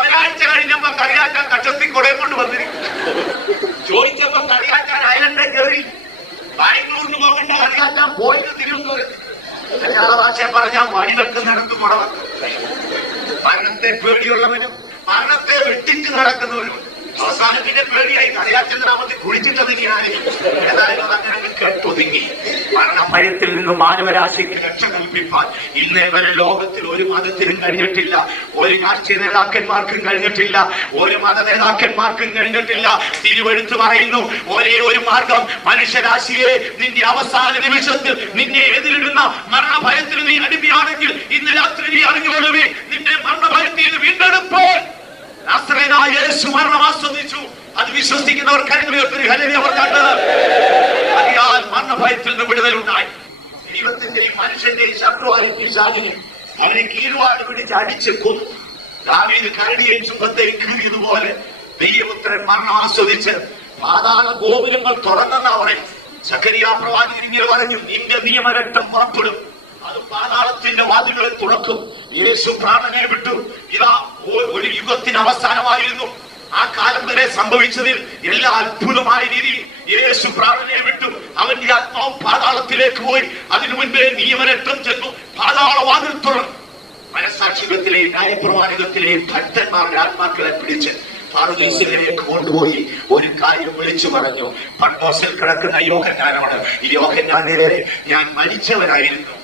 ഒരാഴ്ച കഴിഞ്ഞപ്പോ കറിയാച്ചാൻ കച്ചത്തിൽ കുടയും കൊണ്ട് വന്നിരിക്കും. ചോദിച്ചപ്പോ കറിയാച്ചാൻ ഐലൻഡ് കയറി. ബാംഗ്ലൂരിന് പോകേണ്ട കറിയാച്ചാൻ പോയത് തിരുവനന്തപുരത്ത്. മലയാള ഭാഷ പറഞ്ഞാൽ വഴിവെക്ക് നടന്നു മുടവെക്കും. മരണത്തെ പേടിയുള്ളവനും മരണത്തെ വെട്ടിച്ച് നടക്കുന്നവരും അവസാനത്തിന്റെ പേടിയായി കറിയാച്ചന്റെ നാമത്തിൽ കുളിച്ചിട്ടൊതുങ്ങിയാലും ഏതായാലും അങ്ങനെ കേട്ടൊതുങ്ങി. മരണഭയത്തിൽ നിന്നും മാനവരാശിക്ക് രക്ഷ കൽപ്പിപ്പാൻ ഇന്നേ വരെ ലോകത്തിൽ ഒരു മതത്തിനും കഴിഞ്ഞിട്ടില്ല. ഒരു രാഷ്ട്രീയ നേതാക്കന്മാർക്കും കഴിഞ്ഞിട്ടില്ല. ഒരു മത നേതാക്കന്മാർക്കും കഴിഞ്ഞിട്ടില്ല. തിരുവെഴുത്ത് പറയുന്നു, ഒരേ ഒരു മാർഗം മനുഷ്യരാശിയെ നിന്റെ അവസാന നിമിഷത്തിൽ നിന്നെ എതിരിടുന്ന മരണഭയത്തിൽ നീ അടിമയാണെങ്കിൽ ഇന്ന് രാത്രി നീ അറിഞ്ഞുകൊള്ളുവേ, നിന്റെ മരണഭയത്തിൽ വീണ്ടെടുപ്പോൾ നസ്രയനായ യേശു മരണം ആസ്വദിച്ചു. അത് വിശ്വസിക്കുന്നവർ കരുതുന്നവർ അറിയാൽ മരണഭയത്തിൽ നിന്ന് വിടുതലുണ്ടായി. ദൈവത്തിന്റെയും മനുഷ്യന്റെയും ശത്രുവായ പിശാചിനെ അവനെ കീഴ്വാട് പിടിച്ച് അടിച്ച് കൊന്നു. ദാവീദ് കരടിയെയും സിംഹത്തെയും കീറിയതുപോലെ ദൈവപുത്രൻ മരണം ആസ്വദിച്ച് പാതാള ഗോപുരങ്ങൾ തുറന്നെന്ന് പറയും. സഖരിയാ പ്രവാചകൻ ഇങ്ങനെ പറഞ്ഞു, നിന്റെ നിയമരക്തം പുറപ്പെടും, അത് പാതാളത്തിന്റെ വാതിലുകളെ തുറക്കും. യേശു പ്രാണനെ വിട്ടു. ഇതാ ഒരു യുഗത്തിന് അവസാനമായിരുന്നു. ആ കാലം വരെ സംഭവിച്ചതിൽ എല്ലാ അത്ഭുതമായ രീതിയിൽ യേശു പ്രാണനെ വിട്ടു. അവന്റെ ആത്മാവ് പാതാളത്തിലേക്ക് പോയി. അതിനു മുൻപേ നിയമരക്തം ചെന്നു. പാതാള വാതിൽ തുറന്നു. മനസാക്ഷികത്തിലെയും ന്യായപ്രമാണികത്തിലെയും ഭക്തന്മാരുടെ ആത്മാക്കളെ പിടിച്ച് പാറുദീസിലേക്ക് കൊണ്ടുപോയി ഒരു കാര്യം വിളിച്ചു പറഞ്ഞു. പണ്ടോസിൽ കിടക്കുന്ന യോഹന്നാനാണ്. ഈ യോഹന്നാനെതിരെ ഞാൻ മരിച്ചവനായിരുന്നു,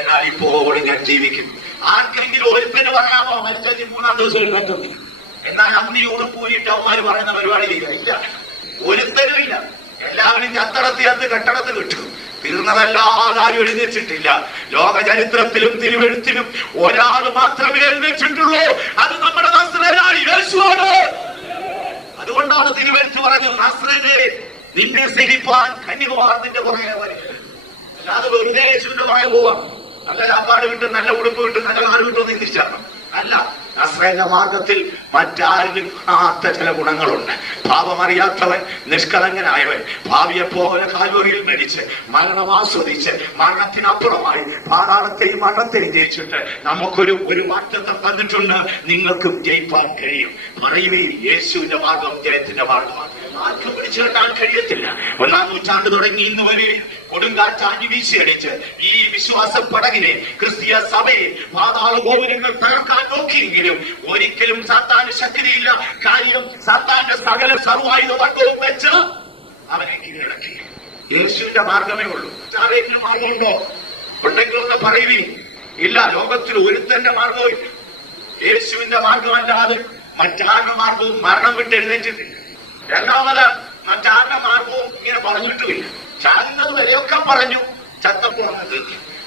എന്നാൽ ഇപ്പോൾ ഞാൻ ജീവിക്കും. ആർക്കെങ്കിലും ഒരുത്തന് പറയാമോ മരിച്ചതിന് 3-ാം ദിവസം എഴുന്നേറ്റത്? എന്നാൽ അന്ന് ഉടുപ്പൂരിട്ട് അവന്മാര് പറയുന്ന പരിപാടി ഇല്ല. ഒരുത്തരും ഇല്ല. എല്ലാവരും ചത്തടത്തി അന്ന് കെട്ടടത്ത് കിട്ടും. തീർന്നതല്ലാതാരും എഴുന്നേറ്റിട്ടില്ല. ലോക ചരിത്രത്തിലും തിരുവെഴുത്തിലും ഒരാൾ മാത്രമേ എഴുന്നേറ്റിട്ടുള്ളൂ. അത് നമ്മുടെ നസ്രയനായ യേശുവാണ്. അതുകൊണ്ടാണ് തിരുവെഴുത്ത് പറഞ്ഞത്, നസ്രയനെ നിന്നെ സ്നേഹിപ്പാൻ കന്യകുമാർ നിന്റെ പുറകെ വരിക. അല്ലാതെ വെറുതെ യേശുവിന്റെ പുറകെ പോവാം. നല്ല ചാപ്പാട് കിട്ടും, നല്ല ഉടുപ്പ് കിട്ടും, നല്ല നാട് കിട്ടുമെന്ന് ചിന്തിച്ചാണ്. അല്ല, നസ്രേന്റെ മാർഗത്തിൽ മറ്റാരിലും കാണാത്ത ചില ഗുണങ്ങളുണ്ട്. പാപമറിയാത്തവൻ, നിഷ്കളങ്കനായവൻ, ഭാവിയെ പോലെ കാൽവറിയിൽ മരിച്ച് മരണം ആസ്വദിച്ച് മരണത്തിനപ്പുറമായി പാതാളത്തെയും മരണത്തെയും ജയിച്ചിട്ട് നമുക്കൊരു വാഗ്ദത്തം തന്നിട്ടുണ്ട്. നിങ്ങൾക്കും ജയിപ്പാൻ കഴിയും. പറയുകയും യേശുവിന്റെ മാർഗം ജയത്തിന്റെ മാർഗമാണ്. ആർക്കും പിടിച്ചു കെട്ടാൻ കഴിയത്തില്ല. 1-ാം നൂറ്റാണ്ട് തുടങ്ങി ഇന്ന് വരെ കൊടുങ്കാറ്റാഞ്ഞു വീശിയടിച്ച് ഈ വിശ്വാസ പടകിനെ, ക്രിസ്തീയ സഭയെ പാതാള ഗോപുരങ്ങൾ തകർക്കാൻ നോക്കിയെങ്കിലും ഒരിക്കലും സാത്താന് ശക്തിയില്ല. കാര്യം സാത്താന്റെ സകല സർവായുധ വർഗവും വെച്ച് അവനെ കീഴടക്കി. യേശുവിന്റെ മാർഗമേ ഉള്ളൂ. ആരെങ്കിലും മാർഗമുണ്ടോ? ഉണ്ടെങ്കിലൊന്ന് പറയുവീ. ഇല്ല. ലോകത്തിൽ ഒരുത്തന്റെ മാർഗവും ഇല്ല. യേശുവിന്റെ മാർഗമല്ലാതെ മറ്റാരുടെ മാർഗവും മരണം വിട്ട് എഴുന്നേറ്റിട്ടില്ല. രണ്ടാമത് മറ്റാരുടെ മാർഗവും ഇങ്ങനെ പറഞ്ഞിട്ടുമില്ല. ചാകുന്നത് വരെയൊക്കെ പറഞ്ഞു, ചത്തപ്പോൾ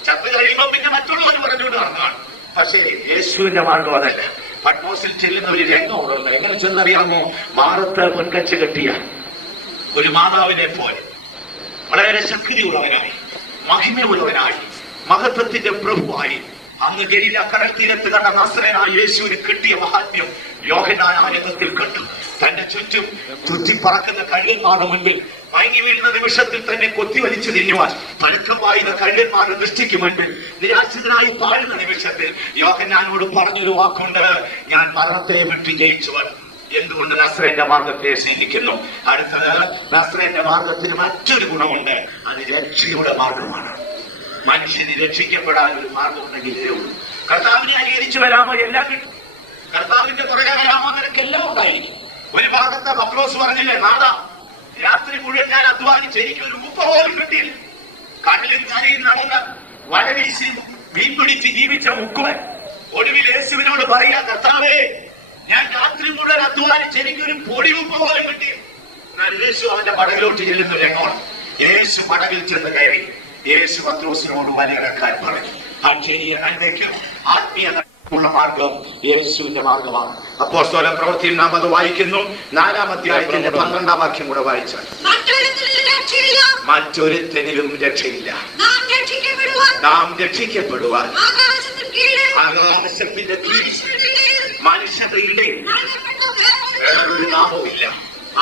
ചത്ത് കഴിയുമ്പോൾ പിന്നെ മറ്റുള്ളവർ പറഞ്ഞുകൊണ്ട് നടന്നാണ്. പക്ഷേ യേശുവിന്റെ മാർഗം അതല്ല. പട്മോസിൽ ചെല്ലുന്ന ഒരു രംഗമുണ്ട്. എങ്ങനെ ചെന്നറിയാമോ? മാറത്ത് മുൻകച്ച് കെട്ടിയ ഒരു മാതാവിനെ പോലെ വളരെ ശക്തിയുള്ളവനായി, മഹിമയുള്ളവനായി, മഹത്വത്തിന്റെ പ്രഭുവായി അങ്ങ് ഗലീല കടൽ തീരത്ത് കണ്ട നസ്രയനായ യേശുവിന് കിട്ടിയ മഹാത്മ്യം യോഹന്നാൻ ആനന്ദത്തിൽ കണ്ടു. തന്റെ ചുറ്റും ചുറ്റിപ്പറക്കുന്ന കഴുകന്മാരുടെ മുൻപിൽ മയങ്ങി വീഴുന്ന നിമിഷത്തിൽ തന്നെ കൊത്തിവലിച്ചു തിന്നുവാൻ പഴക്കം വായുന്ന കഴുകന്മാരുടെ ദൃഷ്ടിക്ക് മുൻപിൽ നിരാശനായി താഴുന്ന നിമിഷത്തിൽ യോഹന്നാനോട് പറഞ്ഞൊരു വാക്കുണ്ട്: ഞാൻ മരണത്തെ വിട്ട് ജയിച്ചുവൻ. എന്തുകൊണ്ട്? നസ്രേന്റെ മാർഗത്തെ സ്നേഹിക്കുന്നു. അടുത്തത്, നസ്രേന്റെ മാർഗത്തിന് മറ്റൊരു ഗുണമുണ്ട്. അത് രക്ഷയുടെ മാർഗമാണ്. മനുഷ്യന് രക്ഷിക്കപ്പെടാൻ ഒരു മാർഗമുണ്ടെങ്കിൽ കർത്താവിനെ അനുകരിച്ചു വരാമോ? എല്ലാം കിട്ടും. കർത്താവിന്റെ പുറകെ വരാമോ? നിനക്ക് എല്ലാം ഉണ്ടായിരിക്കും. ഒരു ഭാഗത്തെ പത്രോസ് പറഞ്ഞില്ലേ, നാദാ രാത്രി മുഴുവൻ ഞാൻ അധ്വാനിച്ച് എനിക്കൊരു ഉപ്പ പോലും കിട്ടിയില്ല. കടലിൽ കരയിൽ നടന്ന് വലവീശി മീൻ പിടിച്ച് ജീവിച്ച മുക്കുവൻ ഒടുവിൽ യേശുവിനോട് പറയാ, കർത്താവേ ഞാൻ രാത്രി മുഴുവൻ അധ്വാനിച്ച് എനിക്കൊരു പൊടി ഉപ്പ പോലും കിട്ടിയില്ല. എന്നാൽ യേശു അവന്റെ പടകിലോട്ട് ചെല്ലുന്ന രംഗമാണ്. യേശു പടകിൽ ചെന്ന് കയറി യേശു പത്രോസിനോട് വലയിറക്കാൻ പറഞ്ഞു. ആത്മീയ ഉള്ള മാർഗം യേശുവിന്റെ മാർഗമാണ്. അപ്പോസ്തലൻ പ്രവൃത്തിയിൽ നാം അത് വായിക്കുന്നു. 4-ാം അധ്യായത്തിന്റെ 12-ാം വാക്യം കൂടെ വായിച്ചാൽ, മറ്റൊരുത്തനിലും രക്ഷയില്ല. നാം രക്ഷിക്കപ്പെടുവാൻ ആകാശത്തിന്റെ മനുഷ്യതയുടെ വേറൊരു നാമവുമില്ല.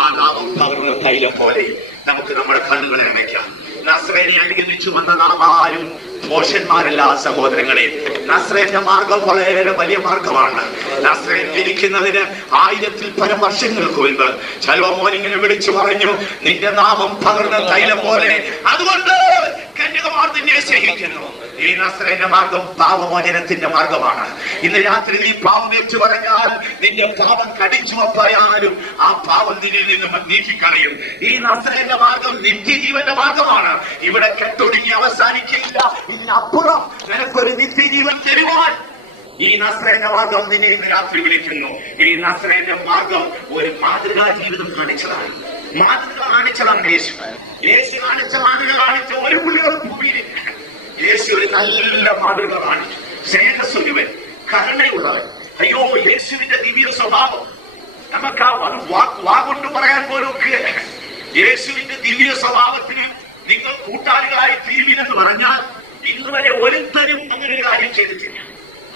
ആ നാമം പകർന്ന തൈലം പോലെ നമുക്ക് നമ്മുടെ കണ്ണുകളെ അണയ്ക്കാം. നസ്രേനെ അനുകരിച്ചു വന്ന നാം ആരും മോശന്മാരല്ല സഹോദരങ്ങളെ. നസ്രേന്റെ മാർഗം വളരെ വലിയ മാർഗമാണ്. നസ്രേൻ ജനിക്കുന്നതിന് 1000-ൽ പരം വർഷങ്ങൾക്ക് മുൻപ് ശലോമോൻ ഇങ്ങനെ വിളിച്ചു പറഞ്ഞു, നിന്റെ നാമം പകർന്ന തൈലം പോലെ. അതുകൊണ്ട് കന്യകമാർ നിന്നെ സ്നേഹിക്കുന്നു. ഈ നസ്രേന്റെ മാർഗം പാപമോചനത്തിന്റെ മാർഗമാണ്. ഇന്ന് രാത്രി നീ പാപം വെച്ചു പറഞ്ഞാൽ, നിന്റെ പാപം കടിച്ചു വപ്പായാലും ആ പാപം നിന്നിൽ നിന്ന് നീക്കിക്കളയും. ഈ നസ്രേന്റെ മാർഗം നിത്യജീവന്റെ മാർഗമാണ്. ഇവിടെ കെട്ടൊടുങ്ങി അവസാനിക്കില്ല. ഇതിനപ്പുറം നിനക്കൊരു നിത്യജീവൻ തരുവാൻ ഈ നസ്രേന്റെ മാർഗം നിന്നെ ഇന്ന് രാത്രി വിളിക്കുന്നു. ഈ നസ്രേന്റെ മാർഗം ഒരു മാതൃകാ ജീവിതം കാണിച്ചതാണ്. മാതൃക കാണിച്ചതാണ് യേശു. യേശു കാണിച്ച മാതൃക കാണിച്ച ഒരു പുള്ളികളും ഭൂമിയിലില്ല. യേശു ഒരു നല്ല മാതൃക കാണിച്ചു. സ്നേഹസ്വരൂപൻ, കരുണയുള്ളവൻ. അയ്യോ, യേശുവിന്റെ ദിവ്യ സ്വഭാവം നമുക്ക് വാഗൊണ്ട് പറയാൻ പോലും യേശുവിന്റെ ദിവ്യ സ്വഭാവത്തിന് നിങ്ങൾ കൂട്ടാളികളായി തീരുമെന്ന് പറഞ്ഞാൽ ഇന്നുവരെ ഒരുത്തരും അങ്ങനെ ഒരു കാര്യം ചെയ്തിട്ടില്ല.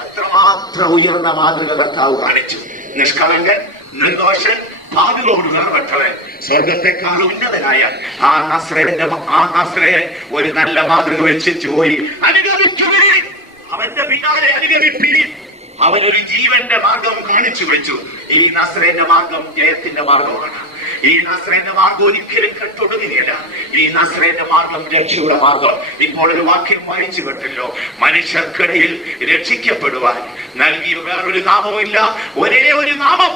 അത്രമാത്രം ഉയർന്ന മാതൃക കർത്താവ് കാണിച്ചു. നിഷ്കളങ്കൻ, നിർദോഷൻ, ഭാവികളോട് നിറവെട്ടവൻ, സ്വർഗത്തെക്കാൾ ഉന്നതനായ ആ നസ്രയെ ഒരു നല്ല മാതൃക വെച്ചു പോയി. അനുഗമിക്കുവിൻ, അവന്റെ പിന്നാലെ അനുഗമിപ്പിൻ. അവനൊരു ജീവന്റെ മാർഗം കാണിച്ചു വെച്ചു. ഈ നസ്രേന്റെ മാർഗം ജയത്തിന്റെ മാർഗമാണ്. ഈ നസ്രേന്റെ മാർഗം ഒരിക്കലും കെട്ടൊടുങ്ങില്ല. ഈ നസ്രേന്റെ മാർഗം രക്ഷയുടെ മാർഗം. ഇപ്പോൾ ഒരു വാക്യം വായിച്ചു കേട്ടല്ലോ, മനുഷ്യർക്കിടയിൽ രക്ഷിക്കപ്പെടുവാൻ നൽകിയ വേറൊരു നാമമില്ല, ഒരേ ഒരു നാമം.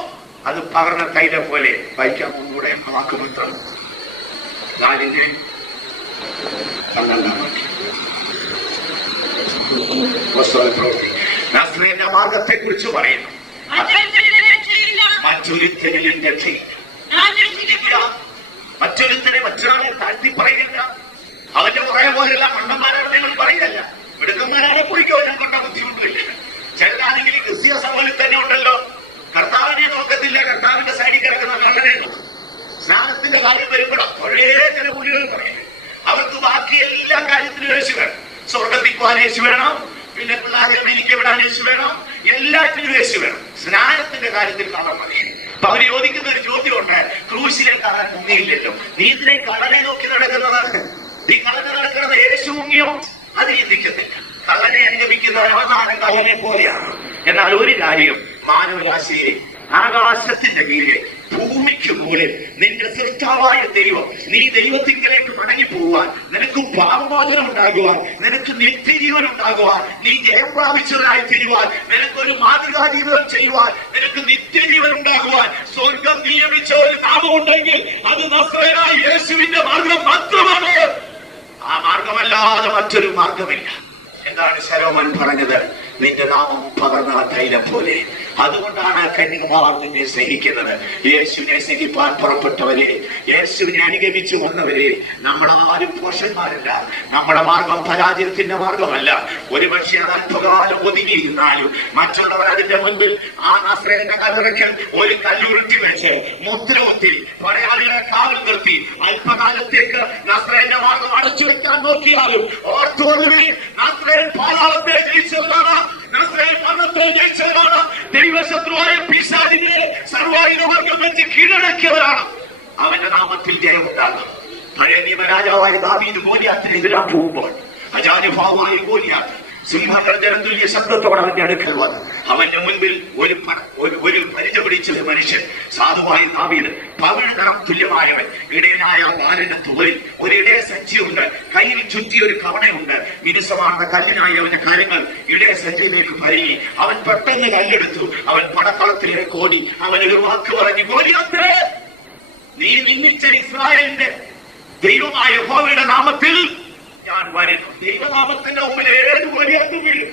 അത് പകർന്ന തൈലം പോലെ. വായിക്കാൻ കൂടെ വാക്കുമിത്രം 4-ന്റെ 12-ാം വാക്യം. നസ്രേന്റെ മാർഗത്തെ കുറിച്ച് പറയുന്നു. മറ്റൊരുത്തരിലും രക്ഷയില്ല. മറ്റൊരുത്തരെ മറ്റൊരാളെ താഴ്ത്തി പറയുന്നില്ല. അവന്റെ പുറകെ പോലെയുള്ള മണ്ടന്മാരാണ് നിങ്ങൾ പറയുകയല്ല. മിടുക്കന്മാരാണ് കുടിക്കാൻ കൊണ്ട ബുദ്ധിമുട്ടില്ല. ചിലരാണെങ്കിൽ ക്രിസ്തീയ സഭയിൽ തന്നെ ഉണ്ടല്ലോ, കർത്താവിനെ നോക്കത്തില്ല, കർത്താവിന്റെ സൈഡിൽ കിടക്കുന്ന കള്ളനെയാണ്. സ്നാനത്തിന്റെ കാര്യം വരുമ്പോൾ ഒരേ ചില പുലികൾ പറയും. അവർക്ക് ബാക്കി എല്ലാ കാര്യത്തിലും യേശു വേണം. സ്വർഗത്തിൽ പോകാൻ യേശു വേണം, പിന്നെ പിള്ളേരെ എനിക്ക് വിടാൻ യേശു വേണം, എല്ലാറ്റിനും യേശു വേണം. സ്നാനത്തിന്റെ കാര്യത്തിൽ കള്ളം പറയും. അപ്പൊ അവര് ചോദിക്കുന്ന ഒരു ചോദ്യമുണ്ട്, ക്രൂശിലെ കള്ളൻ മുങ്ങിയില്ലല്ലോ, നീ ഇതിനെ കള്ളനെ നോക്കി നടക്കുന്നതാണ്, നീ കള്ളനെ നടക്കുന്നത് യേശു മുങ്ങിയോ? അത് ചിന്തിക്കത്തില്ല. കള്ളനെ അനുഗമിക്കുന്ന അവസാനം കള്ളനെ പോലെയാണ്. എന്നാൽ ഒരു കാര്യം, മാനവരാശിയെ ആകാശത്തിന്റെ കീഴിൽ ഭൂമിക്ക് മുകളിൽ നിന്റെ സൃഷ്ടാവായ ദൈവം, നീ ദൈവത്തിങ്കിലേക്ക് മടങ്ങിപ്പോവാൻ, നിനക്ക് പാപമോചനം ഉണ്ടാകുവാൻ, നിനക്ക് നിത്യജീവൻ ഉണ്ടാകുവാൻ, നീ ജയം പ്രാപിച്ചവരായി തീരുവാൻ, നിനക്കൊരു മാതൃകാ ജീവിതം ചെയ്യുവാൻ, നിനക്ക് നിത്യജീവൻ ഉണ്ടാകുവാൻ സ്വർഗം നിയമിച്ച ഒരു നാമമുണ്ടെങ്കിൽ അത് നസ്രയനായ യേശുവിന്റെ മാർഗം മാത്രമാണ്. ആ മാർഗമല്ലാതെ മറ്റൊരു മാർഗമില്ല. എന്താണ് ശലോമോൻ പറഞ്ഞത്? നിന്റെ നാമം പകർന്ന തൈലം പോലെ. അതുകൊണ്ടാണ് കന്യകമാർ നിന്നെ സ്നേഹിക്കുന്നത്. യേശുവിനെ സ്നേഹിപ്പാൻ പുറപ്പെട്ടവരെ, യേശുവിനെ അനുഗമിച്ചു വന്നവരെ, നമ്മളാരും പോഷന്മാരല്ല. നമ്മുടെ മാർഗം പരാജയത്തിന്റെ മാർഗമല്ല. ഒരുപക്ഷെ അത് അല്പകാലം ഒതുങ്ങിയിരുന്നാലും മറ്റുള്ളവർ അതിന്റെ മുൻപിൽ ആ നസ്രയന്റെ കല്ലറയ്ക്കൽ ഒരു കല്ലുരുട്ടി വെച്ച് മുദ്രകുത്തി പടയാളികളെ കാവൽ നിർത്തി അല്പകാലത്തേക്ക് നസ്രയന്റെ മാർഗം അടച്ചു വെക്കാൻ നോക്കിയാലും ഓർത്തോടുകൂടി നസ്രയൻ പാതാളത്തെ ജയിച്ചവരാണ്, നസ്രയൻ മരണത്തെ ജയിച്ചവരാണ്, ദൈവശത്രുവായ പിശാചിനെ സർവായുധവർഗം വെച്ച് കീഴടക്കിയവരാണ്. അവന്റെ നാമത്തിൽ ജയമുണ്ടാകും. പഴയ നിയമ രാജാവായ ദാവീദ് ഗോലിയാത്തിനെ എതിരാൻ പോകുമ്പോൾ അജാനുഭാവമായ ഗോലിയാത്ത് സിംഹഗർജനതുല്യ ശബ്ദത്തോടെ അവന്റെ അടുക്കൽ വന്നു. അവന്റെ മുൻപിൽ ഒരു പരിച പിടിച്ച മനുഷ്യൻ, സാധുവായ ദാവീദ്, പവിഴം തുല്യമായവൻ, ഇടയനായ ബാലന്റെ തുവരിൽ ഒരു ഇടയ സഞ്ചിയുണ്ട്, കയ്യിൽ ചുറ്റി ഒരു കവണയുണ്ട്, മിനുസമാർന്ന കല്ലിനായി അവന്റെ കാര്യങ്ങൾ ഇടയ സഞ്ചിയിലേക്ക് പരിങ്ങി. അവൻ പെട്ടെന്ന് കല്ലെടുത്തു, അവൻ പടക്കളത്തിലേക്ക് ഓടി. അവനൊരു വാക്ക് പറഞ്ഞു, ഗോലിയാത്തേ, നീ നിന്നിച്ച ഇസ്രായേലിന്റെ ദൈവമായ യഹോവയുടെ നാമത്തിൽ ഞാൻ വരുന്നു. ദൈവനാമത്തിന്റെ മുമ്പിൽ ഏത് ഗോലിയാത്തും വീഴും,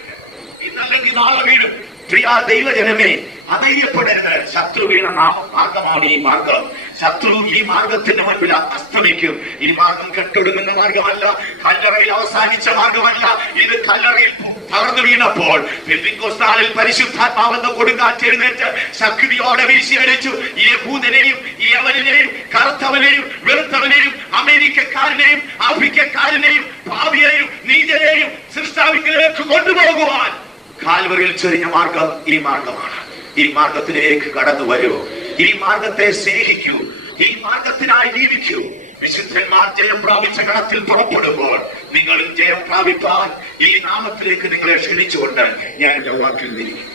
ഇന്നല്ലെങ്കിൽ നാളെ വീഴും. പ്രിയ ദൈവജനമേ, അധൈര്യപ്പെടരുത്. ശത്രു വീണ മാർഗമാണ് ഈ മാർഗം. ശത്രു ഈ മാർഗത്തിന് മുൻപിൽ അസ്തമിക്കും. ഈ മാർഗം കെട്ടൊടുങ്ങുന്ന മാർഗമല്ല, കല്ലറയിൽ അവസാനിച്ച മാർഗമല്ല. ഇത് കല്ലറയിൽ തകർന്നു വീണപ്പോൾ പെന്തക്കോസ്താളിൽ പരിശുദ്ധാത്മാവെന്ന കൊടുങ്കാറ്റെഴുന്നേറ്റ് ശക്തിയോടെ വീശിയടിച്ചു. ഈ യഹൂദനെയും ഈ യവനെയും കറുത്തവനെയും വെളുത്തവനെയും അമേരിക്കക്കാരനെയും ആഫ്രിക്കക്കാരനെയും ഭാവിയെയും നീചനെയും സൃഷ്ടാവിലേക്ക് കൊണ്ടുപോകുവാൻ കാൽവറിയിൽ ചൊരിഞ്ഞ മാർഗം ഈ മാർഗമാണ്. ഈ മാർഗത്തിലേക്ക് കടന്നു വരൂ. ഈ മാർഗത്തെ സ്നേഹിക്കൂ. ഈ മാർഗത്തിനായി ജീവിക്കൂ. വിശുദ്ധന്മാർ ജയം പ്രാപിച്ച കടത്തിൽ പുറപ്പെടുമ്പോൾ നിങ്ങളും ജയം പ്രാപിപ്പാൻ ഈ നാമത്തിലേക്ക് നിങ്ങളെ ക്ഷണിച്ചുകൊണ്ട് ഞാൻ എന്റെ വാക്കിൽ നിൽക്കും.